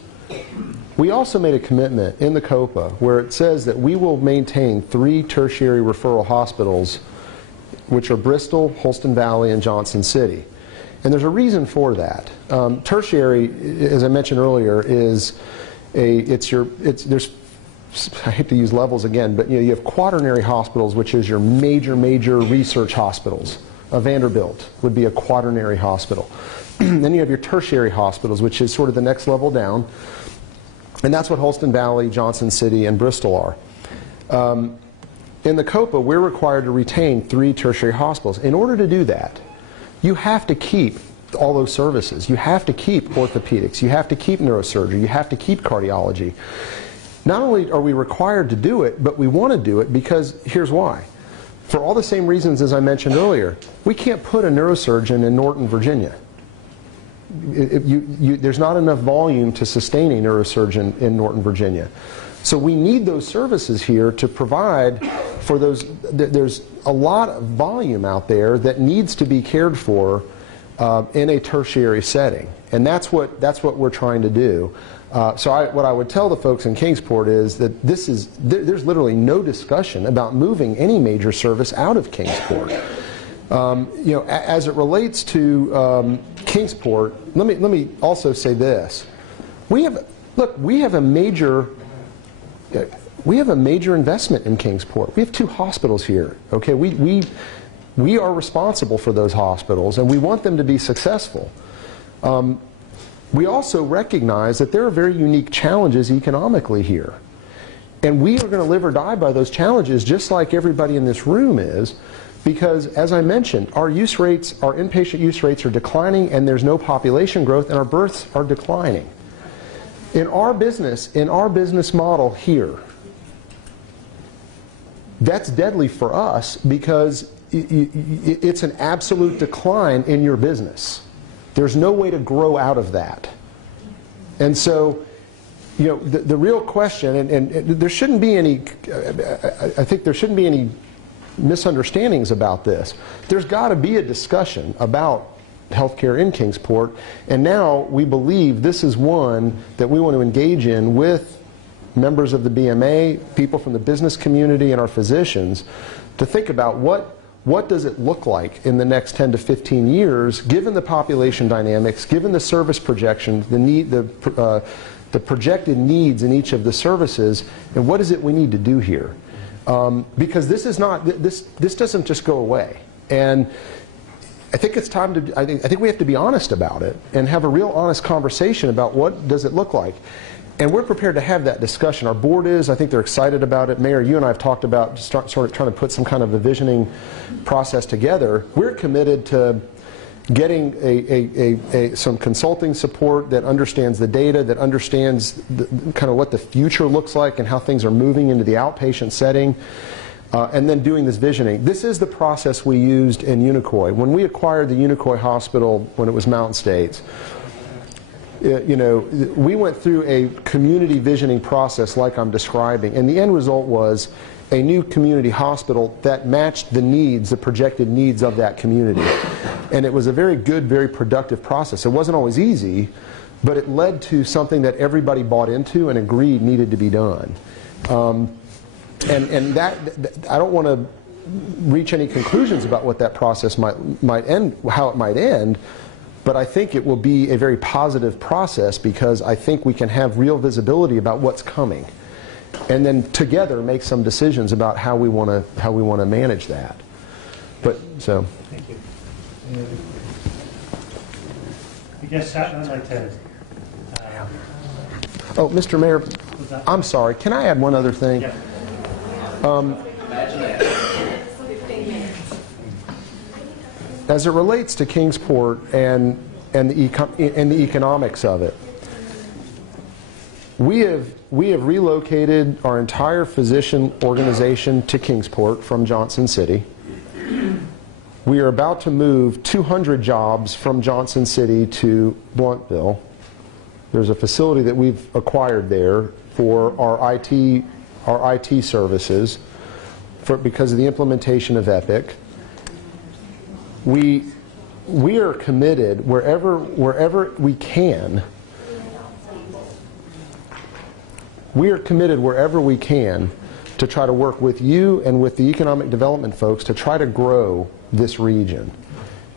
we also made a commitment in the COPA where it says that we will maintain 3 tertiary referral hospitals, which are Bristol, Holston Valley, and Johnson City. And there's a reason for that. Tertiary, as I mentioned earlier, is there's, I hate to use levels again, but you have quaternary hospitals, which is your major research hospitals. Vanderbilt would be a quaternary hospital. Then you have your tertiary hospitals, which is sort of the next level down. And that's what Holston Valley, Johnson City, and Bristol are. In the COPA, we're required to retain 3 tertiary hospitals. In order to do that, you have to keep all those services. You have to keep orthopedics. You have to keep neurosurgery. You have to keep cardiology. Not only are we required to do it, but we want to do it because here's why. For all the same reasons as I mentioned earlier, we can't put a neurosurgeon in Norton, Virginia. There's not enough volume to sustain a neurosurgeon in Norton, Virginia. So we need those services here to provide for those. There's a lot of volume out there that needs to be cared for in a tertiary setting, and that's what we're trying to do. What I would tell the folks in Kingsport is that there's literally no discussion about moving any major service out of Kingsport. As it relates to Kingsport, let me also say this: we have a major investment in Kingsport. We have 2 hospitals here. Okay, we are responsible for those hospitals, and we want them to be successful. We also recognize that there are very unique challenges economically here, and we are going to live or die by those challenges, just like everybody in this room is. Because, as I mentioned, our inpatient use rates are declining, and there's no population growth, and our births are declining. In our business model here, that's deadly for us because it's an absolute decline in your business. There's no way to grow out of that. And so, the real question, and there shouldn't be any, I think there shouldn't be any misunderstandings about this. There's got to be a discussion about healthcare in Kingsport, and now we believe this is one that we want to engage in with members of the BMA, people from the business community, and our physicians to think about what does it look like in the next 10 to 15 years, given the population dynamics, given the service projections, the projected needs in each of the services, and what is it we need to do here? Because this doesn't just go away. And I think it's time to, I think we have to be honest about it and have a real honest conversation about what does it look like. And we're prepared to have that discussion. Our board is. I think they're excited about it. Mayor, you and I have talked about sort of trying to put some kind of a visioning process together. We're committed to getting some consulting support that understands the data, that understands kind of what the future looks like and how things are moving into the outpatient setting, and then doing this visioning. This is the process we used in Unicoi. When we acquired the Unicoi Hospital when it was Mountain States, we went through a community visioning process like I'm describing, and the end result was a new community hospital that matched the needs, the projected needs of that community. And it was a very good, very productive process. It wasn't always easy, but it led to something that everybody bought into and agreed needed to be done. And that, I don't want to reach any conclusions about what that process might end, how it might end, but I think it will be a very positive process because I think we can have real visibility about what's coming, and then together make some decisions about how we want to manage that. But so. Thank you. I guess I'd like to. Oh, Mr. Mayor, I'm sorry. Can I add one other thing? Yeah. As it relates to Kingsport and the economics of it, we have relocated our entire physician organization to Kingsport from Johnson City. We are about to move 200 jobs from Johnson City to Blountville. There's a facility that we've acquired there for our IT services because of the implementation of Epic. We are committed wherever we can. We are committed wherever we can to try to work with you and with the economic development folks to try to grow this region.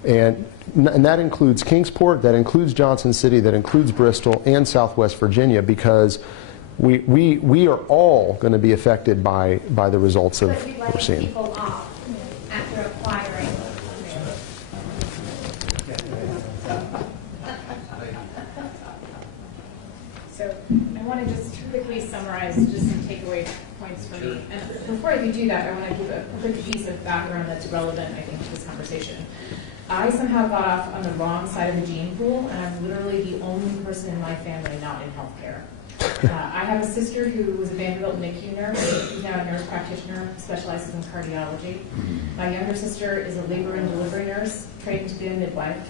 And that includes Kingsport, that includes Johnson City, that includes Bristol and Southwest Virginia, because we are all going to be affected by the results of what we're seeing. People off after acquiring. So I want to just quickly summarize just some takeaway points for me. And before I do that, I want to give a quick piece of background that's relevant, I think, to this conversation. I somehow got off on the wrong side of the gene pool, and I'm literally the only person in my family not in healthcare. I have a sister who was a Vanderbilt NICU nurse. She's now a nurse practitioner, specializes in cardiology. My younger sister is a labor and delivery nurse, trained to be a midwife.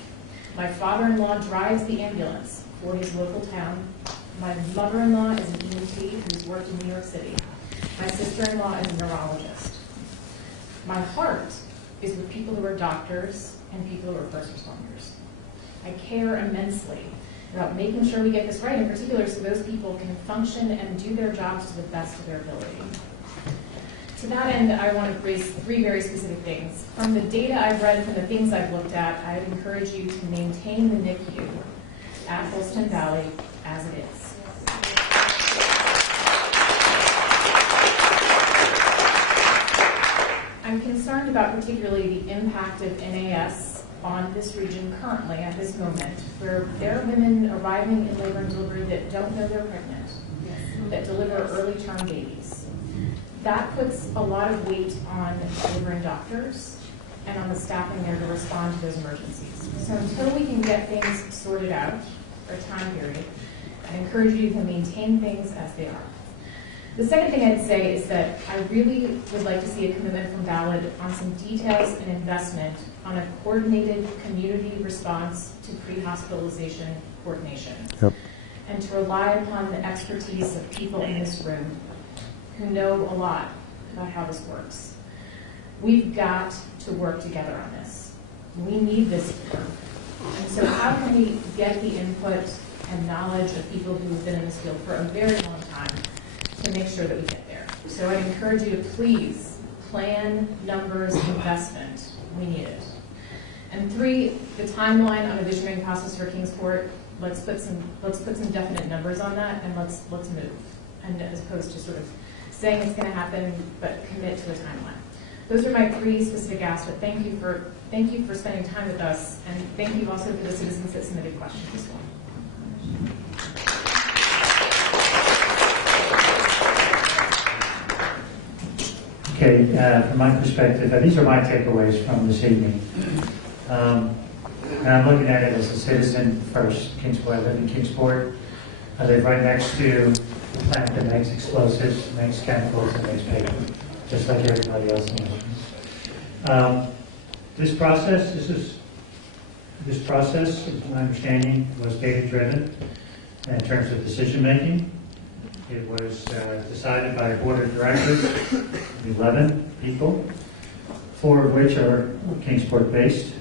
My father-in-law drives the ambulance for his local town. My mother-in-law is an EMT who's worked in New York City. My sister-in-law is a neurologist. My heart is with people who are doctors and people who are first responders. I care immensely about making sure we get this right, in particular so those people can function and do their jobs to the best of their ability. To that end, I want to raise three very specific things. From the data I've read, from the things I've looked at, I encourage you to maintain the NICU at Holston Valley as it is. I'm concerned about particularly the impact of NAS on this region currently at this moment, where there are women arriving in labor and delivery that don't know they're pregnant, that deliver early term babies. That puts a lot of weight on delivering doctors and on the staffing there to respond to those emergencies. So until we can get things sorted out for a time period, I encourage you to maintain things as they are. The second thing I'd say is that I really would like to see a commitment from Ballad on some details and investment on a coordinated community response to pre-hospitalization coordination. Yep. And to rely upon the expertise of people in this room who know a lot about how this works. We've got to work together on this. We need this work. And so how can we get the input and knowledge of people who have been in this field for a very long time to make sure that we get there? So I encourage you to please plan, numbers, investment. We need it. And three, the timeline on a visioning process for Kingsport. Let's put some definite numbers on that, and let's move. And as opposed to sort of saying it's going to happen, but commit to a timeline. Those are my three specific asks. But thank you for spending time with us, and thank you also for the citizens that submitted questions as well. Okay, from my perspective, these are my takeaways from this evening. And I'm looking at it as a citizen first. Kingsport, I live in Kingsport. I live right next to a plant that makes explosives, makes chemicals, and makes paper, just like everybody else in this. This process, is my understanding, was data-driven in terms of decision-making. It was decided by a board of directors, 11 people, 4 of which are Kingsport-based.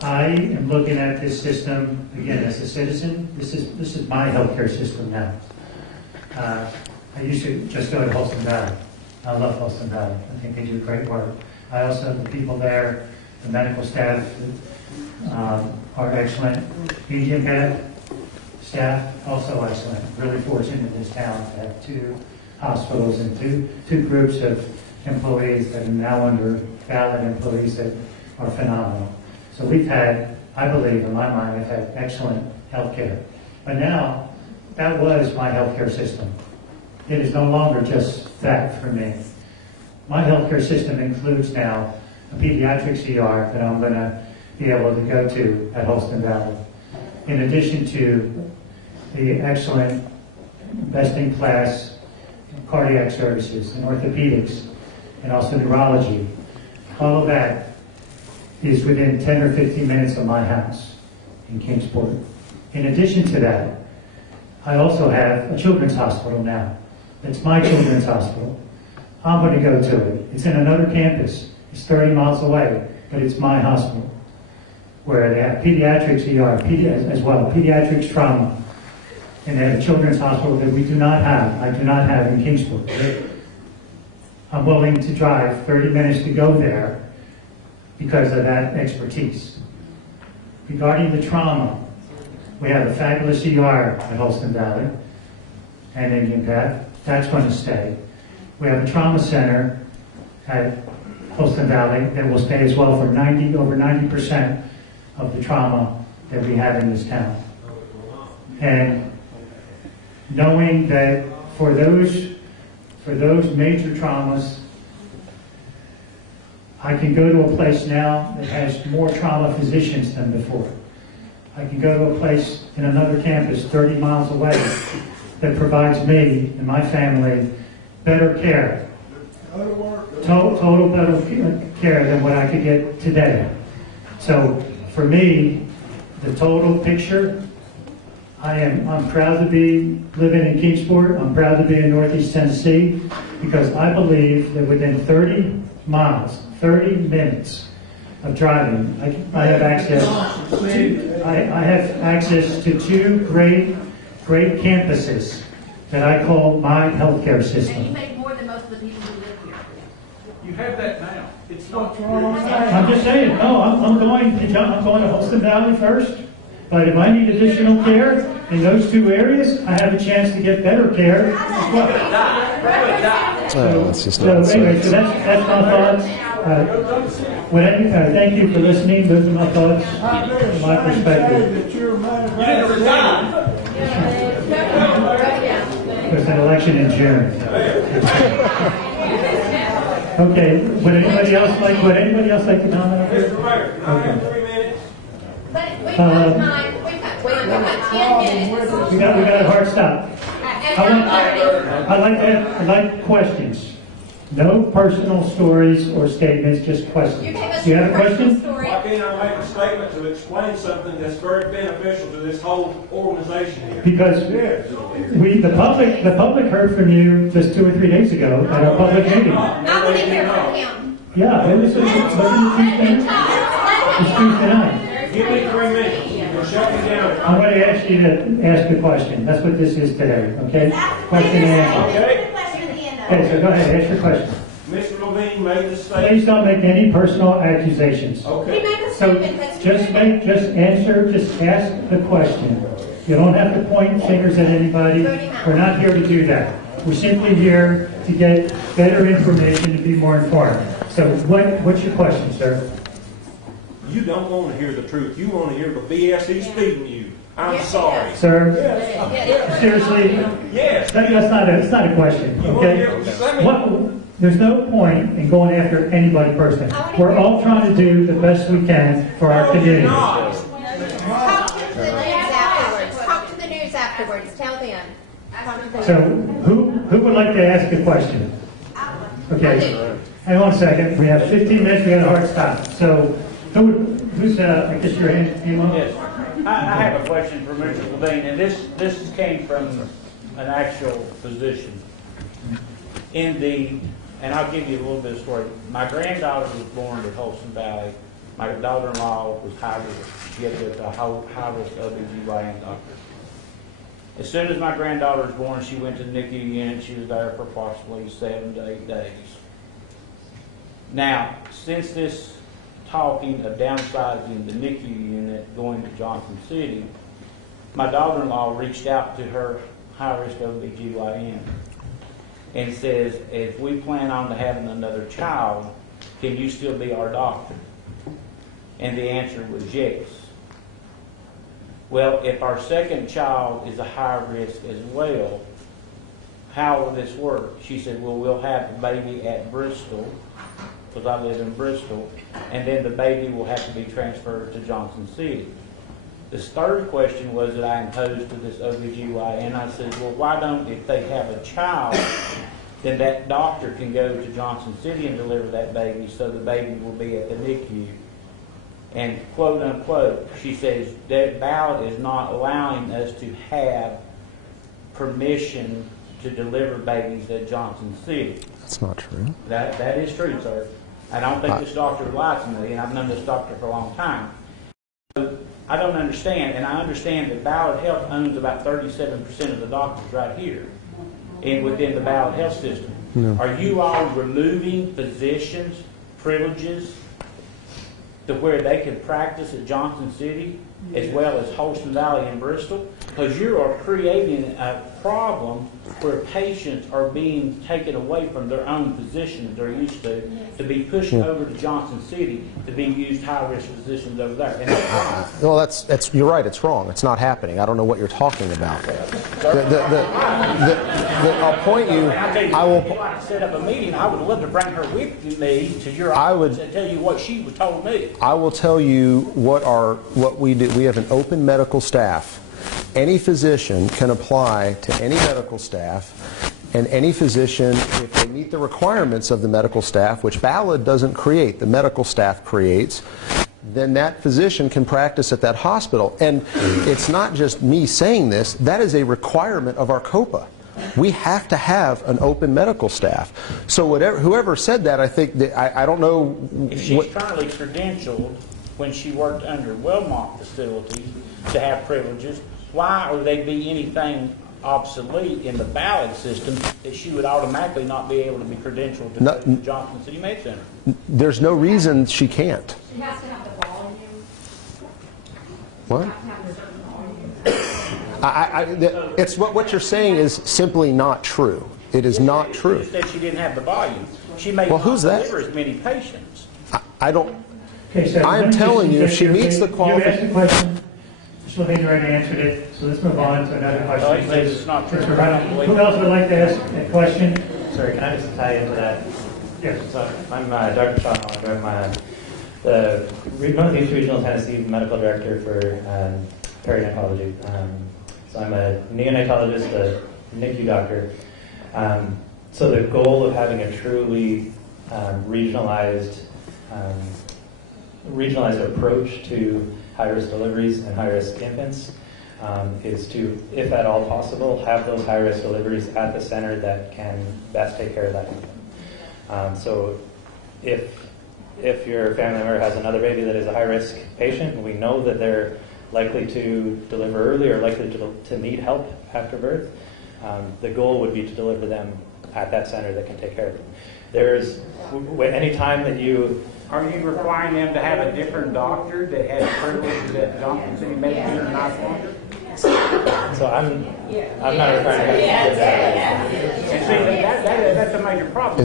I am looking at this system, again, as a citizen. This is my healthcare system now. I used to just go to Holston Valley. I love Holston Valley. I think they do great work. I also, the people there, the medical staff are excellent. Pediatric staff, also excellent. Really fortunate in this town to have 2 hospitals and two groups of employees that are now under Ballad employees that are phenomenal. So we've had, I believe, in my mind, we've had excellent health care. But now, that was my healthcare system. It is no longer just that for me. My healthcare system includes now a pediatrics ER that I'm going to be able to go to at Holston Valley. In addition to the excellent, best-in-class cardiac services and orthopedics and also neurology. All of that is within 10 or 15 minutes of my house in Kingsport. In addition to that, I also have a children's hospital now. It's my children's hospital. I'm going to go to it. It's in another campus. It's 30 miles away, but it's my hospital, where they have pediatrics ER as well, pediatrics trauma, and they have a children's hospital that we do not have. I do not have in Kingsport. I'm willing to drive 30 minutes to go there because of that expertise. Regarding the trauma, we have a fabulous ER at Holston Valley and Indian Path. That's going to stay. We have a trauma center at Holston Valley that will stay as well for over 90% of the trauma that we have in this town. And knowing that for those major traumas, I can go to a place now that has more trauma physicians than before. I can go to a place in another campus 30 miles away that provides me and my family better care. Total better care than what I could get today. So for me, the total picture, I'm proud to be living in Kingsport. I'm proud to be in Northeast Tennessee because I believe that within 30 miles, 30 minutes of driving, I have access to two great campuses that I call my healthcare And you system. make more than most of the people who live here. You have that now. It's not I'm just saying, no, I'm going to Holston Valley first. But if I need additional care in those two areas, I have a chance to get better care as well. That's just So not anyway, so that's my thoughts. Thank you for listening. Those are my thoughts, my perspective. You didn't resign. There's an election in June. Okay. Would anybody else like to comment? Mr. Mayor, can I have 3 minutes? But we've got time, we've got 10 minutes. We got a hard stop. And I'd like questions. No personal stories or statements, just questions. you gave us Do you have a your personal question? story. Why can't I make a statement to explain something that's very beneficial to this whole organization here? Because the public heard from you just 2 or 3 days ago at our public meeting. I want to hear from him. Yeah, it was Tuesday night. Give me 3 minutes. Or shut me down. I'm going to ask you to ask a question. That's what this is today, okay? Question and answer. Okay? Okay, so go ahead, ask your question. Mr. Levine made the statement. Please don't make any personal accusations. He Okay. made a So statement that's just ask the question. You don't have to point fingers at anybody. We're not here to do that. We're simply here to get better information and be more informed. So what's your question, sir? You don't want to hear the truth. You want to hear the BS he's feeding you. I'm sorry. Sir, seriously, Yes. it's not a question, You want to okay? hear let me- There's no point in going after anybody personally. We're all trying to do the best we can for our No, you're community. not. Talk to the news afterwards. Talk to the news afterwards. Tell them. Talk to them. So who would like to ask a question? Okay, hang on a second. We have 15 minutes. We got a hard stop. So who's I guess your hand came up? Yes. I have a question for Mr. Levine, and this came from an actual physician. And I'll give you a little bit of story. My granddaughter was born at Holston Valley. My daughter-in-law was high risk. She had to go to a high-risk OBGYN doctor. As soon as my granddaughter was born, she went to the NICU unit. She was there for approximately 7 to 8 days. Now, since this talking of downsizing the NICU unit going to Johnson City, my daughter-in-law reached out to her high-risk OBGYN and says, if we plan on having another child, can you still be our doctor? And the answer was yes. Well, if our second child is a high risk as well, how will this work? She said, well, we'll have the baby at Bristol, because I live in Bristol, and then the baby will have to be transferred to Johnson City. The third question was that I imposed to this OBGYN. I said, well, why don't, if they have a child, then that doctor can go to Johnson City and deliver that baby, so the baby will be at the NICU. And quote unquote, she says that Ballad is not allowing us to have permission to deliver babies at Johnson City. That's not true. That is true, sir. I don't think this doctor lies to me, and I've known this doctor for a long time. So I don't understand, and I understand that Ballad Health owns about 37% of the doctors right here and within the Ballad Health system. No. Are you all removing physicians' privileges to where they can practice at Johnson City as well as Holston Valley and Bristol? Because you are creating problem where patients are being taken away from their own positions they're used to be pushed over to Johnson City to be used high-risk physicians over there. And it's wrong. Well, that's you're right. It's wrong. It's not happening. I don't know what you're talking about. I'll point you. I will. If you want to set up a meeting, I would love to bring her with me to your office and tell you what she told me. I will tell you what we do. We have an open medical staff. Any physician can apply to any medical staff, and any physician, if they meet the requirements of the medical staff, which Ballad doesn't create, the medical staff creates, then that physician can practice at that hospital. And it's not just me saying this, that is a requirement of our COPA. We have to have an open medical staff. So whoever said that, I think, I don't know. If she's currently credentialed when she worked under Wellmont facilities to have privileges, why would they be anything obsolete in the Ballad system that she would automatically not be able to be credentialed to the Johnson City Med Center? There's no reason she can't. She has to have the volume. What? She has to have a certain volume. It's what you're saying is simply not true. It is not true. She said she didn't have the volume. She may not deliver as many patients. I don't. Okay, so I'm telling you, if she meets the qualifications. You asked the question. Ms. Levine already answered it, so let's move on to another question. Please. It's not true. Who else would like to ask a question? Sorry, can I just tie into that? Yes. So I'm Dr. Sean Hollander. I'm the Northeast Regional Tennessee Medical Director for perinatology. So I'm a neonatologist, a NICU doctor. So the goal of having a truly regionalized approach to high-risk deliveries and high-risk infants is to, if at all possible, have those high-risk deliveries at the center that can best take care of that infant. So if your family member has another baby that is a high-risk patient, and we know that they're likely to deliver early or likely to need help after birth, the goal would be to deliver them at that center that can take care of them. There's, any time that you... Are you requiring them to have a different doctor that has privileges at Johnson City Medical Center and not longer? So I'm not requiring them to do that. And see, that's a major problem.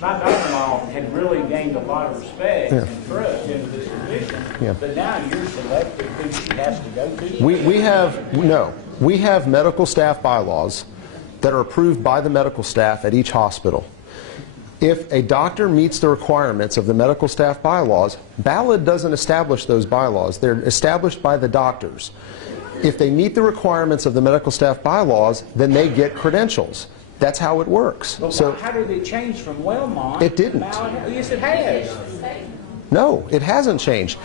My daughter-in-law had really gained a lot of respect and trust into this position, but now you're selecting who she has to go to. We have medical staff bylaws that are approved by the medical staff at each hospital. If a doctor meets the requirements of the medical staff bylaws, Ballad doesn't establish those bylaws. They're established by the doctors. If they meet the requirements of the medical staff bylaws, then they get credentials. That's how it works. But how did it change from Wellmont? It didn't. Yes, it has. No, it hasn't changed.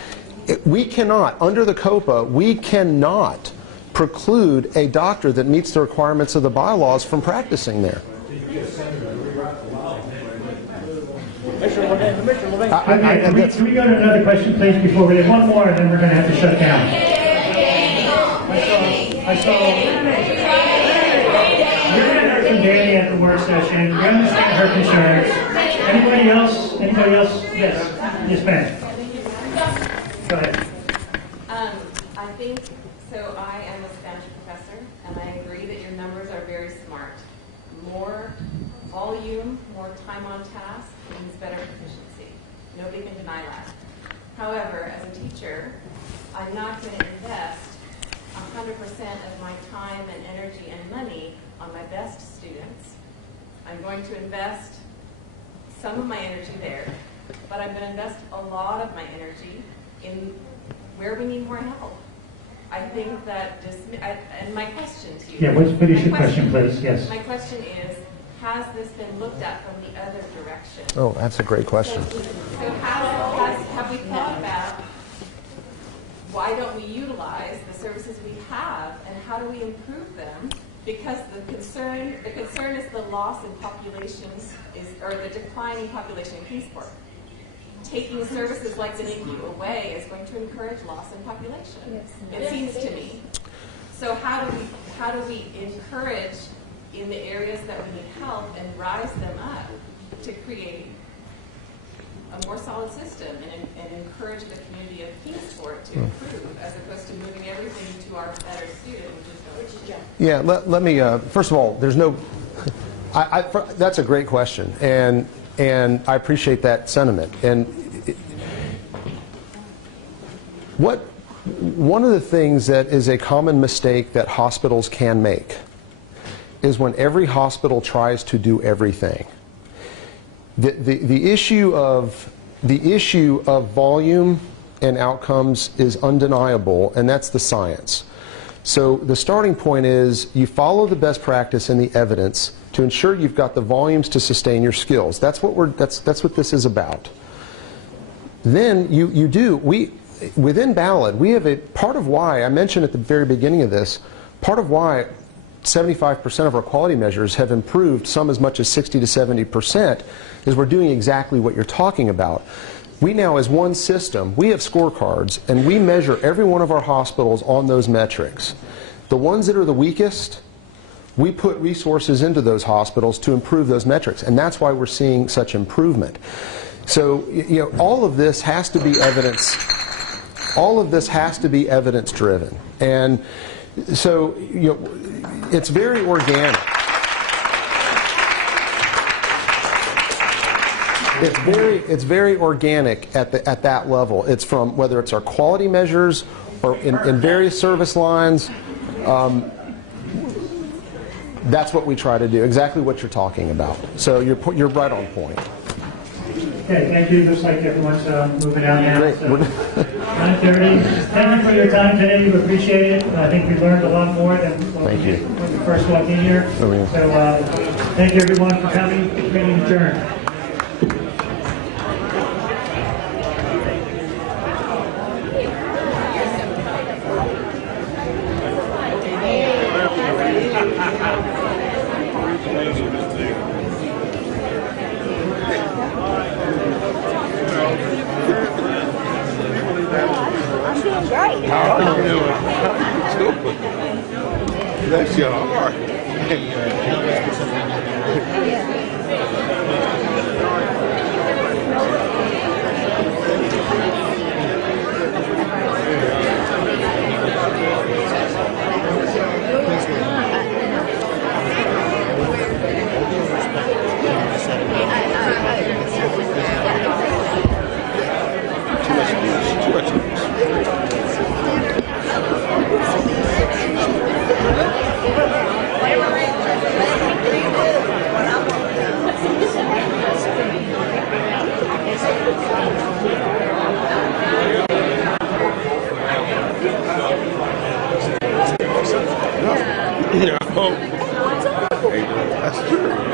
We cannot, under the COPA, we cannot preclude a doctor that meets the requirements of the bylaws from practicing there. Can we go to another question, please, before we have one more, and then we're going to have to shut down. I saw you're going to hear from Danny at the work session. We understand her concerns. Anybody else? Anybody else? Yes. Yes, ma'am. Go ahead. I think, so I am a Spanish professor, and I agree that your numbers are very smart. More volume, more time on task means better efficiency. Nobody can deny that. However, as a teacher, I'm not going to invest 100% of my time and energy and money on my best students. I'm going to invest some of my energy there, but I'm going to invest a lot of my energy in where we need more help. I think that and my question to you. Yeah, what is your question, please? Yes. My question is, has this been looked at from the other direction? Oh, that's a great question. So have we thought about why don't we utilize the services we have, and how do we improve them? Because the concern is the loss in populations or the decline in population in Kingsport. Taking services like the NICU away is going to encourage loss in population. Yes. It seems to me. So how do we encourage in the areas that we need help and rise them up to create a more solid system and encourage the community of Kingsport to improve, as opposed to moving everything to our better student, which is Yeah, let me, first of all, there's no, that's a great question, and I appreciate that sentiment. And one of the things that is a common mistake that hospitals can make is when every hospital tries to do everything. The issue of volume and outcomes is undeniable, and that's the science. So the starting point is you follow the best practice and the evidence to ensure you've got the volumes to sustain your skills. That's what that's what this is about. Then within Ballad, we have a part of why I mentioned at the very beginning of this, part of why 75% of our quality measures have improved, some as much as 60 to 70%, is we're doing exactly what you're talking about. We now, as one system, we have scorecards, and we measure every one of our hospitals on those metrics. The ones that are the weakest, we put resources into those hospitals to improve those metrics, and that's why we're seeing such improvement. So, all of this has to be evidence. All of this has to be evidence-driven, and so, it's very organic. It's very organic at that level. It's from whether it's our quality measures or in various service lines. That's what we try to do. Exactly what you're talking about. So you're right on point. Okay, thank you. Looks like everyone's moving out now. Great. So 9:30. Thank you for your time today. We appreciate it. I think we learned a lot more than when we first walked in here. Oh, yeah. So thank you everyone for coming. Meeting adjourned. That's your heart. Yeah. That's true.